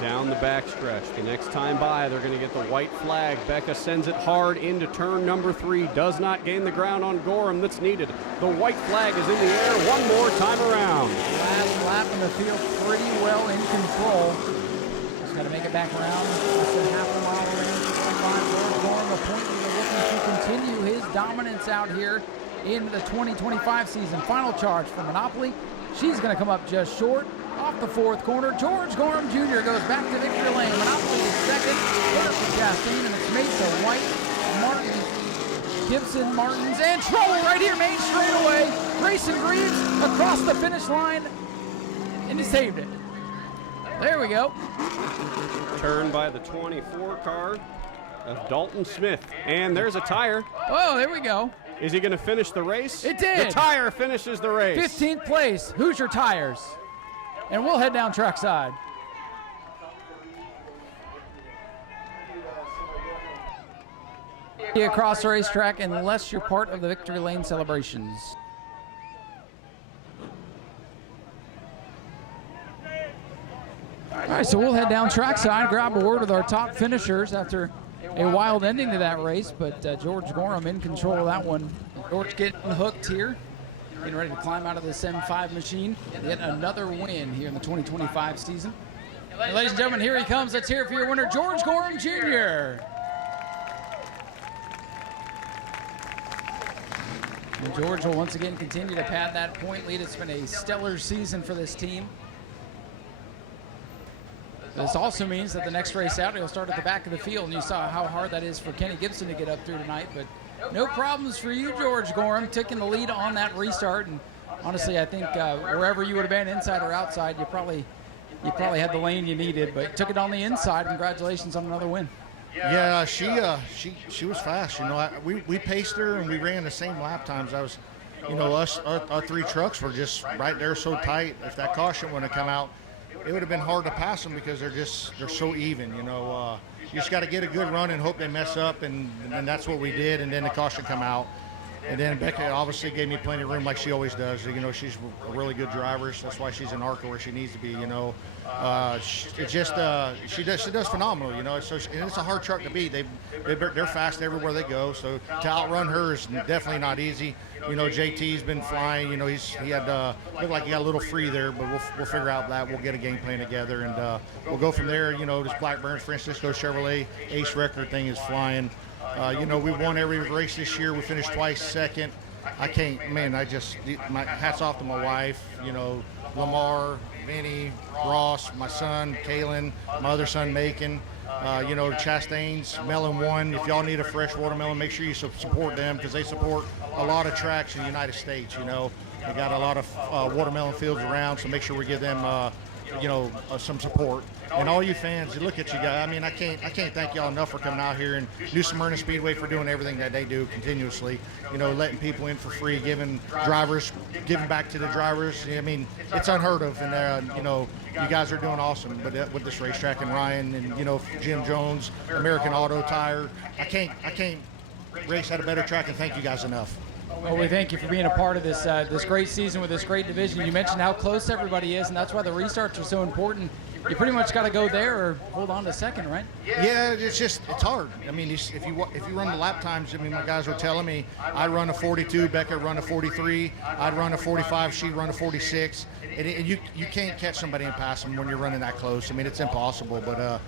Down the back stretch. The next time by, they're going to get the white flag. Becca sends it hard into turn number 3. Does not gain the ground on Gorham that's needed. The white flag is in the air one more time around. Last lap in the field, pretty well in control. Just got to make it back around. Less than half a mile away. 25. George Gorham, a point leader, looking to continue his dominance out here in the 2025 season. Final charge for Monopoly. She's going to come up just short. Off the 4th corner, George Gorham Jr. goes back to victory lane. Monopoly is 2nd, 3rd for Chastain, and it's Mesa, White, Martin, Gibson, Martins, and trouble right here, main straightaway. Grayson Greaves across the finish line, and he saved it. There we go. Turn by the 24 car of Dalton Smith, and there's a tire. Oh, there we go. Is he going to finish the race? It did. The tire finishes the race. 15th place, Hoosier Tires. And we'll head down trackside. Across the racetrack, unless you're part of the victory lane celebrations. All right, so we'll head down trackside, grab a word with our top finishers after a wild ending to that race, but George Gorham in control of that one. George getting hooked here. Getting ready to climb out of this M5 machine. Yet another win here in the 2025 season. And ladies and gentlemen, here he comes. Let's hear it for your winner, George Gorham Jr. And George will once again continue to pad that point lead. It's been a stellar season for this team. This also means that the next race out, he'll start at the back of the field. And you saw how hard that is for Kenny Gibson to get up through tonight. But no problems for you, George Gorham, taking the lead on that restart. And honestly, I think wherever you would have been, inside or outside, you probably had the lane you needed. But took it on the inside. Congratulations on another win. Yeah, she was fast. You know, we paced her and we ran the same lap times. I our 3 trucks were just right there so tight. If that caution wouldn't have come out, it would have been hard to pass them because they're so even. You just got to get a good run and hope they mess up, and that's what we did. And then the caution come out. And then Becca obviously gave me plenty of room like she always does. She's a really good driver. So that's why she's in ARCA where she needs to be. She does phenomenal. So and it's a hard truck to beat. They're fast everywhere they go. So to outrun her is definitely not easy. JT's been flying. He had looked like he got a little free there, but we'll figure out that. We'll get a game plan together, and we'll go from there. This Blackburn Francisco Chevrolet Ace record thing is flying. We won every race this year. We finished twice second. My hats off to my wife, Lamar, Finney, Ross, my son, Kalen, my other son, Macon, Chastain's, Melon One. If y'all need a fresh watermelon, make sure you support them because they support a lot of tracks in the United States, They got a lot of watermelon fields around, so make sure we give them, some support. And all you fans, look at you guys. I can't thank y'all enough for coming out here, and New Smyrna Speedway for doing everything that they do continuously. Letting people in for free, giving back to the drivers. It's unheard of, and you guys are doing awesome. But with this racetrack and Ryan and Jim Jones, American Auto Tire, I can't race at a better track and thank you guys enough. Well, we thank you for being a part of this great season with this great division. You mentioned how close everybody is, and that's why the restarts are so important. You pretty much got to go there or hold on to second, right? Yeah, it's hard. If you run the lap times, my guys were telling me I run a 42, Becca run a 43, I'd run a 45, she'd run a 46. And you can't catch somebody and pass them when you're running that close. It's impossible, but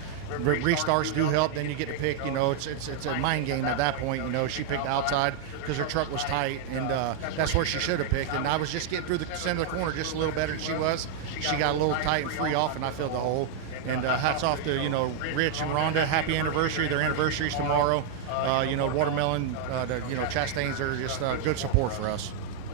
restarts do help. Then you get to pick, it's a mind game at that point. She picked outside because her truck was tight, and that's where she should have picked. And I was just getting through the center of the corner just a little better than she was. She got a little tight and free off, and I filled the hole. And hats off to, Rich and Rhonda. Happy anniversary. Their anniversary's tomorrow. Watermelon, Chastains are just good support for us.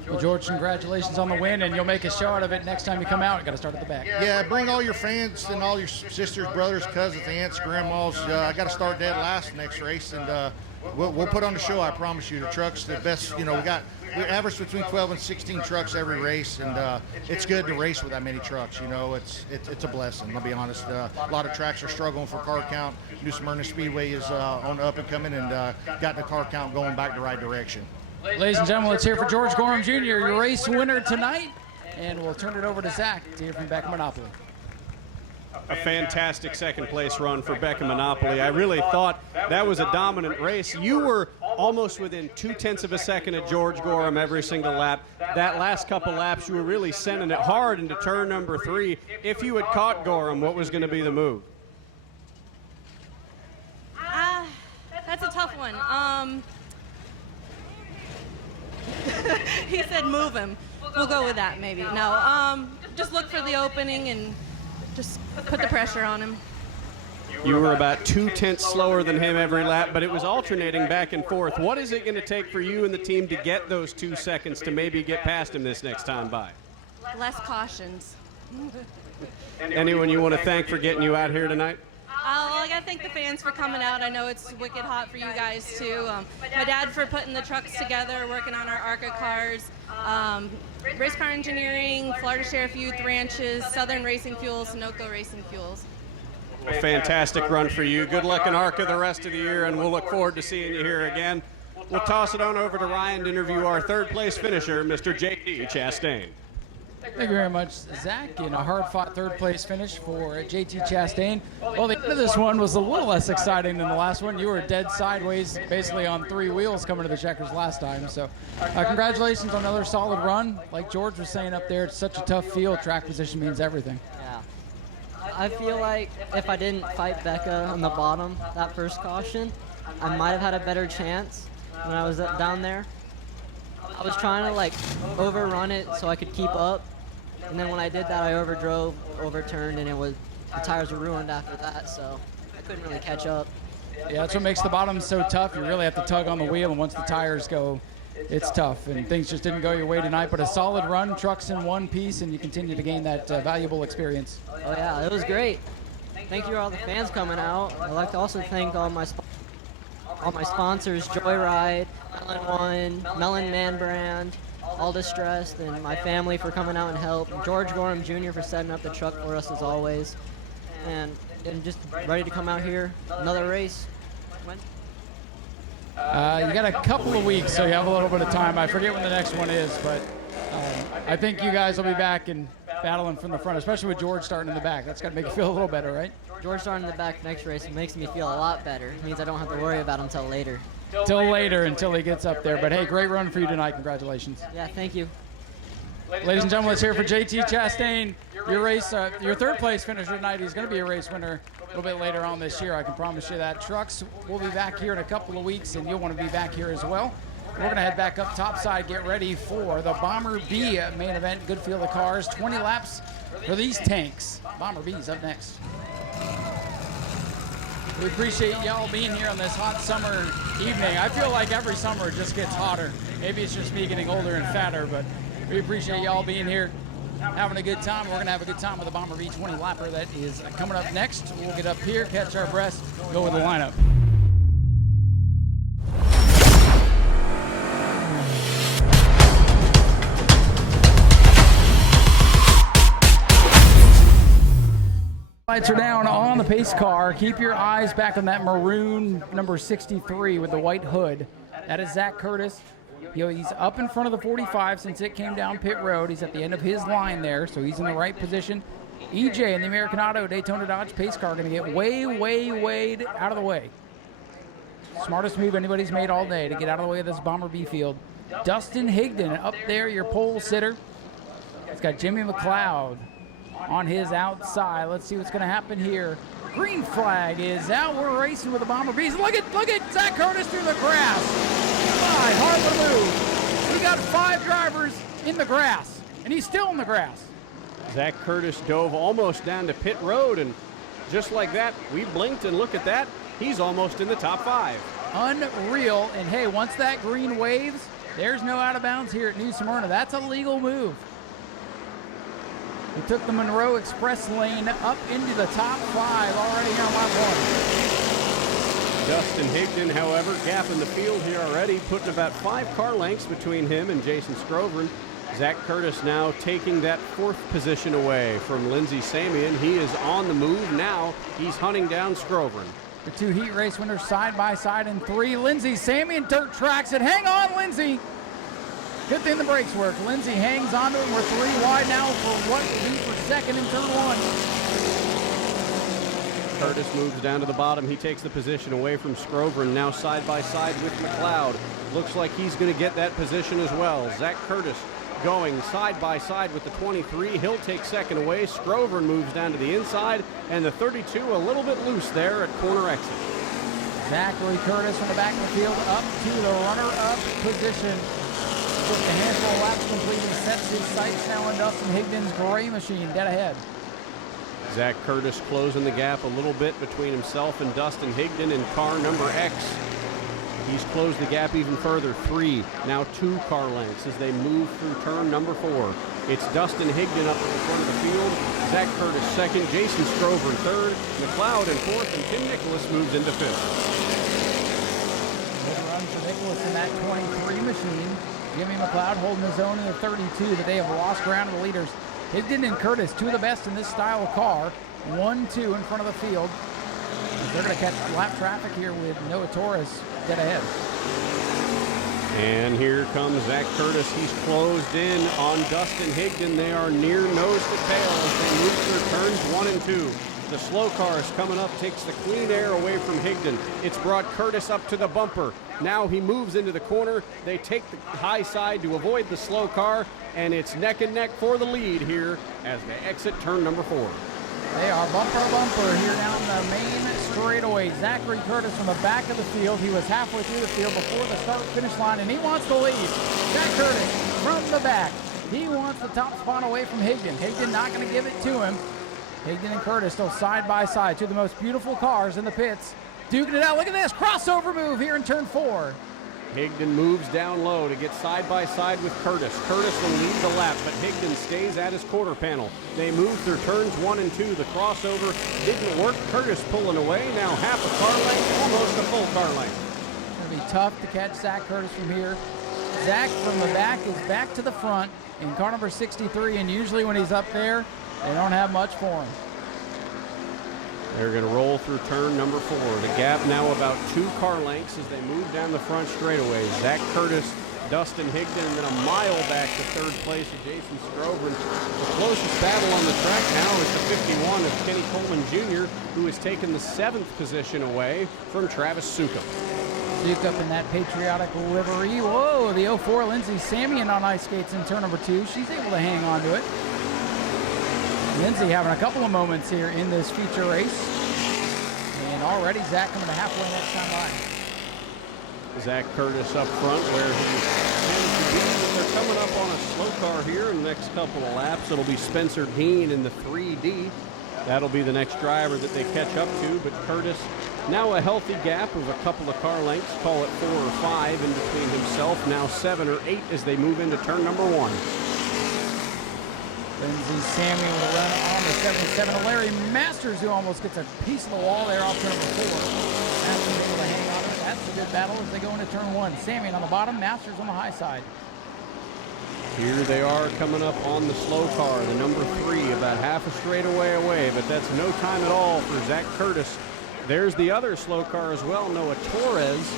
Well, George, congratulations on the win, and you'll make a show out of it next time you come out. You got to start at the back. Yeah, bring all your fans and all your sisters, brothers, cousins, aunts, grandmas. I got to start dead last next race, and we'll put on the show. I promise you. The trucks, the best. We average between 12 and 16 trucks every race, and it's good to race with that many trucks. It's a blessing. I'll be honest. A lot of tracks are struggling for car count. New Smyrna Speedway is on the up and coming, and got the car count going back the right direction. Ladies and gentlemen, let's hear for George Gorham Jr., your race winner tonight. And we'll turn it over to Zach to hear from Becca Monopoly. A fantastic second place run for Becca Monopoly. I really thought that was a dominant race. You were almost within 0.2 of a second of George Gorham every single lap. That last couple laps, you were really sending it hard into turn number 3. If you had caught Gorham, what was going to be the move? That's a tough one. He said move him. We'll go with that maybe. No, just look for the opening and just put the pressure on him. You were about 0.2 slower than him every lap, but it was alternating back and forth. What is it going to take for you and the team to get those 2 seconds to maybe get past him this next time by? Less cautions. Anyone you want to thank for getting you out here tonight? I got to thank the fans for coming out. I know it's wicked hot for you guys, too. My dad for putting the trucks together, working on our ARCA cars. Race Car Engineering, Florida Sheriff Youth Ranches, Southern Racing Fuels, Sunoco Racing Fuels. A fantastic run for you. Good luck in ARCA the rest of the year, and we'll look forward to seeing you here again. We'll toss it on over to Ryan to interview our third-place finisher, Mr. J.D. Chastain. Thank you very much, Zach, in a hard-fought third-place finish for JT Chastain. Well, the end of this one was a little less exciting than the last one. You were dead sideways, basically on 3 wheels coming to the checkers last time. So congratulations on another solid run. Like George was saying up there, it's such a tough field. Track position means everything. Yeah. I feel like if I didn't fight Becca on the bottom, that first caution, I might have had a better chance when I was down there. I was trying to overrun it so I could keep up. And then when I did that, I overdrove, overturned, and the tires were ruined after that, so I couldn't really catch up. Yeah, that's what makes the bottom so tough. You really have to tug on the wheel, and once the tires go, it's tough. And things just didn't go your way tonight, but a solid run, trucks in one piece, and you continue to gain that valuable experience. Oh, yeah, it was great. Thank you to all the fans coming out. I'd like to also thank all my sponsors, Joyride, Melon One, Melon Man Brand, Aldis Stressed and my family for coming out and help. George Gorham Jr. for setting up the truck for us as always. And just ready to come out here. Another race. When? You got a couple of weeks, so you have a little bit of time. I forget when the next one is, but I think you guys will be back and battling from the front, especially with George starting in the back. That's got to make you feel a little better, right? George starting in the back next race makes me feel a lot better. It means I don't have to worry about him until later. Until he gets up there. But hey, great run for you tonight. Congratulations. Yeah, thank you. Ladies and gentlemen, let's hear for JT Chastain. Your race, your third place finisher tonight. He's going to be a race winner a little bit later on this year. I can promise you that. Trucks will be back here in a couple of weeks, and you'll want to be back here as well. We're going to head back up topside, get ready for the Bomber B main event. Good field of cars, 20 laps for these tanks. Bomber B's up next. We appreciate y'all being here on this hot summer evening. I feel like every summer it just gets hotter. Maybe it's just me getting older and fatter, but we appreciate y'all being here, having a good time. We're going to have a good time with the Bomber B 20 lapper that is coming up next. We'll get up here, catch our breath, go with the lineup. Lights are down on the pace car. Keep your eyes back on that maroon number 63 with the white hood. That is Zach Curtis. He's up in front of the 45 since it came down pit road. He's at the end of his line there, so he's in the right position. EJ in the American Auto Daytona Dodge pace car going to get way out of the way. Smartest move anybody's made all day to get out of the way of this Bomber B field. Dustin Higdon up there, your pole sitter. It's got Jimmy McLeod on his outside. Let's see what's going to happen here. Green flag is out. We're racing with the Bomber Bees. Look at Zach Curtis through the grass. Hard to move. We got 5 drivers in the grass, and he's still in the grass. Zach Curtis dove almost down to pit road, and just like that, we blinked, and look at that. He's almost in the top 5. Unreal. And hey, once that green waves, there's no out of bounds here at New Smyrna. That's a legal move. He took the Monroe Express lane up into the top 5 already here on lap 1. Dustin Higdon, however, gapping the field here already, putting about 5 car lengths between him and Jason Scrovern. Zach Curtis now taking that 4th position away from Lindsey Samian. He is on the move now. He's hunting down Scrovern. The 2 heat race winners side by side in 3. Lindsey Samian dirt tracks it. Hang on, Lindsey. Good thing the brakes work. Lindsey hangs onto it. We're 3 wide now for what will be for second in turn 1. Curtis moves down to the bottom. He takes the position away from Scrovern, now side by side with McLeod. Looks like he's going to get that position as well. Zach Curtis going side by side with the 23. He'll take second away. Scrovern moves down to the inside, and the 32 a little bit loose there at corner exit. Zachary Curtis from the back of the field up to the runner-up position. With a handful of laps complete, he sets his sights now on Dustin Higdon's gray machine dead ahead. Zach Curtis closing the gap a little bit between himself and Dustin Higdon in car number X. He's closed the gap even further. 3, now 2 car lengths as they move through turn number 4. It's Dustin Higdon up at the front of the field. Zach Curtis second, Jason Scrovern third, McLeod in 4th, and Tim Nicholas moves into 5th. Good run for Nicholas in that 23 machine. Jimmy McLeod holding his own in the 32, but they have lost ground of the leaders. Higdon and Curtis, 2 of the best in this style of car. 1-2 in front of the field. They're going to catch lap traffic here with Noah Torres dead ahead. And here comes Zach Curtis. He's closed in on Dustin Higdon. They are near nose to tail as they move through turns 1 and 2. The slow cars coming up takes the clean air away from Higdon. It's brought Curtis up to the bumper. Now he moves into the corner. They take the high side to avoid the slow car, and it's neck and neck for the lead here as they exit turn number 4. They are bumper to bumper here down the main straightaway. Zachary Curtis from the back of the field. He was halfway through the field before the start-finish line, and he wants the lead. Zach Curtis from the back. He wants the top spot away from Higdon. Higdon not going to give it to him. Higdon and Curtis still side by side. 2 of the most beautiful cars in the pits. Duking it out. Look at this crossover move here in turn 4. Higdon moves down low to get side by side with Curtis. Curtis will lead the lap, but Higdon stays at his quarter panel. They move through turns 1 and 2. The crossover didn't work. Curtis pulling away. Now half a car length, almost a full car length. It's going to be tough to catch Zach Curtis from here. Zach from the back is back to the front in car number 63, and usually when he's up there, they don't have much for him. They're going to roll through turn number 4. The gap now about 2 car lengths as they move down the front straightaway. Zach Curtis, Dustin Higdon, and then a mile back to third place of Jason Strover. The closest battle on the track now is the 51 of Kenny Coleman Jr., who has taken the 7th position away from Travis Sukup. Sukup in that patriotic livery. Whoa, the 04 Lindsay Samian on ice skates in turn number 2. She's able to hang on to it. Lindsay having a couple of moments here in this feature race. And already Zach coming to halfway next time by. Zach Curtis up front where he tends to be. They're coming up on a slow car here in the next couple of laps. It'll be Spencer Dean in the 3D. That'll be the next driver that they catch up to. But Curtis, now a healthy gap of a couple of car lengths. Call it 4 or 5 in between himself. Now 7 or 8 as they move into turn number 1. Lindsay Samuel will run on the 77. Larry Masters, who almost gets a piece of the wall there off turn number 4. Masters able to hang on to it. That's a good battle as they go into turn 1. Samuel on the bottom, Masters on the high side. Here they are coming up on the slow car, the number 3, about half a straightaway away, but that's no time at all for Zach Curtis. There's the other slow car as well, Noah Torres.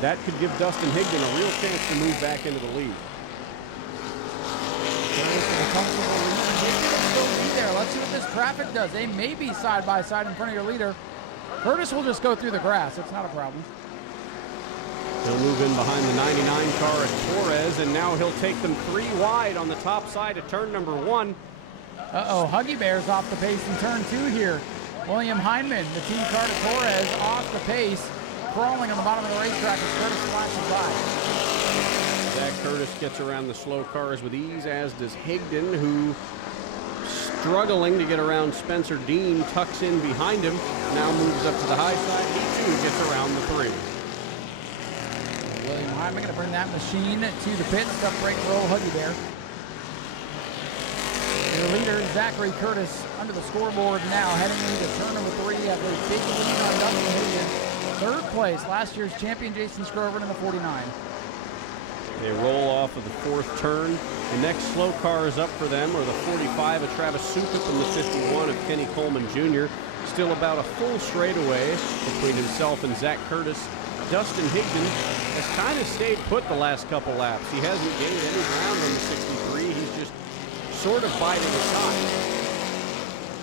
That could give Dustin Higdon a real chance to move back into the lead. Let's see what this traffic does. They may be side by side in front of your leader. Curtis will just go through the grass. It's not a problem. He'll move in behind the 99 car at Torres, and now he'll take them 3 wide on the top side of turn number 1. Uh-oh, Huggy Bear's off the pace in turn 2 here. William Heinman, the team car to Torres, off the pace, crawling on the bottom of the racetrack as Curtis flashes by. Zach Curtis gets around the slow cars with ease, as does Higdon, who, struggling to get around Spencer Dean, tucks in behind him, now moves up to the high side. He too gets around the 3. William Hyman going to bring that machine to the pit. Stuff break and roll Huggy Bear. Your leader, Zachary Curtis, under the scoreboard now, heading into turn number 3 after a big lead on Dustin Higdon. Third place, last year's champion Jason Scrover in the 49. They roll off of the 4th turn. The next slow cars up for them are the 45 of Travis Sukup and the 51 of Kenny Coleman Jr. Still about a full straightaway between himself and Zach Curtis. Dustin Higdon has kind of stayed put the last couple laps. He hasn't gained any ground on the 63. He's just sort of biding his time.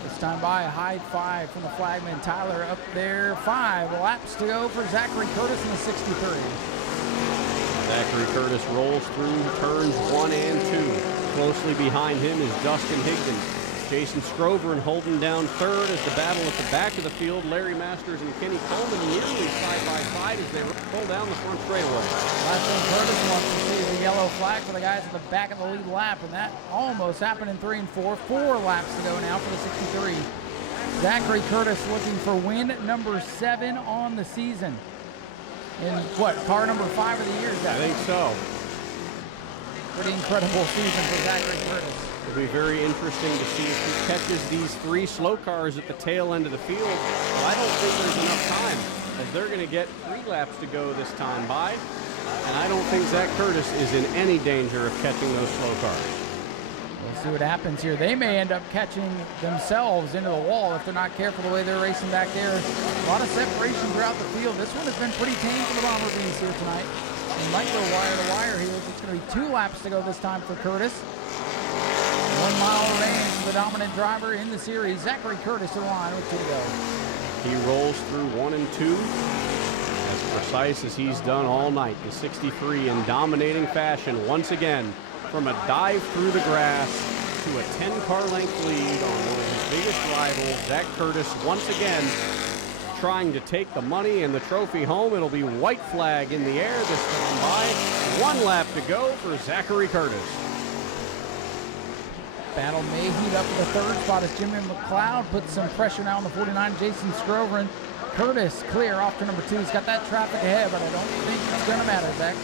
This time by a high 5 from the flagman. Tyler up there. 5 laps to go for Zachary Curtis in the 63. Zachary Curtis rolls through turns 1 and 2. Closely behind him is Dustin Higdon. Jason Scrover and holding down third as the battle at the back of the field. Larry Masters and Kenny Coleman nearly side by side as they pull down the front straightaway. Last thing Curtis wants to see the yellow flag for the guys at the back of the lead lap, and that almost happened in 3 and 4. 4 laps to go now for the 63. Zachary Curtis looking for win number 7 on the season. In what, car number 5 of the year? I think so. Pretty incredible season for Zachary Curtis. It'll be very interesting to see if he catches these 3 slow cars at the tail end of the field. Well, I don't think there's enough time, as they're going to get 3 laps to go this time by. And I don't think Zach Curtis is in any danger of catching those slow cars. We'll see what happens here. They may end up catching themselves into the wall if they're not careful the way they're racing back there. A lot of separation throughout the field. This one has been pretty tame for the Bomber Bees here tonight. They might go wire to wire here. It's going to be 2 laps to go this time for Curtis. 1 mile range for the dominant driver in the series. Zachary Curtis in line with 2 to go. He rolls through 1 and 2. As precise as he's done all night. The 63 in dominating fashion once again. From a dive through the grass to a 10-car length lead on one of his biggest rivals, Zach Curtis once again trying to take the money and the trophy home. It'll be white flag in the air this time by. 1 lap to go for Zachary Curtis. Battle may heat up to the 3rd spot as Jimmy McLeod puts some pressure now on the 49. Jason Scrover and Curtis clear off to number 2. He's got that traffic ahead, but I don't think it's going to matter, Zach.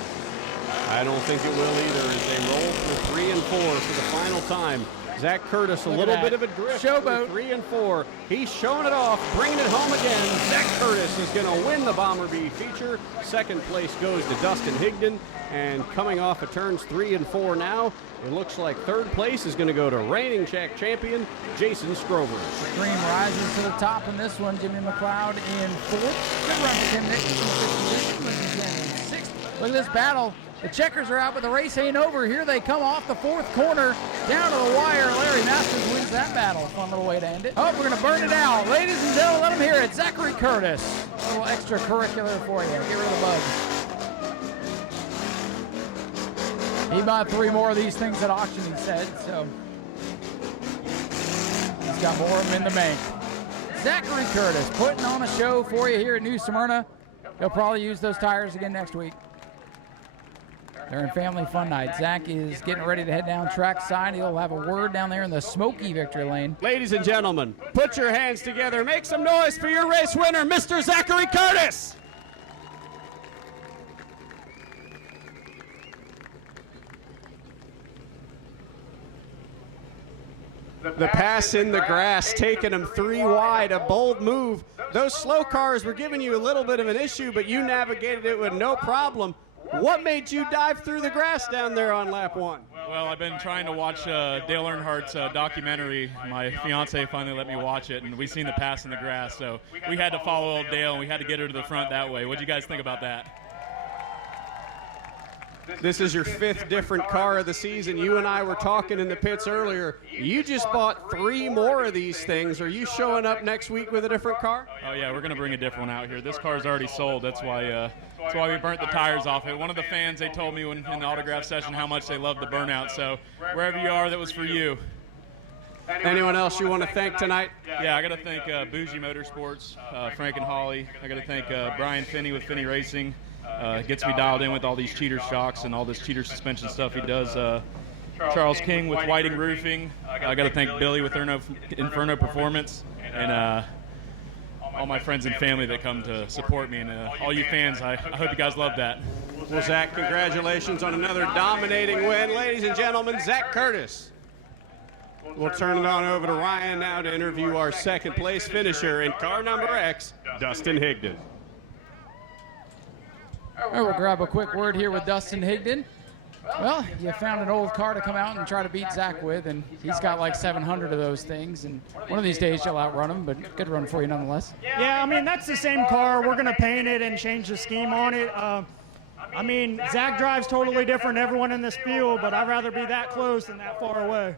I don't think it will either as they roll through 3 and 4 for the final time. Zach Curtis, a Look little at bit that. of a drift. Showboat. 3 and 4. He's showing it off, bringing it home again. Zach Curtis is going to win the Bomber Bee feature. Second place goes to Dustin Higdon. And coming off of turns 3 and 4 now, it looks like third place is going to go to reigning track champion Jason Scrover. The cream rises to the top in this one. Jimmy McLeod in fourth. Good run for Tim Nichols in sixth. Look at this battle. The checkers are out, but the race ain't over. Here they come off the fourth corner, down to the wire. Larry Masters wins that battle. Fun little way to end it. Oh, we're going to burn it out. Ladies and gentlemen, let them hear it. Zachary Curtis. A little extracurricular for you. Get rid of the bugs. He bought 3 more of these things at auction, he said, so he's got more of them in the bank. Zachary Curtis putting on a show for you here at New Smyrna. He'll probably use those tires again next week. They're in family fun night. Zach is getting ready to head down track side. He'll have a word down there in the smoky victory lane. Ladies and gentlemen, put your hands together. Make some noise for your race winner, Mr. Zachary Curtis. The pass in the grass, taking him 3 wide, a bold move. Those slow cars were giving you a little bit of an issue, but you navigated it with no problem. What made you dive through the grass down there on lap 1? Well, I've been trying to watch Dale Earnhardt's documentary. My fiance finally let me watch it, and we seen the pass in the grass, so we had to follow old Dale, and we had to get her to the front that way. What do you guys think about that? This is your 5th different car of the season. You and I were talking in the pits earlier. You just bought 3 more of these things. Are you showing up next week with a different car? Oh yeah, we're gonna bring a different one out here. This car's already sold. That's why we burnt the tires off it. One of the fans, they told me in the autograph session how much they loved the burnout. So wherever you are, that was for you. Anyone else you want to thank tonight? Yeah, I got to thank Bougie Motorsports, Frank and Holly. I got to thank Brian Finney with Finney Racing. Gets me dialed in with all these cheater shocks and all this cheater suspension stuff he does. Charles King with Whiting Roofing. I got to thank Billy with Inferno Performance, and all my friends and family that come to support me, and all you fans. I hope you guys love that. Well, Zach, congratulations on another dominating win. Ladies and gentlemen, Zach Curtis. We'll turn it on over to Ryan now to interview our second place finisher in car number X, Dustin Higdon. All right, we'll grab a quick word here with Dustin Higdon. Well, you found an old car to come out and try to beat Zach with, and he's got like 700 of those things, and one of these days you'll outrun him, but good run for you nonetheless. Yeah, I mean, that's the same car. We're going to paint it and change the scheme on it. I mean, Zach drives totally different than everyone in this field, but I'd rather be that close than that far away.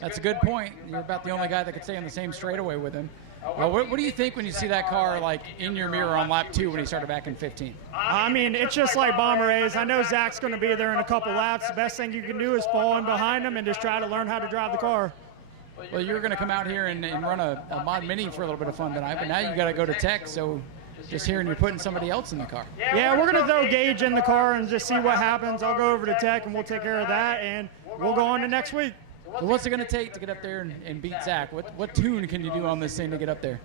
That's a good point. You're about the only guy that could stay on the same straightaway with him. What do you think when you see that car like in your mirror on lap 2 when he started back in 15? I mean, it's just like Bomber A's. I know Zach's going to be there in a couple laps. The best thing you can do is fall in behind him and just try to learn how to drive the car. Well, you're going to come out here and run a mod mini for a little bit of fun tonight, but now you got to go to tech, so just hearing you're putting somebody else in the car. Yeah, we're going to throw Gage in the car and just see what happens. I'll go over to tech and we'll take care of that, and we'll go on to next week. So what's it going to take to get up there and beat Zach? What tune can you do on this thing to get up there?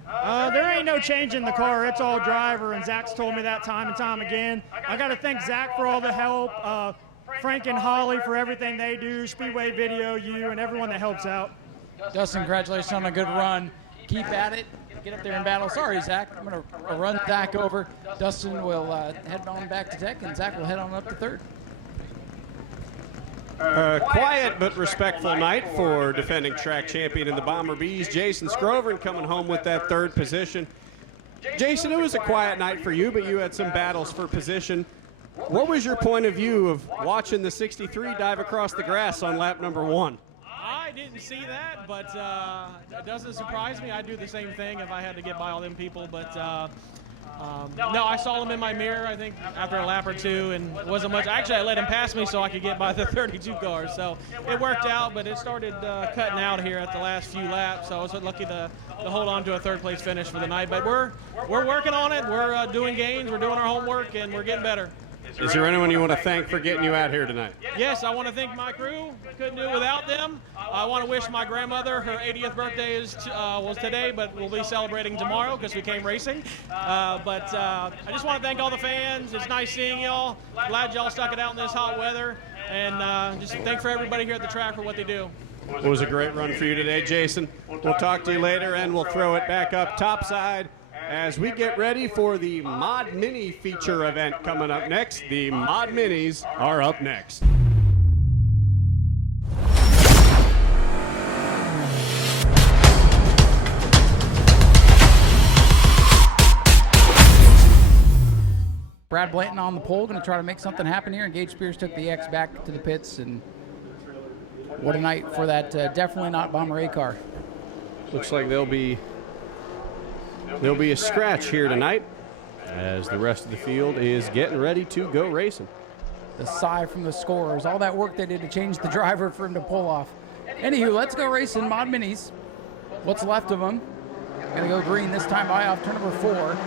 There ain't no change in the car. It's all driver, and Zach's told me that time and time again. I got to thank Zach for all the help, Frank and Holly for everything they do, Speedway Video, you, and everyone that helps out. Dustin, congratulations on a good run. Keep at it. Get up there and battle. Sorry, Zach. I'm going to run Zach over. Dustin will head on back to tech, and Zach will head on up to third. Quiet but respectful night for defending track champion in the Bomber Bees, Jason Scrover, coming home with that third position. Jason, it was a quiet night for you, but you had some battles for position. What was your point of view of watching the 63 dive across the grass on lap number 1? I didn't see that, but it doesn't surprise me. I'd do the same thing if I had to get by all them people, but no, I saw him in my mirror, I think, after a lap or two, and it wasn't much. Actually, I let him pass me so I could get by the 32 cars, so it worked out, but it started cutting out here at the last few laps, so I was lucky to hold on to a third-place finish for the night. But we're working on it. We're doing gains. We're doing our homework, and we're getting better. Is there anyone you want to thank for getting you out here tonight? Yes, I want to thank my crew. Couldn't do it without them. I want to wish my grandmother, her 80th birthday was today, but we'll be celebrating tomorrow because we came racing. But I just want to thank all the fans. It's nice seeing y'all. Glad y'all stuck it out in this hot weather. And just thank for everybody here at the track for what they do. It was a great run for you today, Jason. We'll talk to you later, and we'll throw it back up topside as we get ready for the Mod Mini feature event coming up next. The Mod Minis are up next. Brad Blanton on the pole, going to try to make something happen here. And Gage Spears took the X back to the pits, and what a night for that definitely not Bomber A car. Looks like there'll be a scratch here tonight as the rest of the field is getting ready to go racing. The sigh from the scorers, all that work they did to change the driver for him to pull off. Anywho, let's go racing Mod Minis. What's left of them? Gonna go green this time by off turn number 4.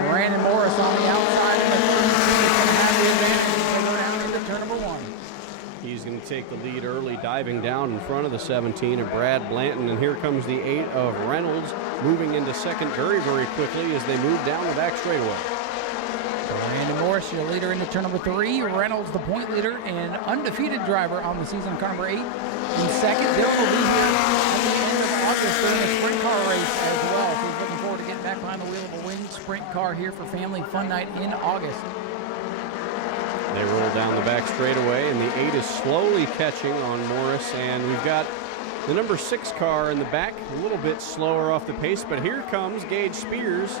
Brandon Morris on the outside in the third. He's gonna have the advantage as they go down into turn number 1. He's going to take the lead early, diving down in front of the 17 of Brad Blanton. And here comes the 8 of Reynolds, moving into second very, very quickly as they move down the back straightaway. Brandon Morris, your leader into turn number 3. Reynolds, the point leader and undefeated driver on the season, car number 8. In second, Dylan will be here at the end of August during a sprint car race as well. So he's looking forward to getting back behind the wheel of a winged sprint car here for Family Fun Night in August. They roll down the back straightaway, and the 8 is slowly catching on Morris. And we've got the number 6 car in the back, a little bit slower off the pace. But here comes Gage Spears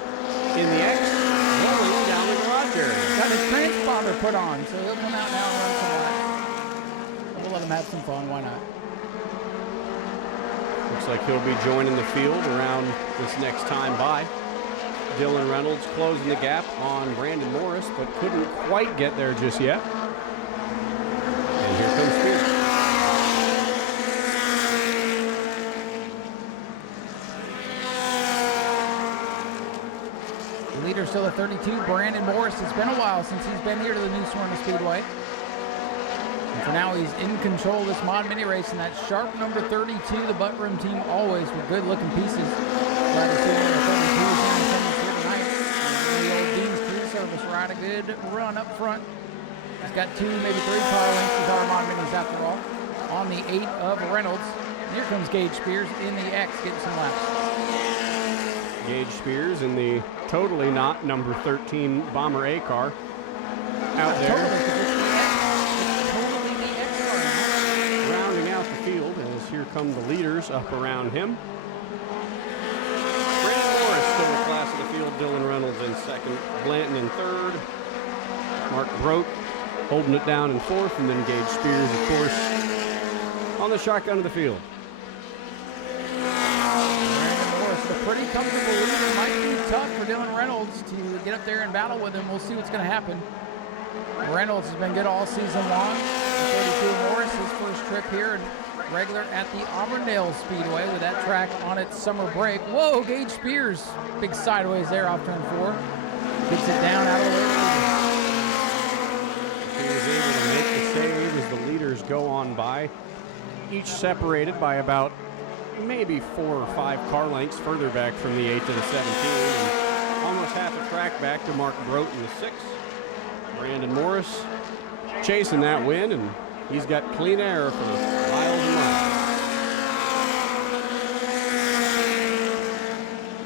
in the X, rolling down the garage area. Got his transponder put on, so he'll come out now and run some laps. We'll let him have some fun, why not? Looks like he'll be joining the field around this next time by. Dylan Reynolds closing the gap on Brandon Morris, but couldn't quite get there just yet. And here comes Spears. The leader still at 32, Brandon Morris. It's been a while since he's been here to the new Smyrna Speedway. And for now, he's in control of this Mod Mini race, and that sharp number 32, the butt room team, always with good-looking pieces. Glad to see one of the 32s here in attendance here tonight. And the old Dean's Crew Service ride a good run up front. He's got 2, maybe 3 car lengths with our Mod Minis after all. On the 8 of Reynolds. And here comes Gage Spears in the X getting some laps. Gage Spears in the totally not number 13 Bomber A car out there. Rounding out the field as here come the leaders up around him. Brandon Morris still in class of the field. Dylan Reynolds in second. Blanton in third. Mark Broke holding it down in fourth. And then Gage Spears, of course, on the shotgun of the field. A pretty comfortable leader. Might be tough for Dylan Reynolds to get up there and battle with him. We'll see what's going to happen. Reynolds has been good all season long. 32 Morris, his first trip here, and regular at the Auburndale Speedway with that track on its summer break. Whoa, Gage Spears, big sideways there off turn 4. Gets it down out of the way. He was able to make the save as the leaders go on by, each separated by about maybe 4 or 5 car lengths further back from the 8 to the 17, and almost half a track back to Mark Brote in the 6. Brandon Morris chasing that win, and he's got clean air for miles and miles.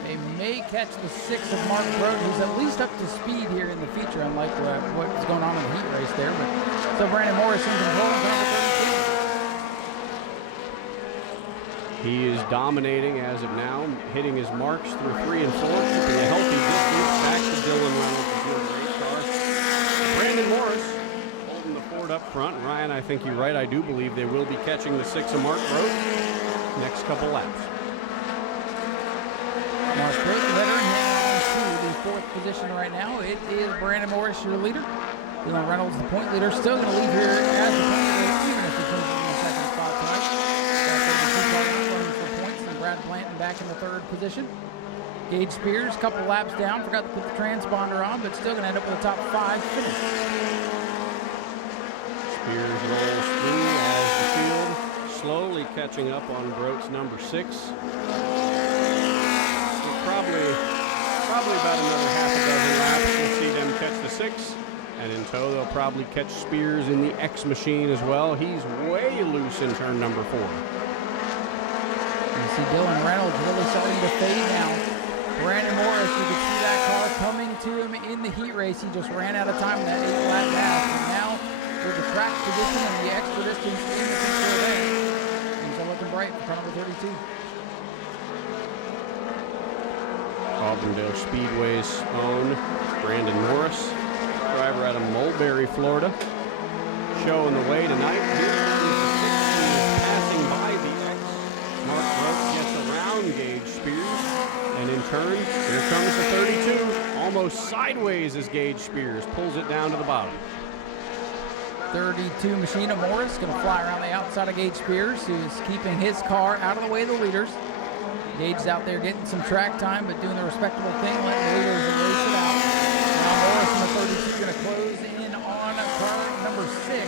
They may catch the 6 of Mark Brote, who's at least up to speed here in the feature, unlike what's going on in the heat race there. But so Brandon Morris in control of number 32. He is dominating as of now, hitting his marks through 3 and 4, keeping a healthy distance back to Dylan Reynolds' race car. Brandon Morris holding the Ford up front. Ryan, I think you're right. I do believe they will be catching the 6 of Mark Brote next couple laps. Mark Brote, the veteran, hanging on to the 4th position right now. It is Brandon Morris, your leader. Dylan Reynolds, the point leader, still going to lead here as the point leader, even if he finishes in the second spot tonight. Brad Blanton back in the 3rd position. Gage Spears, couple laps down, forgot to put the transponder on, but still going to end up with a top 5 finish. Spears rolls through as the field slowly catching up on Brote's number 6. So probably about another half a dozen laps. We'll see them catch the 6. And in tow, they'll probably catch Spears in the X machine as well. He's way loose in turn number 4. You see Dylan Reynolds really starting to fade now. Brandon Morris, you can see that car coming to him in the heat race. He just ran out of time in that 8-lap pass. And now, with the track position and the extra distance in the control lane, things are looking bright for car number 32. Auburndale Speedway's own Brandon Morris, driver out of Mulberry, Florida, showing the way tonight. Here is the 16 passing by the X. Mark Roach gets around Gage Spears, and in turn, here comes the 32, almost sideways as Gage Spears pulls it down to the bottom. 32 Machina Morris going to fly around the outside of Gage Spears, who's keeping his car out of the way of the leaders. Gage's out there getting some track time, but doing the respectable thing, letting the leaders race it out. Now Morris in the 32 going to close in on car number 6.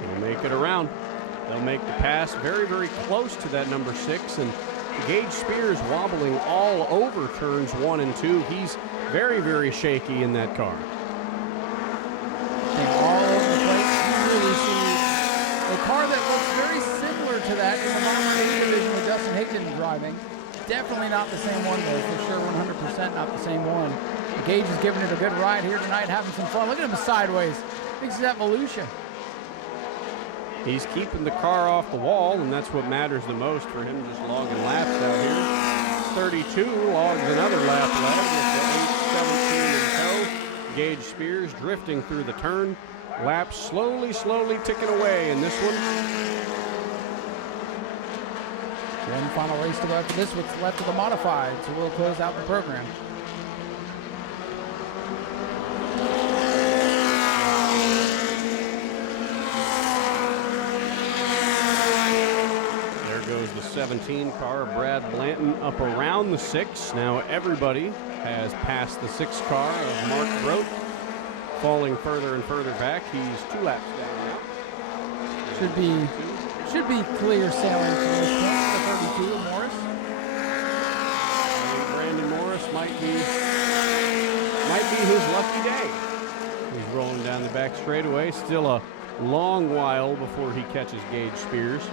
They'll make it around. They'll make the pass very, very close to that number 6, and Gage Spears wobbling all over turns 1 and 2. He's very, very shaky in that car. And all over the place. You really see a car that looks very similar to that in the Modern A division with Dustin Higdon driving. Definitely not the same one, though, for sure, 100% not the same one. Gage is giving it a good ride here tonight, having some fun. Look at him sideways. Thinks he's at Volusia. He's keeping the car off the wall, and that's what matters the most for him, just logging laps out here. 32 logs another lap left with the 8:17 in tow. Gage Spears drifting through the turn. Laps slowly, slowly ticking away in this one. One final race to go after this, what's left of the modified, so we'll close out the program. Goes the 17 car, Brad Blanton up around the 6. Now everybody has passed the 6 car of Mark Brote, falling further and further back. He's 2 laps down now. Should be clear sailing for this point. The 32 of Morris. And Brandon Morris might be his lucky day. He's rolling down the back straightaway. Still a long while before he catches Gage Spears.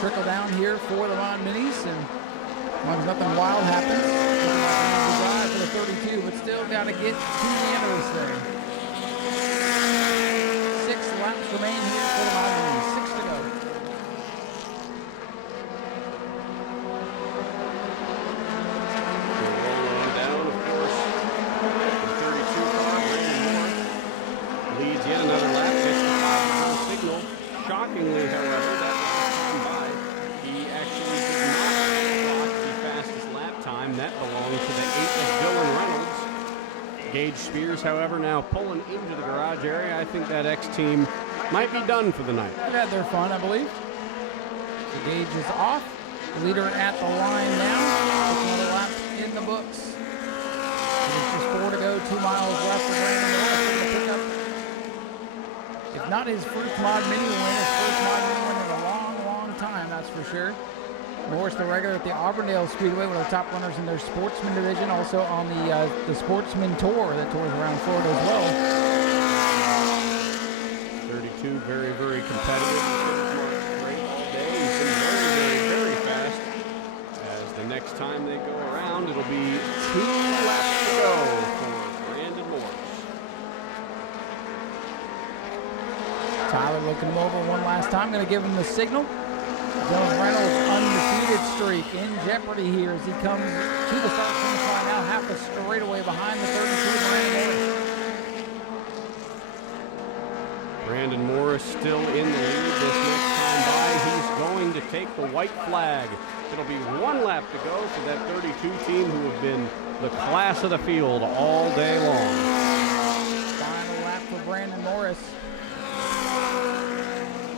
Trickle down here for the Mon Minis, and as long as nothing wild happens, the drive for the 32, but still got to get to the end of this thing. 6 laps remain here for the Mon Minis. 6 to go. Rolling down, of course, the 32 car, Brandon Morris leads yet another lap, gets the 5-mile signal. Shockingly, however, that that belonged to the 8 of Dylan Reynolds. Gage Spears, however, now pulling into the garage area. I think that X team might be done for the night. They've had their fun, I believe. The Gage is off. The leader at the line now. Another lap in the books. There's just 4 to go, 2 miles left for Brandon Morris to pick up. If not his first Mod Mini win, his first Mod Mini win in a long, long time, that's for sure. Morris, the regular at the Auburndale Speedway, one of the top runners in their sportsman division, also on the sportsman tour that tours around Florida as well. 32, very, very competitive. Great all day. He's been very, very, very fast. As the next time they go around, it'll be 2 laps to go for Brandon Morris. Tyler looking him over one last time, going to give him the signal. Dylan Reynolds' undefeated streak in jeopardy here as he comes to the start finish line now, half a straightaway behind the 32 Brandon Morris still in the lead this next time by. He's going to take the white flag. It'll be 1 lap to go for that 32 team who have been the class of the field all day long. Final lap for Brandon Morris.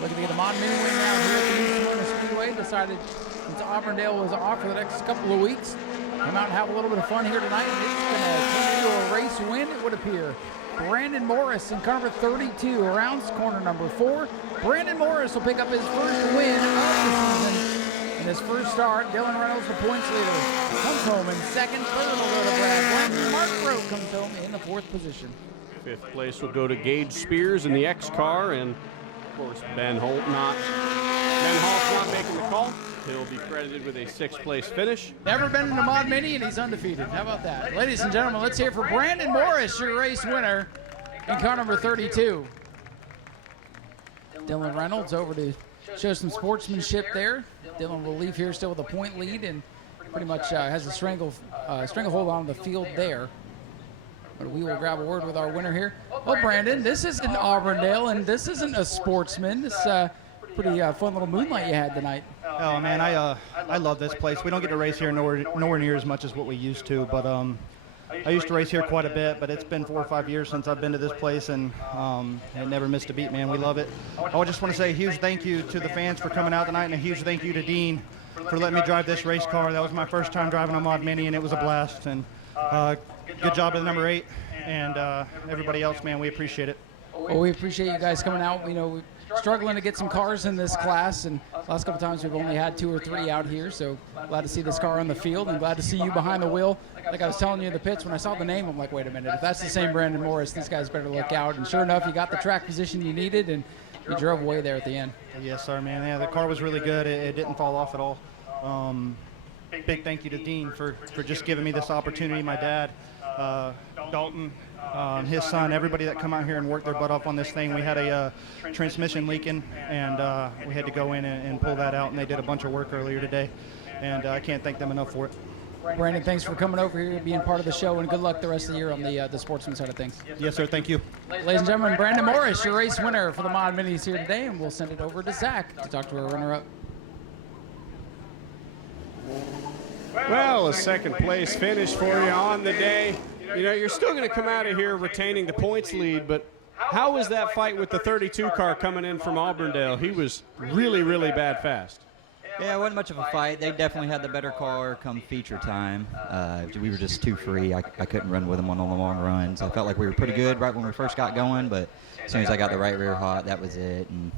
Looking to get a Mon Mini win now here at the Smyrna Speedway. Decided since Auburndale was off for the next couple of weeks, come out and have a little bit of fun here tonight. And it's going to turn into a race win, it would appear. Brandon Morris in car number 32, around corner number 4. Brandon Morris will pick up his first win of the season. And this first start, Dylan Reynolds, the points leader, comes home in second. Third will go to Brad Blanton. Mark Rowe comes home in the 4th position. 5th place will go to Gage Spears in the X car, and of course Ben Holt's not making the call. He'll be credited with a 6th place finish. Never been in a Mod Mini, and he's undefeated. How about that? Ladies and gentlemen, let's hear for Brandon Morris, your race winner in car number 32. Dylan Reynolds over to show some sportsmanship there. Dylan will leave here still with a point lead and pretty much has a stranglehold on the field there. But we will grab a word with our winner here. Well, Brandon, this isn't Auburndale, and this isn't a sportsman. This pretty fun little moonlight you had tonight. Oh man, I love this place. We don't get to race here nowhere near as much as what we used to, but I used to race here quite a bit, but it's been 4 or 5 years since I've been to this place, and it never missed a beat, man. We love it. I just want to say a huge thank you to the fans for coming out tonight, and a huge thank you to Dean for letting me drive this race car. That was my first time driving a Mod Mini, and it was a blast. And good job to the number 8 and everybody else, man. We appreciate it. Well, we appreciate you guys coming out. You know, we're struggling to get some cars in this class, and the last couple times we've only had 2 or 3 out here, so glad to see this car on the field and glad to see you behind the wheel. Like I was telling you in the pits, when I saw the name, I'm like, wait a minute, if that's the same Brandon Morris, these guys better look out. And sure enough, you got the track position you needed, and you drove away there at the end. Yes, sir, man. Yeah, the car was really good. It didn't fall off at all. Big thank you to Dean for just giving me this opportunity. My dad, Dalton, his son, everybody that come out here and worked their butt off on this thing. We had a transmission leaking, and we had to go in and pull that out, and they did a bunch of work earlier today, and I can't thank them enough for it. Brandon, thanks for coming over here, being part of the show, and good luck the rest of the year on the sportsman side of things. Yes, sir. Thank you. Ladies and gentlemen, Brandon Morris, your race winner for the Mod Minis here today, and we'll send it over to Zach to talk to our runner-up. Well, a 2nd place finish for you on the day. You know, you're still going to come out of here retaining the points lead, but how was that fight with the 32 car coming in from Auburndale? He was really, really bad fast. Yeah, it wasn't much of a fight. They definitely had the better car come feature time. We were just too free. I couldn't run with them on the long runs. I felt like we were pretty good right when we first got going, but as soon as I got the right rear hot, that was it, and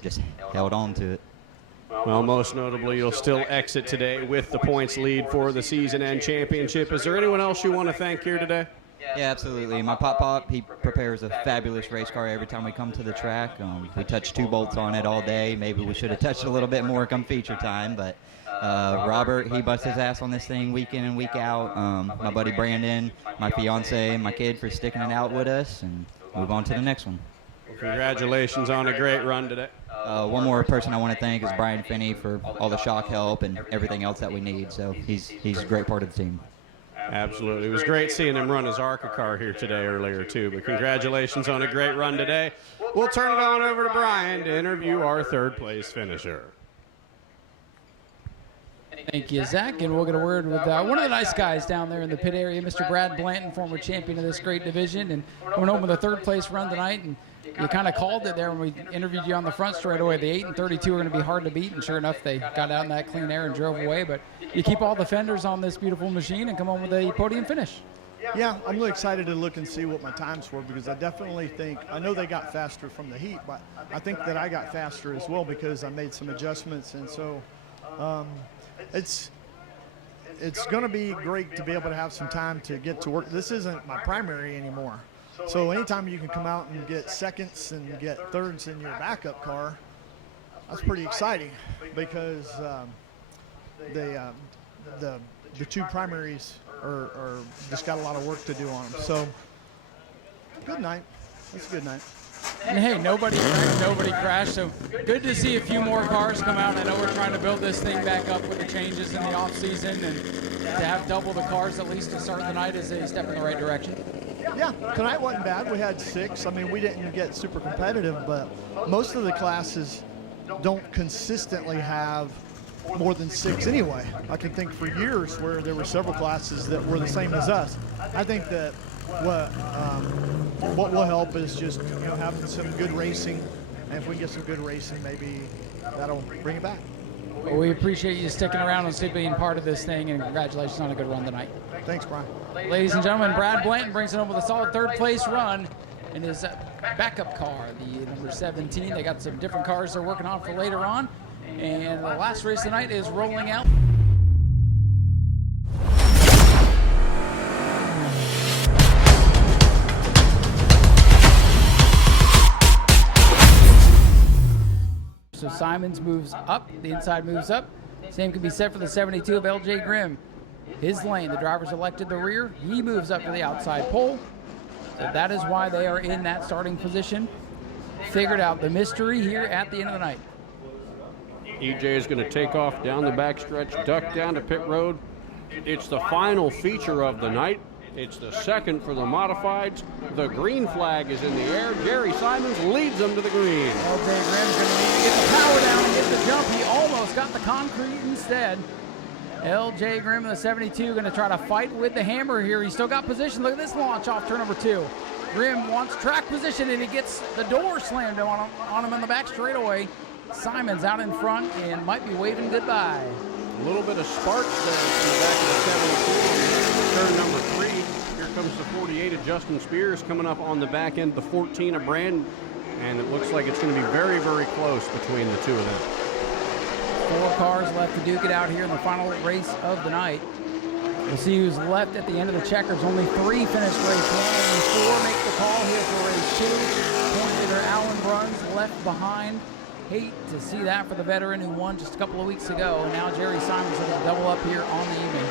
just held on to it. Well, most notably, you'll still exit today with the points lead for the season and championship. Is there anyone else you want to thank here today? Yeah, absolutely. My Pop, he prepares a fabulous race car every time we come to the track. We touch 2 bolts on it all day. Maybe we should have touched a little bit more come feature time, but Robert, he busts his ass on this thing week in and week out. My buddy Brandon, my fiance, and my kid for sticking it out with us, and move on to the next one. Well, congratulations on a great run today. One more person I want to thank is Brian Finney for all the shock help and everything else that we need. So he's a great part of the team. Absolutely. It was great seeing him run his ARCA car here today earlier, too. But congratulations on a great run today. We'll turn it on over to Brian to interview our 3rd place finisher. Thank you, Zach. And we'll get a word with one of the nice guys down there in the pit area, Mr. Brad Blanton, former champion of this great division, and coming home with a 3rd place run tonight. And you kind of called it there when we interviewed you on the front straight away. The 8 and 32 are going to be hard to beat, and sure enough, they got out in that clean air and drove away. But you keep all the fenders on this beautiful machine and come home with a podium finish. Yeah, I'm really excited to look and see what my times were, because I definitely think, I know they got faster from the heat, but I think that I got faster as well because I made some adjustments. And so it's going to be great to be able to have some time to get to work. This isn't my primary anymore. So anytime you can come out and get seconds and get thirds in your backup car, that's pretty exciting, because the 2 primaries are just got a lot of work to do on them. So good night. That's a good night. And hey, nobody crashed, so good to see a few more cars come out. I know we're trying to build this thing back up with the changes in the off season, and to have double the cars at least to start the night is a step in the right direction. Yeah, tonight wasn't bad. We had 6. I mean, we didn't get super competitive, but most of the classes don't consistently have more than 6 anyway. I can think for years where there were several classes that were the same as us. I think that what will help is just having some good racing, and if we get some good racing, maybe that'll bring it back. Well, we appreciate you sticking around and still being part of this thing, and congratulations on a good run tonight. Thanks, Brian. Ladies and gentlemen, Brad Blanton brings it home with a solid 3rd place run in his backup car, the number 17. They got some different cars they're working on for later on. And the last race tonight is rolling out. So Simons moves up, the inside moves up. Same can be said for the 72 of LJ Grimm. His lane, the driver's elected the rear. He moves up to the outside pole. So that is why they are in that starting position. Figured out the mystery here at the end of the night. EJ is going to take off down the backstretch, duck down to pit road. It's the final feature of the night. It's the second for the modifieds. The green flag is in the air. Jerry Simons leads them to the green. LJ Grimm's going to need to get the power down and get the jump. He almost got the concrete instead. LJ Grimm in the 72 going to try to fight with the hammer here. He's still got position. Look at this launch off turn number 2. Grimm wants track position, and he gets the door slammed on him in the back straightaway. Simons out in front and might be waving goodbye. A little bit of sparks there in the back of the 72. Turn number 3. Here comes the 48 of Justin Spears coming up on the back end, the 14 of Brand, and it looks like it's going to be very, very close between the two of them. 4 cars left to duke it out here in the final race of the night. We'll see who's left at the end of the checkers. Only 3 finished race 1, only 4 make the call here for race 2. Point leader Alan Bruns left behind. Hate to see that for the veteran who won just a couple of weeks ago, and now Jerry Simons is going to double up here on the evening.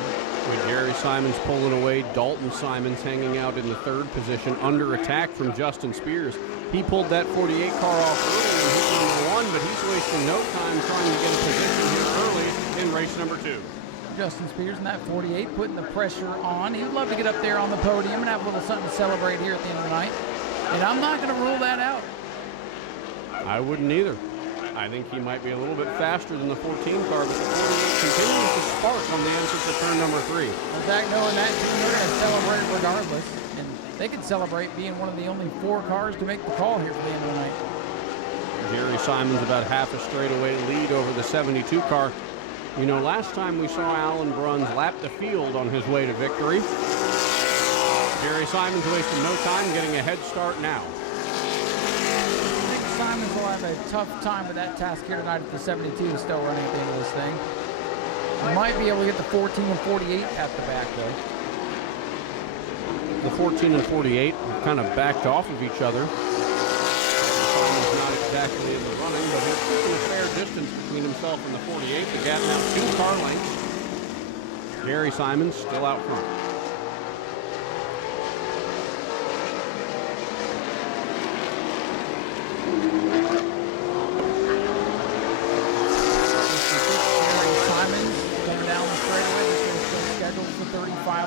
With Jerry Simons pulling away, Dalton Simons hanging out in the 3rd position under attack from Justin Spears. He pulled that 48 car off early and hit number 1, but he's wasting no time trying to get a position here early in race number 2. Justin Spears in that 48 putting the pressure on. He would love to get up there on the podium and have a little something to celebrate here at the end of the night. And I'm not going to rule that out. I wouldn't either. I think he might be a little bit faster than the 14 car, but the 48 continues to spark on the entrance of turn number 3. In fact, knowing that team, they're going to celebrate regardless. And they could celebrate being one of the only 4 cars to make the call here for the end of the night. Jerry Simons about half a straightaway lead over the 72 car. You know, last time we saw Alan Bruns lap the field on his way to victory. Jerry Simons wasting no time getting a head start now. Simons will have a tough time with that task here tonight if the 72 is still running at the end of this thing. He might be able to get the 14 and 48 at the back, though. The 14 and 48 have kind of backed off of each other. Simons not exactly in the running, but he's keeping a fair distance between himself and the 48. The gap now 2 car lengths. Jerry Simons still out front.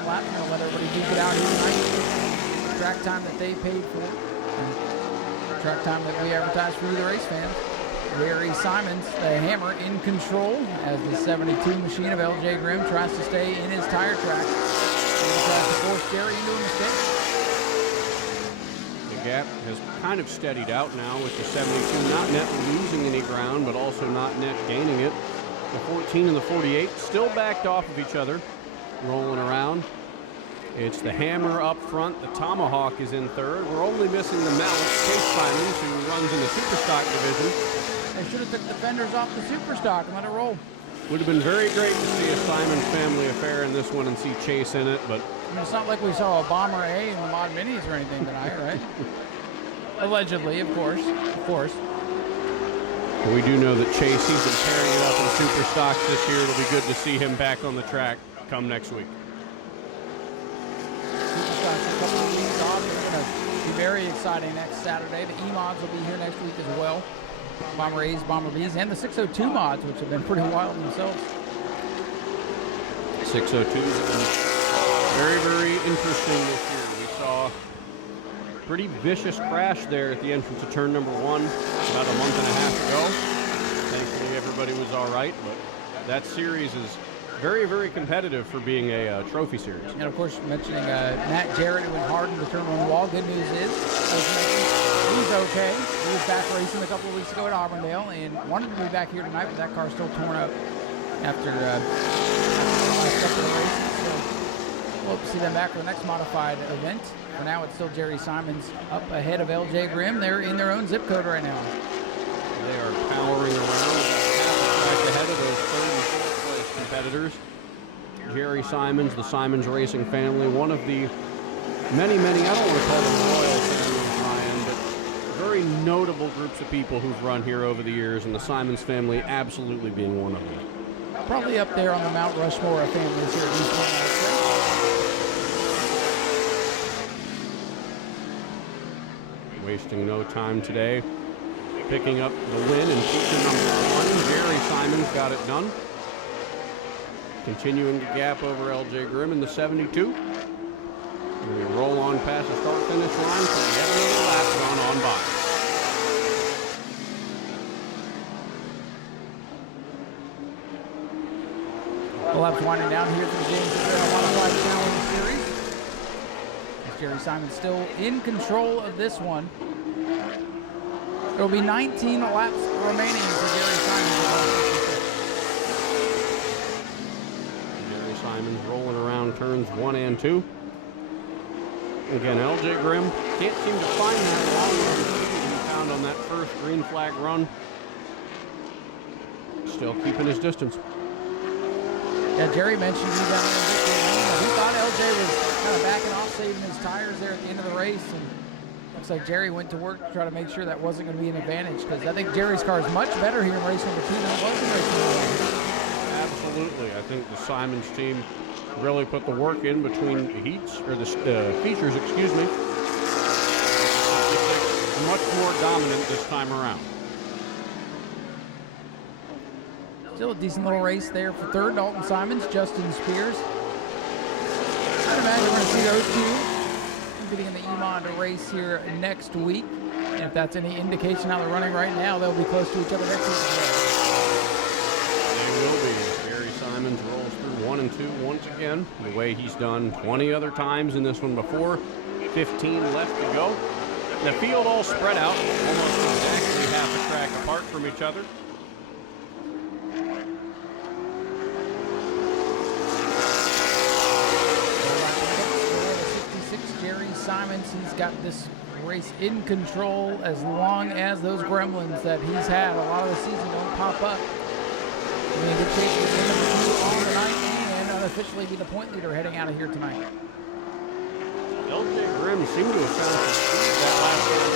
Lap. I'm going to let everybody duke it out here tonight. Track time that they paid for. And track time that we advertised for you, the race fans. Jerry Simons, the hammer, in control as the 72 machine of LJ Grimm tries to stay in his tire track. And tries to force Jerry into a mistake. The gap has kind of steadied out now with the 72 not net losing any ground, but also not net gaining it. The 14 and the 48 still backed off of each other. Rolling around. It's the hammer up front. The Tomahawk is in 3rd. We're only missing the Mallet, Chase Simons, who runs in the Superstock division. They should have took the fenders off the Superstock and let it roll. Would have been very great to see a Simons family affair in this one and see Chase in it, but... I mean, it's not like we saw a Bomber A in the Mod Minis or anything tonight, right? Allegedly, of course. Of course. But we do know that Chase, he's been tearing it up in Superstocks this year. It'll be good to see him back on the track come next week. Superstocks a couple of weeks off. They're going to be very exciting next Saturday. The E-mods will be here next week as well. Bomber A's, Bomber B's, and the 602 mods, which have been pretty wild themselves. 602 has been very, very interesting this year. We saw a pretty vicious crash there at the entrance of turn number 1 about a month and a half ago. Thankfully, everybody was all right, but that series is very, very competitive for being a trophy series. And of course, mentioning Matt Jarrett, who went hard in the turn 1 wall. Good news is, he's okay. He was back racing a couple of weeks ago at Auburndale and wanted to be back here tonight, but that car's still torn up after the last couple of races. So we'll hope to see them back for the next modified event. For now, it's still Jerry Simons up ahead of LJ Grimm. They're in their own zip code right now. They are powering around. ahead of those third and fourth place competitors. Jerry Simons, the Simons Racing family, one of the many, I don't want to call them royal families, Ryan, but very notable groups of people who've run here over the years, and the Simons family absolutely being one of them. Probably up there on the Mount Rushmore of families here at East Point. Wasting no time today. Picking up the win in feature number 1. Jerry Simons got it done. Continuing the gap over LJ Grimm in the 72. We roll on past the start-finish line for yet another lap gone on by. The laps winding down here for the James Trail Modified Challenge Series. As Jerry Simons still in control of this one. There will be 19 laps remaining for Jerry Simons. Jerry Simons rolling around turns 1 and 2. Again, LJ Grimm can't seem to find that long run speed he found on that first green flag run. Still keeping his distance. Yeah, Jerry mentioned he down in victory lane. He thought LJ was kind of backing off, saving his tires there at the end of the race. And looks like Jerry went to work to try to make sure that wasn't going to be an advantage, because I think Jerry's car is much better here in race number 2 than it was in race number 1. Absolutely. I think the Simons team really put the work in between the heats, or the features, excuse me. Much more dominant this time around. Still a decent little race there for third. Dalton Simons, Justin Spears. I'd imagine we're going to see those two competing in the E-Mod race here next week. And if that's any indication how they're running right now, they'll be close to each other next week as well. They will be. Jerry Simons rolls through 1 and 2 once again, the way he's done 20 other times in this one before. 15 left to go. The field all spread out, almost exactly half a track apart from each other. Jerry Simons, he's got this race in control as long as those gremlins that he's had a lot of the season don't pop up. He's in good shape to win number 2 on the night and unofficially be the point leader heading out of here tonight. LJ Grimm seemed to have found some speed that last round.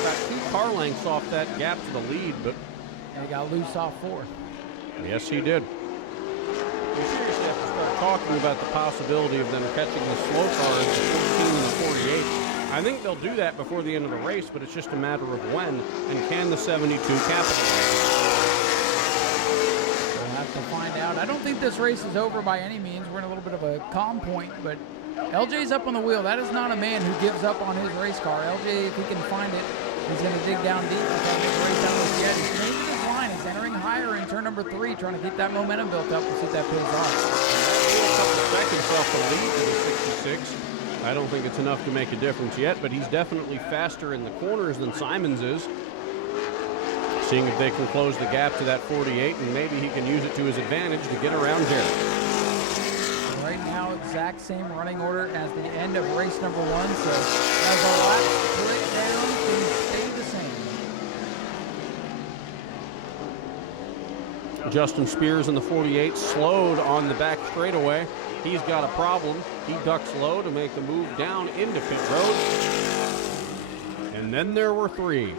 About 2 car lengths off that gap to the lead, but he got loose off 4. Yes, he did. We seriously have to start talking about the possibility of them catching the slow cars, the 14 and the 48. I think they'll do that before the end of the race, but it's just a matter of when, and can the 72 capitalize? We'll have to find out. I don't think this race is over by any means. We're in a little bit of a calm point, but LJ's up on the wheel. That is not a man who gives up on his race car. LJ, if he can find it, he's going to dig down deep and try to make the race out of this yet. He's changing his line. He's entering higher in turn number 3, trying to keep that momentum built up. We'll see if that pays off. A couple of seconds off the lead to the 66. I don't think it's enough to make a difference yet, but he's definitely faster in the corners than Simons is. Seeing if they can close the gap to that 48, and maybe he can use it to his advantage to get around Jerry. Right now, exact same running order as the end of race number 1, so as the laps break down, things stay the same. Justin Spears in the 48 slowed on the back straightaway. He's got a problem. He ducks low to make the move down into pit road. And then there were 3. Now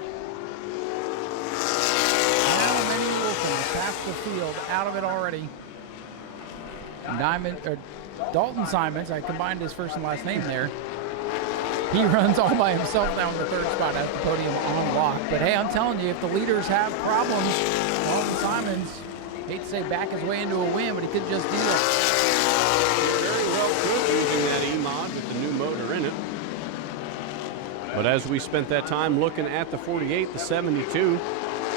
Minnie Wilson past the field, out of it already. Dalton Simons, I combined his first and last name there. He runs all by himself down to the 3rd spot at the podium on lock. But hey, I'm telling you, if the leaders have problems, Dalton Simons, hate to say back his way into a win, but he could just do it. Very well good using that E-Mod with the new motor in it. But as we spent that time looking at the 48, the 72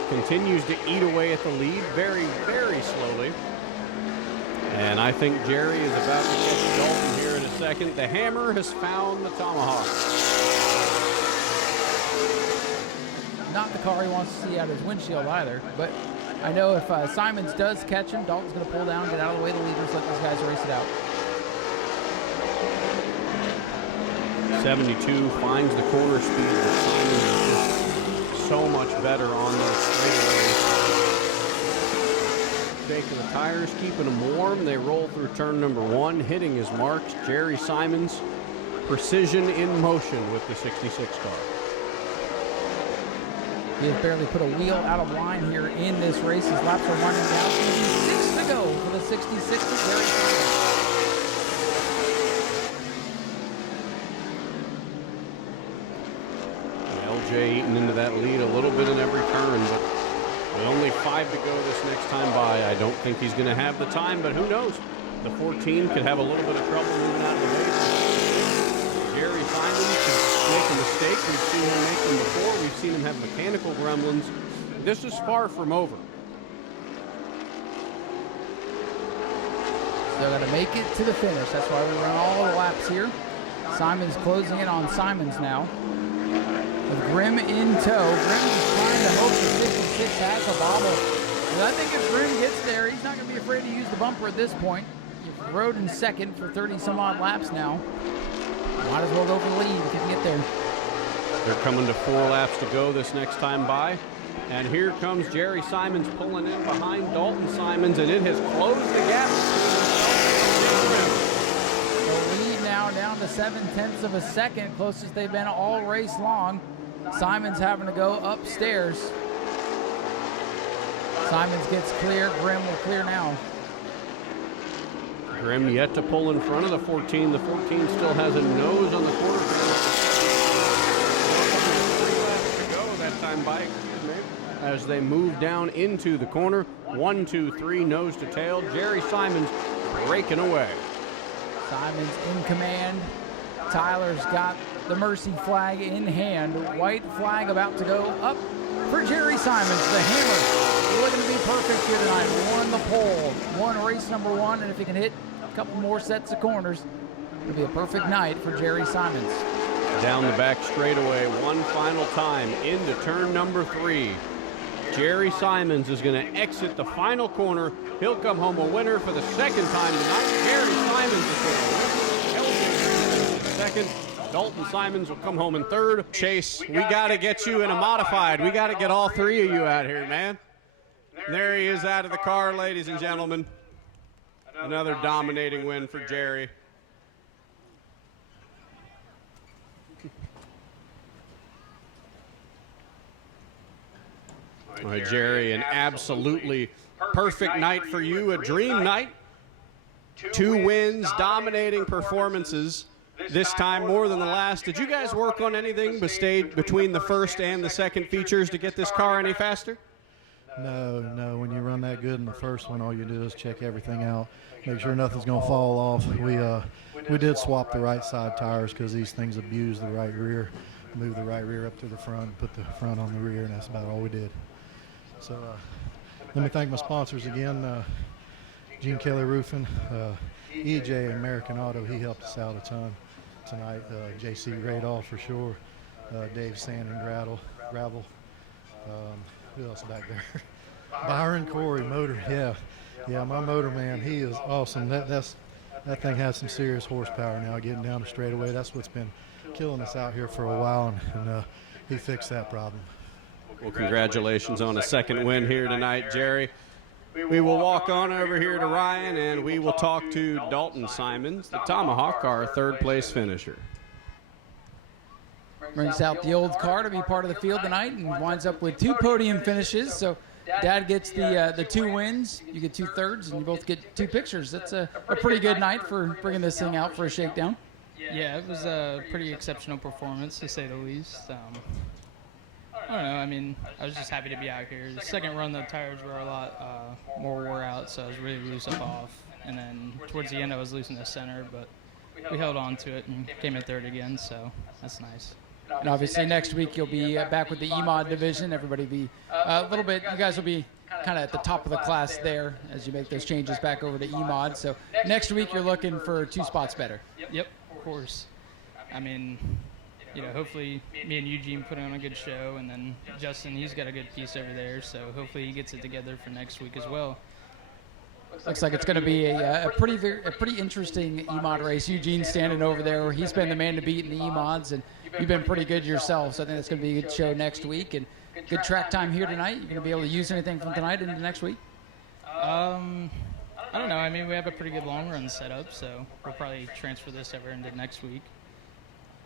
continues to eat away at the lead very, very slowly. And I think Jerry is about to catch Dalton here in a second. The hammer has found the tomahawk. Not the car he wants to see out his windshield either, but I know if Simons does catch him, Dalton's going to pull down, get out of the way of the leaders, let these guys race it out. 72 finds the corner speed, but Simons is just so much better on those straightaways. bake of the tires, keeping them warm. They roll through turn number 1, hitting his marks. Jerry Simons, precision in motion with the 66 car. He has barely put a wheel out of line here in this race. His laps are winding down. 6 to go for the 66 of Jerry Simons. LJ eating into that lead a little bit in every turn, but with only 5 to go this next time by, I don't think he's going to have the time, but who knows? The 14 could have a little bit of trouble moving out of the way. Jerry Simons could make a mistake. We've seen him make them before. We've seen him have mechanical gremlins. This is far from over. They're going to make it to the finish. That's why we run all the laps here. Simons closing in on Simons now. With Grimm in tow. Grimm is trying to hope the 66 has a bobble. And I think if Grimm gets there, he's not going to be afraid to use the bumper at this point. He rode in second for 30-some-odd laps now. Might as well go for the lead if he can get there. They're coming to 4 laps to go this next time by. And here comes Jerry Simons pulling in behind Dalton Simons, and it has closed the gap. The lead now down to 7/10 of a second, closest they've been all race long. Simons having to go upstairs. Simons gets clear. Grimm will clear now. Grimm yet to pull in front of the 14. The 14 still has a nose on the quarter. 3 laps to go that time by, as they move down into the corner. 1, 2, 3, nose to tail. Jerry Simons breaking away. Simons in command. Tyler's got the mercy flag in hand. White flag about to go up for Jerry Simons. The hammer looking to be perfect here tonight. Won the pole. Won race number 1, and if he can hit a couple more sets of corners, it'll be a perfect night for Jerry Simons. Down the back straightaway one final time into turn number 3. Jerry Simons is going to exit the final corner. He'll come home a winner for the second time tonight. Jerry Simons is going to win. LJ in second. Dalton Simons will come home in third. Chase, we got to get you in a modified. We got to get all 3 of you out here, man. There he is out of the car, ladies and gentlemen. Another dominating win for Jerry. All right, Jerry, an absolutely perfect night for you, a dream night. 2 wins, dominating performances, this time more than the last. Did you guys work on anything between the first and the second features to get this car any faster? No. When you run that good in the first one, all you do is check everything out, make sure nothing's going to fall off. We did swap the right side tires because these things abuse the right rear. Move the right rear up to the front, put the front on the rear, and that's about all we did. So let me thank my sponsors again, Gene Kelly Roofing, EJ American Auto, he helped us out a ton tonight, JC Radall for sure, Dave Sand and Gravel, who else back there? Byron Corey, motor, yeah, my motor man, he is awesome. That thing has some serious horsepower now, getting down the straightaway. That's what's been killing us out here for a while, and he fixed that problem. Well, congratulations on a second win here tonight, Jerry. We will walk on over here to Ryan, and we will talk to Dalton Simons, the Tomahawk, our 3rd place finisher. Brings out the old car to be part of the field tonight and winds up with 2 podium finishes. So Dad gets the 2 wins, you get 2 thirds, and you both get 2 pictures. That's a pretty good night for bringing this thing out for a shakedown. Yeah, it was a pretty exceptional performance, to say the least. I don't know. I mean, I was just happy to be out here. The second run, the tires were a lot more wore out, so I was really loose up off. And then towards the end, I was loose in the center, but we held on to it and came in 3rd again, so that's nice. And obviously next week you'll be back with the EMOD division. Everybody be a little bit, you guys will be kind of at the top of the class there as you make those changes back over to EMOD. So next week you're looking for 2 spots better. Yep, of course. I mean, you know, hopefully me and Eugene put on a good show, and then Justin, he's got a good piece over there, so hopefully he gets it together for next week as well. Looks like it's going to be a pretty interesting EMOD race. Eugene standing over there, where he's been the man to beat in the EMODs, and you've been pretty good yourself, so I think it's going to be a good show next week. And good track time here tonight. You're going to be able to use anything from tonight into next week? I don't know. I mean, we have a pretty good long run set up, so we'll probably transfer this over into next week.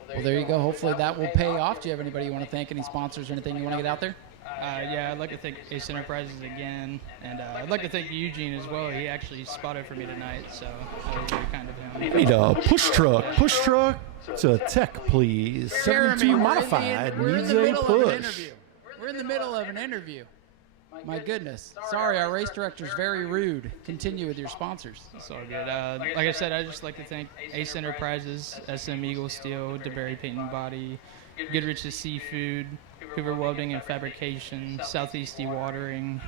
Well, there you go. Hopefully that will pay off. Do you have anybody you want to thank, any sponsors or anything you want to get out there? Yeah, I'd like to thank Ace Enterprises again, and I'd like to thank Eugene as well. He actually spotted for me tonight, so that was very kind of him. Need a push truck. Push truck to tech, please. Jeremy, 72 modified needs a push. We're in the middle of an interview. My goodness. Sorry, our race director's very rude. Continue with your sponsors. It's all good. Like I said, I'd just like to thank Ace Enterprises, SM Eagle Steel, DeBerry Paint and Body, Goodrich's Seafood, Hoover Welding and Fabrication, Southeast Dewatering.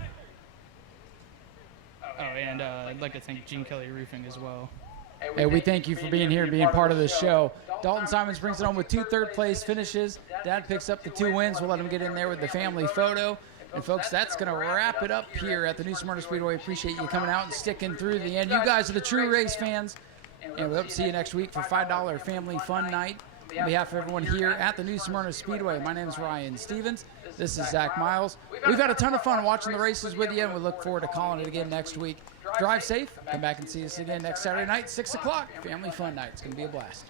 Oh, and I'd like to thank Gene Kelly Roofing as well. Hey, we thank you for being here and being part of this show. Dalton Simons brings it home with 2 third-place finishes. Dad picks up the 2 wins. We'll let him get in there with the family photo. And, folks, that's going to wrap it up here at the New Smyrna Speedway. Appreciate you coming out and sticking through the end. You guys are the true race fans. And we hope to see you next week for $5 Family Fun Night. On behalf of everyone here at the New Smyrna Speedway, my name is Ryan Stevens. This is Zach Miles. We've had a ton of fun watching the races with you, and we look forward to calling it again next week. Drive safe. Come back and see us again next Saturday night, 6 o'clock. Family Fun Night. It's going to be a blast.